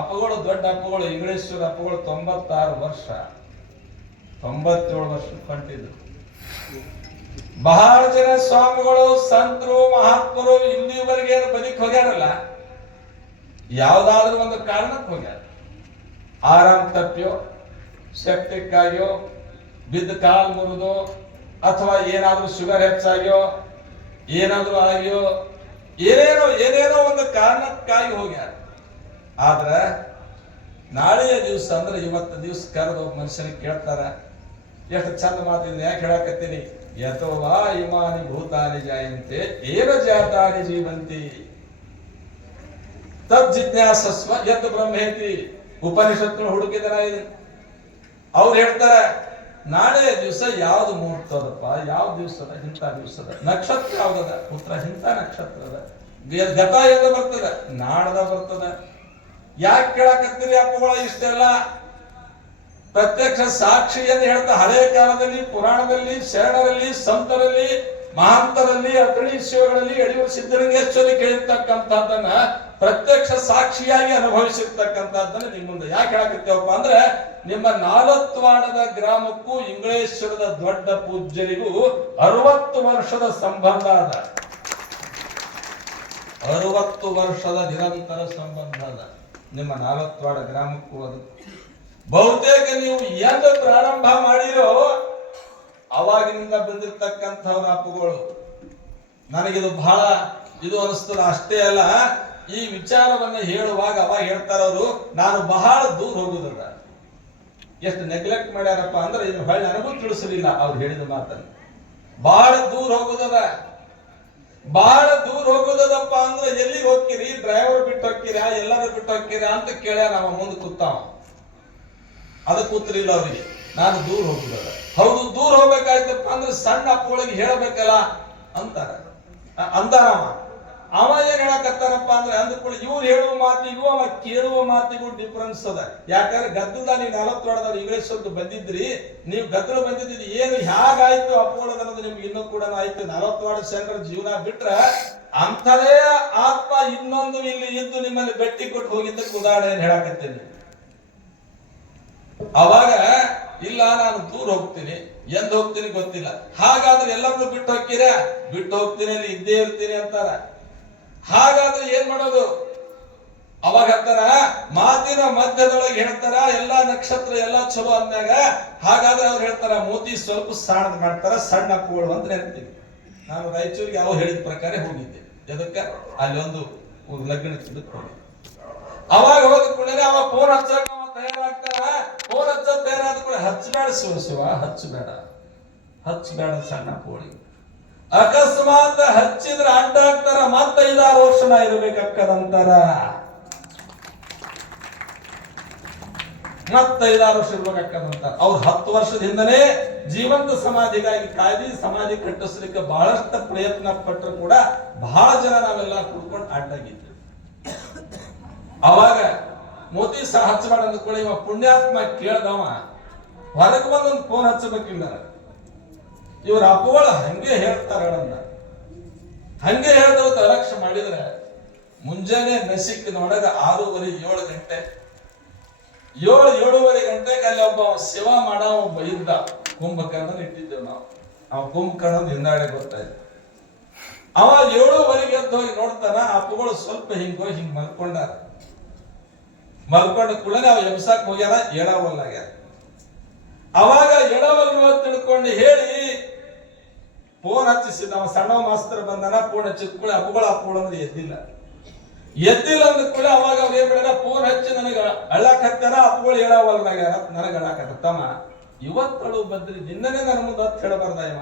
ಅಪ್ಪಗಳು, ದೊಡ್ಡ ಅಪ್ಪಗಳು, ಇಂಗ್ಲೇಶ್ವರ ಅಪ್ಪಗಳು 96 ವರ್ಷ 97 ವರ್ಷ ಕಂಟಿದ್ರು. ಬಹಳ ಜನ ಸ್ವಾಮಿಗಳು, ಸಂತರು, ಮಹಾತ್ಮರು ಇಲ್ಲಿವರೆಗೆ ಬದುಕಿ ಹೋಗ್ಯಾರಲ್ಲ, ಯಾವ್ದಾದ್ರು ಒಂದು ಕಾರಣಕ್ಕೆ ಹೋಗ್ಯಾರ. ಆರಾಮ್ ತಪ್ಪಿಯೋ, ಶಕ್ತಿಕ್ಕಾಗಿಯೋ, ಬಿದ್ದ ಕಾಲ್ ಮುರಿದೋ, ಅಥವಾ ಏನಾದ್ರೂ ಶುಗರ್ ಹೆಚ್ಚಾಗ್ಯೋ, ಏನಾದ್ರೂ ಆಗಿಯೋ, ಏನೇನೋ ಒಂದು ಕಾರಣಕ್ಕಾಗಿ ಹೋಗ್ಯಾರ. ಆದ್ರೆ ನಾಳೆಯ ದಿವಸ ಅಂದ್ರೆ ಇವತ್ತು ದಿವಸ ಕರೆದು ಒಬ್ಬ ಮನುಷ್ಯನಿಗೆ ಕೇಳ್ತಾರ, ಎಷ್ಟು ಚಂದ ಮಾತಿದ್ರೆ ಯಾಕೆ ಹೇಳಕತ್ತೀನಿ, ಯಥೋವಾ ಇಮಾನಿ ಭೂತಾನಿ ಜಾಯಂತೆ ಏವ ಜಾತಾನಿ ಜೀವಂತಿ ತದ್ ಜಿಜ್ಞಾಸಸ್ವ ಯತ್ ಬ್ರಹ್ಮೇತಿ. ಉಪನಿಷತ್ತು ಹುಡುಕಿದನ ಇದೆ. ಅವ್ರು ಹೇಳ್ತಾರೆ ನಾಳೆ ದಿವಸ ಯಾವ್ದು ಮುಹೂರ್ತದಪ್ಪ, ಯಾವ ದಿವಸದ, ಇಂಥ ದಿವಸದ ನಕ್ಷತ್ರ ಯಾವ್ದದ, ಉತ್ತರ ಇಂಥ ನಕ್ಷತ್ರದ, ಗತ ಎದ ಬರ್ತದ, ನಾಡದ ಬರ್ತದ. ಯಾಕೆ ಕೇಳಕತ್ತೀರಿ ಅಪ್ಪಗಳ ಇಷ್ಟೆಲ್ಲ? ಪ್ರತ್ಯಕ್ಷ ಸಾಕ್ಷಿ ಎಂದು ಹೇಳ್ತಾ ಹಳೆಯ ಕಾಲದಲ್ಲಿ ಪುರಾಣದಲ್ಲಿ ಶರಣರಲ್ಲಿ ಸಂತರಲ್ಲಿ ಮಹಾಂತರಲ್ಲಿ ಅಗ್ರಣಿ ಶಿವಗಳಲ್ಲಿ ಯಡಿಯೂರು ಸಿದ್ದಲಿಂಗೇಶ್ವರಿ ಕೇಳಿರ್ತಕ್ಕಂಥದ್ದನ್ನ ಪ್ರತ್ಯಕ್ಷ ಸಾಕ್ಷಿಯಾಗಿ ಅನುಭವಿಸಿರ್ತಕ್ಕಂಥದ್ದನ್ನ ನಿಮ್ಮ ಮುಂದೆ ಯಾಕೆ ಹೇಳಕತ್ತೇವಪ್ಪ ಅಂದ್ರೆ, ನಿಮ್ಮ ನಾಲತ್ವಾಡದ ಗ್ರಾಮಕ್ಕೂ ಇಂಗಳೇಶ್ವರದ ದೊಡ್ಡ ಪೂಜ್ಯರಿಗೂ 60 ವರ್ಷದ ಸಂಬಂಧ ಅದ. 60 ವರ್ಷದ ನಿರಂತರ ಸಂಬಂಧ ಅದ ನಿಮ್ಮ ನಾಲತ್ವಾಡ ಗ್ರಾಮಕ್ಕೂ. ಅದು ಬಹುತೇಕ ನೀವು ಎಂದು ಪ್ರಾರಂಭ ಮಾಡಿರೋ ಅವಾಗಿನಿಂದ ಬಂದಿರತಕ್ಕಂಥವ್ರ ಅಪ್ಪುಗಳು. ನನಗಿದು ಬಹಳ ಇದು ಅನಿಸ್ತದ. ಅಷ್ಟೇ ಅಲ್ಲ, ಈ ವಿಚಾರವನ್ನ ಹೇಳುವಾಗ ಅವಾಗ ಹೇಳ್ತಾರವರು, ನಾನು ಬಹಳ ದೂರ ಹೋಗುದದ. ಎಷ್ಟು ನೆಗ್ಲೆಕ್ಟ್ ಮಾಡ್ಯಾರಪ್ಪ ಅಂದ್ರೆ ಇದು ಹೊಳ್ಳಿ ನನಗೂ ತಿಳಿಸಲಿಲ್ಲ ಅವ್ರು ಹೇಳಿದ ಮಾತನ್ನು. ಬಹಳ ದೂರ ಹೋಗುದದ, ಬಹಳ ದೂರ ಹೋಗುದಪ್ಪ ಅಂದ್ರೆ ಎಲ್ಲಿಗೆ ಹೋಗ್ತೀರಿ, ಡ್ರೈವರ್ ಬಿಟ್ಟು ಹೋಗ್ತೀರಾ, ಎಲ್ಲರೂ ಬಿಟ್ಟು ಹೋಗ್ತೀರಾ ಅಂತ ಕೇಳ್ಯ ನಮ್ಮ ಮುಂದೆ ಕೂತಾವ. ಅದಕ್ಕೆ ಕೂತ್ರಿಲ್ಲ ಅವ್ರಿಗೆ, ನಾನು ದೂರ ಹೋಗುದದ. ಹೌದು, ದೂರ ಹೋಗ್ಬೇಕಾಯ್ತಪ್ಪ ಅಂದ್ರೆ ಸಣ್ಣ ಅಪ್ಪಗಳಿಗೆ ಹೇಳಬೇಕಲ್ಲ ಅಂತಾರ. ಅಂದಾರವ ಅವ ಏನ್ ಹೇಳಕತ್ತಾರಪ್ಪ ಅಂದ್ರೆ ಅಂದ್ಕೊಳ್ಳಿ, ಇವ್ರು ಹೇಳುವ ಮಾತಿಗೂ ಅವ ಕೇಳುವ ಮಾತಿಗೂ ಡಿಫ್ರೆನ್ಸ್ ಅದ. ಯಾಕಂದ್ರೆ ಗದ್ದಲ ನೀವು 40 ವರ್ಷದವ್ರು ಇಂಗ್ಲಿಷ್ ಬಂದಿದ್ರಿ, ನೀವು ಗದ್ದಲ ಬಂದಿದ್ದೀರಿ. ಏನು ಹೇಗಾಯ್ತು ಅಪ್ಪಗಳದನ್ನೋದು ನಿಮ್ಗೆ ಇನ್ನೂ ಕೂಡ ಆಯ್ತು. 40 ವರ್ಷ ಶಂಕರ ಜೀವನ ಬಿಟ್ರೆ ಅಂಥದೇ ಆತ್ಮ ಇನ್ನೊಂದು ಇಲ್ಲಿ ಇದ್ದು ನಿಮ್ಮಲ್ಲಿ ಭೇಟಿ ಕೊಟ್ಟು ಹೋಗಿದ್ದಕ್ಕೆ ಉದಾಹರಣೆ ಹೇಳಕತ್ತೀನಿ. ಅವಾಗ ಇಲ್ಲ ನಾನು ದೂರ ಹೋಗ್ತೀನಿ, ಎಂದ್ ಹೋಗ್ತೀನಿ ಗೊತ್ತಿಲ್ಲ. ಹಾಗಾದ್ರೆ ಎಲ್ಲರನ್ನು ಬಿಟ್ಟು ಹೋಗ್ತೀರ, ಬಿಟ್ಟು ಹೋಗ್ತೀನಿ ಅಲ್ಲಿ ಇದ್ದೇ ಇರ್ತೀನಿ ಅಂತಾರ. ಹಾಗಾದ್ರೆ ಏನ್ ಮಾಡೋದು? ಅವಾಗ ಹೇಳ್ತಾರ, ಮಾತಿನ ಮಧ್ಯದೊಳಗೆ ಹೇಳ್ತಾರ ಎಲ್ಲಾ ನಕ್ಷತ್ರ ಎಲ್ಲಾ ಚಲೋ ಅಂದಾಗ. ಹಾಗಾದ್ರೆ ಅವ್ರು ಹೇಳ್ತಾರ ಮೋತಿ ಸ್ವಲ್ಪ ಸಣ್ಣದ್ ಮಾಡ್ತಾರ, ಸಣ್ಣ ಅಪ್ಪುಗಳು ಅಂತ ಹೇಳ್ತೀವಿ. ನಾನು ರಾಯಚೂರಿಗೆ ಯಾವ ಹೇಳಿದ ಪ್ರಕಾರ ಹೋಗಿದ್ದೆ. ಎದಕ್ಕ ಅಲ್ಲಿ ಒಂದು ಲಗ್ನ ಹೋಗಿ ಅವಾಗ ಹೋದ ಕೂಡಲೇ ಅವ ಫೋನ್ ಹಚ್ಚಕ ತಯಾರಾಗ್ತಾರ. ಫೋನ್ ಹಚ್ಚ ತಯಾರಾದ ಕೂಡ ಹಚ್ಚಬೇಡ ಶಿವ ಹಚ್ಚಬೇಡ ಸಣ್ಣ ಅಪ್ಪುಗಳಿಗೆ. ಅಕಸ್ಮಾತ್ ಹಚ್ಚಿದ್ರೆ ಅಡ್ಡ ಆಗ್ತಾರ, ಮತ್ತೆ 5-6 ವರ್ಷ ಇರ್ಬೇಕಕ್ಕದಂತಾರ. ಮತ್ತೆ 5-6 ವರ್ಷ ಇರ್ಬೇಕಕ್ಕದಂತ. ಅವ್ರು 10 ವರ್ಷದಿಂದನೇ ಜೀವಂತ ಸಮಾಧಿಗಾಗಿ ಕಾಯ್ದಿ ಸಮಾಧಿ ಕಟ್ಟಿಸ್ಲಿಕ್ಕೆ ಬಹಳಷ್ಟು ಪ್ರಯತ್ನ ಪಟ್ಟರು ಕೂಡ ಬಹಳ ಜನ ನಾವೆಲ್ಲ ಕುಡ್ಕೊಂಡು ಅಡ್ಡಾಗಿದ್ವಿ. ಅವಾಗ ಮೋದಿ ಸಹ ಹಚ್ಚಬೇಡ ಅಂದ್ಕೊಳ್ಳಿ. ಇವ ಪುಣ್ಯಾತ್ಮ ಕೇಳ್ದವ ಹೊರಗೆ ಬಂದೊಂದು ಫೋನ್ ಹಚ್ಚಬೇಕಿಲ್ಲ. ಇವ್ರ ಅಪ್ಪಗಳು ಹಂಗೆ ಹೇಳ್ತಾರ. ಹಂಗೆ ಹೇಳ್ದವತ್ತು ಅಲಕ್ಷ್ಯ ಮಾಡಿದ್ರೆ ಮುಂಜಾನೆ ನಸಿಕ್ನೊಳಗ 6:30-7 ಗಂಟೆ 7-7:30 ಗಂಟೆಗೆ ಅಲ್ಲಿ ಒಬ್ಬ ಶಿವ ಮಾಡ ಒಬ್ಬ ಇದ್ದ. ಕುಂಭಕರ್ಣ ಇಟ್ಟಿದ್ದೇವೆ ನಾವು. ಅವ ಕುಂಭಕರ್ಣ ಹಿಂದಾಡೆ ಗೊತ್ತಾಯ್ತು. ಅವ 7:30 ಎದ್ದು ಹೋಗಿ ನೋಡ್ತಾನ, ಅಪ್ಪಗಳು ಸ್ವಲ್ಪ ಹಿಂಗೋಗಿ ಹಿಂಗ್ ಮಲ್ಕೊಂಡಾರ. ಮಲ್ಕೊಂಡ ಕೂಡಲೇ ಅವ ಎಬ್ಸಾಕ್ ಹೋಗ್ಯಾರ, ಎಡವಲ್ಲಾಗ್ಯಾರ. ಅವಾಗ ಎಡವಲ್ಲು ತಿಳ್ಕೊಂಡು ಹೇಳಿ ಫೋನ್ ಹಚ್ಚಿಸಿದ. ಅವ ಸಣ್ಣ ಮಾಸ್ತರ್ ಬಂದಾನ, ಫೋನ್ ಹಚ್ಚಿದ ಕೂಡ ಅಪ್ಪಗಳು ಅಂದ್ರೆ ಎದ್ದಿಲ್ಲ ಅಂದ ಕೂಡ ಅವಾಗ ಅವ್ರು ಏನ್ ಮಾಡಿದ, ಫೋನ್ ಹಚ್ಚಿ ನನಗ ಅಳ್ಳಾಕ್ ಹತ್ತಾರ, ಅಪ್ಪಗಳು ಎಡವಲ್ಲಾಗ್ಯಾರ, ನನಗ ಅಳ್ಳಾಕ್ ಹತ್ತಮ್ಮ ಇವತ್ತಳು ಬದ್ರಿ ನಿನ್ನನೇ ನನ್ನ ಮುಂದೆ ಹತ್ತು ಹೇಳಬಾರ್ದ. ಇವ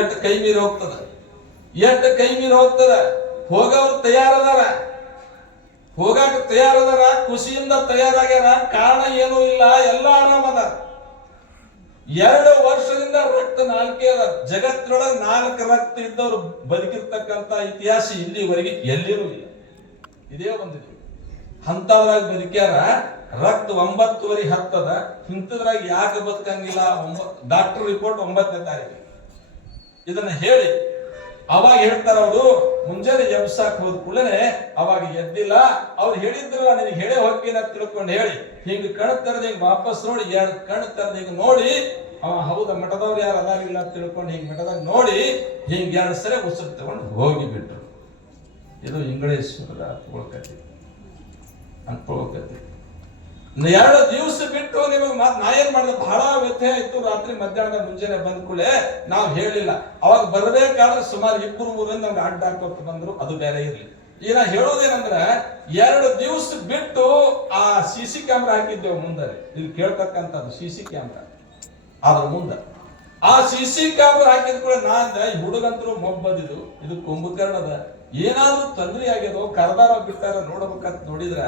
ಎಷ್ಟು ಕೈ ಮೀರಿ ಹೋಗ್ತದ. ಹೋಗವ್ರು ತಯಾರದಾರ, ಹೋಗಾಕ ತಯಾರದಾರ, ಖುಷಿಯಿಂದ ತಯಾರಾಗ್ಯಾರ. ಕಾರಣ ಏನೂ ಇಲ್ಲ, ಎಲ್ಲ ಆರಾಮದಾರ. 2 ವರ್ಷದಿಂದ ರಕ್ತ 4 ಅದ. ಜಗತ್ತಿನೊಳಗೆ 4 ರಕ್ತ ಇದ್ದವ್ರು ಬದುಕಿರ್ತಕ್ಕಂಥ ಇತಿಹಾಸ ಇಲ್ಲಿವರೆಗೆ ಎಲ್ಲಿನೂ ಇಲ್ಲ. ಇದೇ ಬಂದಿದೆ ಅಂತದ್ರಾಗ ಬದುಕ್ಯಾರ. ರಕ್ತ 9:30 ಹತ್ತದ. ಇಂಥದ್ರಾಗ ಯಾಕೆ ಬದುಕಂಗಿಲ್ಲ? ಡಾಕ್ಟರ್ ರಿಪೋರ್ಟ್ 9ನೇ ತಾರೀಕು ಇದನ್ನ ಹೇಳಿ ಅವಾಗ ಹೇಳ್ತಾರ ಅವರು. ಮುಂಜಾನೆ ಎಬ್ಸಾಕ್ ಹೋದ ಕೂಡಲೇ ಅವಾಗ ಎದ್ದಿಲ್ಲ. ಅವ್ರು ಹೇಳಿದ್ರಲ್ಲ, ನಿನಗೆ ಹೇಳೇ ಹೋಗ್ತೀನಿ ಅಂತ ತಿಳ್ಕೊಂಡು ಹೇಳಿ ಹಿಂಗ್ ಕಣ್ ತೆರೆದು ಹಿಂಗ್ ವಾಪಸ್ ನೋಡಿ 2 ಕಣ್ ತೆರೆದು ಹಿಂಗ್ ನೋಡಿ ಅವ ಹೌದ ಮಠದವ್ರು ಯಾರು ಅದಾರಿಲ್ಲ ಅಂತ ತಿಳ್ಕೊಂಡು ಹಿಂಗ್ ಮಠದಾಗ ನೋಡಿ ಹಿಂಗ್ 2 ಸರಿ ಉಸಿರು ತಗೊಂಡು ಹೋಗಿಬಿಟ್ರು. ಇದು ಇಂಗಳೇಶ್ವರದ ಅನ್ಕೊಳ್ಕತಿ. 2 ದಿವಸ ಬಿಟ್ಟು ನಿಮಗೆ ಮಾತು ನಾ ಏನ್ ಮಾಡಿದೆ, ಬಹಳ ವ್ಯಥೆ ಆಯ್ತು. ರಾತ್ರಿ ಮಧ್ಯಾಹ್ನ ಮುಂಜಾನೆ ಬಂದ ಕೂಡಲೇ ನಾವು ಹೇಳಿಲ್ಲ. ಅವಾಗ ಬರ್ಬೇಕಾದ್ರೆ ಸುಮಾರು 2-3 ನಮ್ಗೆ ಅಡ್ಡ ಹಾಕೋತ ಬಂದ್ರು. ಅದು ಬೇರೆ ಇರ್ಲಿ, ಈಗ ನಾ ಹೇಳೋದೇನಂದ್ರ 2 ದಿವಸ ಬಿಟ್ಟು ಆ CC ಕ್ಯಾಮ್ರಾ ಹಾಕಿದ್ದೇವೆ ಮುಂದೆ. ಇಲ್ಲಿ ಕೇಳ್ತಕ್ಕಂಥದ್ದು CC ಕ್ಯಾಮ್ರಾ ಅದ್ರ ಮುಂದೆ ಆ CC ಕ್ಯಾಮ್ರಾ ಹಾಕಿದ ಕೂಡ ನಾನ್ ಈ ಹುಡುಗಂತರು ಮೊಬ್ಬದಿದು ಇದು ಕುಂಭಕರ್ಣದ ಏನಾದ್ರೂ ತೊಂದರೆ ಆಗ್ಯದೋ ಕರ್ದಾರ ಬಿಟ್ಟಾರ ನೋಡ್ಬೇಕಂತ ನೋಡಿದ್ರ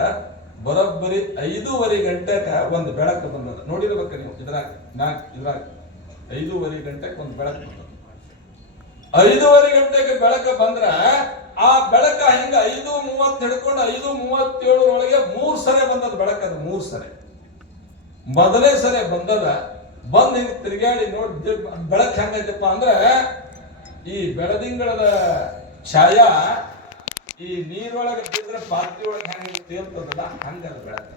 ಬರೋಬ್ಬರಿ 5:30 ಗಂಟೆಕ ಒಂದು ಬೆಳಕು ಬಂದದ. ನೋಡಿರ್ಬೇಕ ನೀವು ಇದ್ರಾಗ 5:30 ಗಂಟೆಗೆ ಒಂದು ಬೆಳಕು ಬಂದದ. 5:30 ಗಂಟೆಗೆ ಬೆಳಕು ಬಂದ್ರ ಆ ಬೆಳಕ ಹಿಂಗ 5:30 ಹಿಡ್ಕೊಂಡು 5:37 ಒಳಗೆ 3 ಸರಿ ಬಂದದ ಬೆಳಕದ. 3 ಸರಿ ಮೊದಲೇ ಸರಿ ಬಂದದ. ಬಂದ್ ಹಿಂಗ ತಿರುಗಾಡಿ ನೋಡಿ ಬೆಳಕ್ ಹೆಂಗೈತಪ್ಪ ಅಂದ್ರ ಈ ಬೆಳದಿಂಗಳದ ಛಾಯಾ ಈ ನೀರೊಳಗೆ ಬಿದ್ರೆ ಪಾತ್ರೆ ಒಳಗೆ ಹೆಂಗ ತೇಲ್ತದಲ್ಲ ಹಂಗದ ಬೆಳಕ.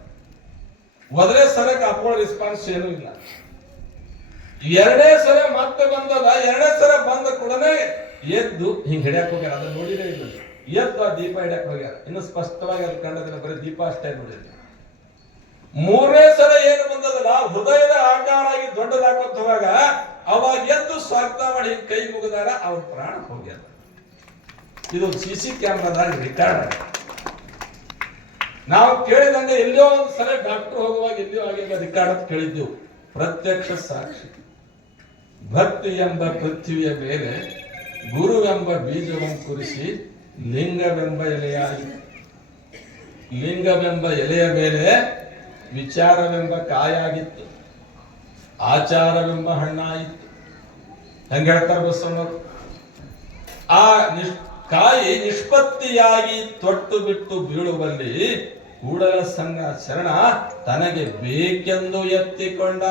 ಮೊದಲೇ ಸರಕ್ಕೆ ಅಪೋಳ ರೆಸ್ಪಾನ್ಸ್ ಏನೂ ಇಲ್ಲ. 2ನೇ ಸಲ ಮತ್ತೆ ಬಂದದ. 2ನೇ ಸಲ ಬಂದ ಕೂಡನೇ ಎದ್ದು ಹಿಂಗ್ ಹಿಡಿಯಕ್ ಹೋಗ್ಯಾರ. ಅದನ್ನ ನೋಡಿರೇ ಇಲ್ಲ. ಎದ್ದು ಆ ದೀಪ ಹಿಡಿಯಕ್ ಹೋಗ್ಯಾರ. ಇನ್ನು ಸ್ಪಷ್ಟವಾಗಿ ಅದು ಕಂಡದಿಲ್ಲ, ಬರೀ ದೀಪ ಅಷ್ಟೇ ನೋಡಿದ್ವಿ. 3ನೇ ಸಲ ಏನು ಬಂದದಲ್ಲ ಹೃದಯದ ಆಕಾರ ಆಗಿ ದೊಡ್ಡದಾಗೋತ್ ಹೋಗಾಗ ಅವಾಗ ಎದ್ದು ಸ್ವಾಗತ ಮಾಡಿ ಕೈ ಮುಗಿದಾರ, ಅವ್ರ ಪ್ರಾಣ ಹೋಗ್ಯಾರ. ಇದು CC ಕ್ಯಾಮ್ರಾದಾಗ ರೆಕಾರ್ಡ್ ಆಗಿದೆ. ನಾವು ಕೇಳಿದಂಗೆ ಎಲ್ಲೋ ಒಂದು ಸಲ ಡಾಕ್ಟರ್ ಹೋಗುವಾಗ ಎಲ್ಲಿಯೋ ಆಗಿಲ್ಲ ರೆಕಾರ್ಡ್ ಅಂತ ಕೇಳಿದ್ದೆವು. ಪ್ರತ್ಯಕ್ಷ ಸಾಕ್ಷಿ. ಭಕ್ತಿ ಎಂಬ ಪೃಥ್ವಿಯ ಮೇಲೆ ಗುರುವೆಂಬ ಬೀಜವನ್ನು ಕುರಿಸಿ ಲಿಂಗವೆಂಬ ಎಲೆಯಾಯಿತು. ಲಿಂಗವೆಂಬ ಎಲೆಯ ಮೇಲೆ ವಿಚಾರವೆಂಬ ಕಾಯಾಗಿತ್ತು, ಆಚಾರವೆಂಬ ಹಣ್ಣಾಯಿತು. ಹೆಂಗ ಹೇಳ್ತಾರೆ ಬಸವಣ್ಣವರು? ಆ ಕಾಯಿ ನಿಷ್ಪತ್ತಿಯಾಗಿ ತೊಟ್ಟು ಬಿಟ್ಟು ಬೀಳುವಲ್ಲಿ ಕೂಡಲ ಸಂಘ ಶರಣ ತನಗೆ ಬೇಕೆಂದು ಎತ್ತಿಕೊಂಡ.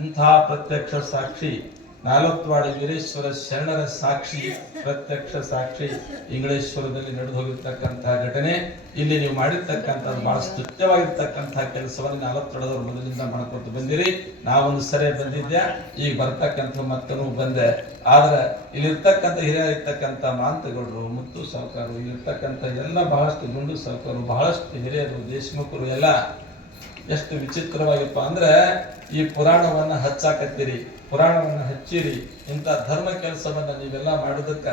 ಇಂಥ ಪ್ರತ್ಯಕ್ಷ ಸಾಕ್ಷಿ ನಾಲತ್ವಾಡಿ ವೀರೇಶ್ವರ ಶರಣರ ಸಾಕ್ಷಿ, ಪ್ರತ್ಯಕ್ಷ ಸಾಕ್ಷಿ ಇಂಗಳೇಶ್ವರದಲ್ಲಿ ನಡೆದು ಹೋಗಿರ್ತಕ್ಕಂತಹ ಘಟನೆ. ಇಲ್ಲಿ ನೀವು ಮಾಡಿರ್ತಕ್ಕಂಥದ್ದು ಬಹಳ ಸ್ತುತ್ಯವಾಗಿರ್ತಕ್ಕಂತಹ ಕೆಲಸವನ್ನು ನಾಲತ್ವಾಡದವ್ರು ಮೊದಲಿಂದ ಮಾಡ್ಕೊತ ಬಂದಿರಿ. ನಾವೊಂದು ಸರಿ ಬಂದಿದ್ದೆ, ಈಗ ಬರ್ತಕ್ಕಂಥ ಮತ್ತನೂ ಬಂದೆ. ಆದ್ರೆ ಇಲ್ಲಿರ್ತಕ್ಕಂಥ ಹಿರಿಯರಿರ್ತಕ್ಕಂಥ ಮಾಂತಗೌಡರು, ಮುತ್ತು ಸಾವುಕಾರರು, ಇಲ್ಲಿರ್ತಕ್ಕಂಥ ಎಲ್ಲ ಬಹಳಷ್ಟು ಗುಂಡು ಸಾವುಕಾರರು, ಬಹಳಷ್ಟು ಹಿರಿಯರು, ದೇಶಮುಖರು ಎಲ್ಲ ಎಷ್ಟು ವಿಚಿತ್ರವಾಗಿಪ್ಪ ಅಂದ್ರೆ ಈ ಪುರಾಣವನ್ನ ಹಚ್ಚಾಕತ್ತೀರಿ, ಪುರಾಣವನ್ನ ಹಚ್ಚಿರಿ. ಇಂಥ ಧರ್ಮ ಕೆಲಸವನ್ನ ನೀವೆಲ್ಲ ಮಾಡೋದಕ್ಕ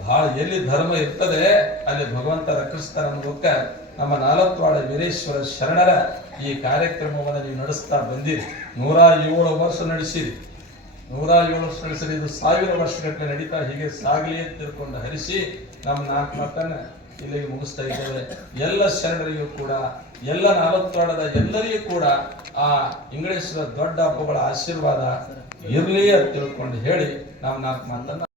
ಬಹಳ ಎಲ್ಲಿ ಧರ್ಮ ಇರ್ತದೆ ಅಲ್ಲಿ ಭಗವಂತ ರಕ್ಷಿಸ್ತಾರ ಅನ್ನೋದಕ್ಕ ನಮ್ಮ ನಾಲತ್ವಾಡ ವೀರೇಶ್ವರ ಶರಣರ ಈ ಕಾರ್ಯಕ್ರಮವನ್ನ ನೀವು ನಡೆಸ್ತಾ ಬಂದಿರಿ. 107 ವರ್ಷ ನಡೆಸಿರಿ. 107 ವರ್ಷ ನಡೆಸಿರಿ. ಇದು 1000 ವರ್ಷಗಟ್ಟಲೆ ನಡೀತಾ ಹೀಗೆ ಸಾಗಲಿ ಅಂತ ತಿಳ್ಕೊಂಡು ಹರಿಸಿ ನಮ್ಮ 4 ಮಾತನ್ನ ಇಲ್ಲಿಗೆ ಮುಗಿಸ್ತಾ ಇದ್ದೇವೆ. ಎಲ್ಲ ಶರಣರಿಗೂ ಕೂಡ, ಎಲ್ಲ ನಾಲತ್ವಾಡದ ಎಲ್ಲರಿಗೂ ಕೂಡ ಆ ಇಂಗಳೇಶ್ವರ ದೊಡ್ಡ ಹಬ್ಬಗಳ ಆಶೀರ್ವಾದ ಇರ್ಲಿ ಅಂತ ತಿಳ್ಕೊಂಡು ಹೇಳಿ ನಾವು 4 ಮಾತನ್ನ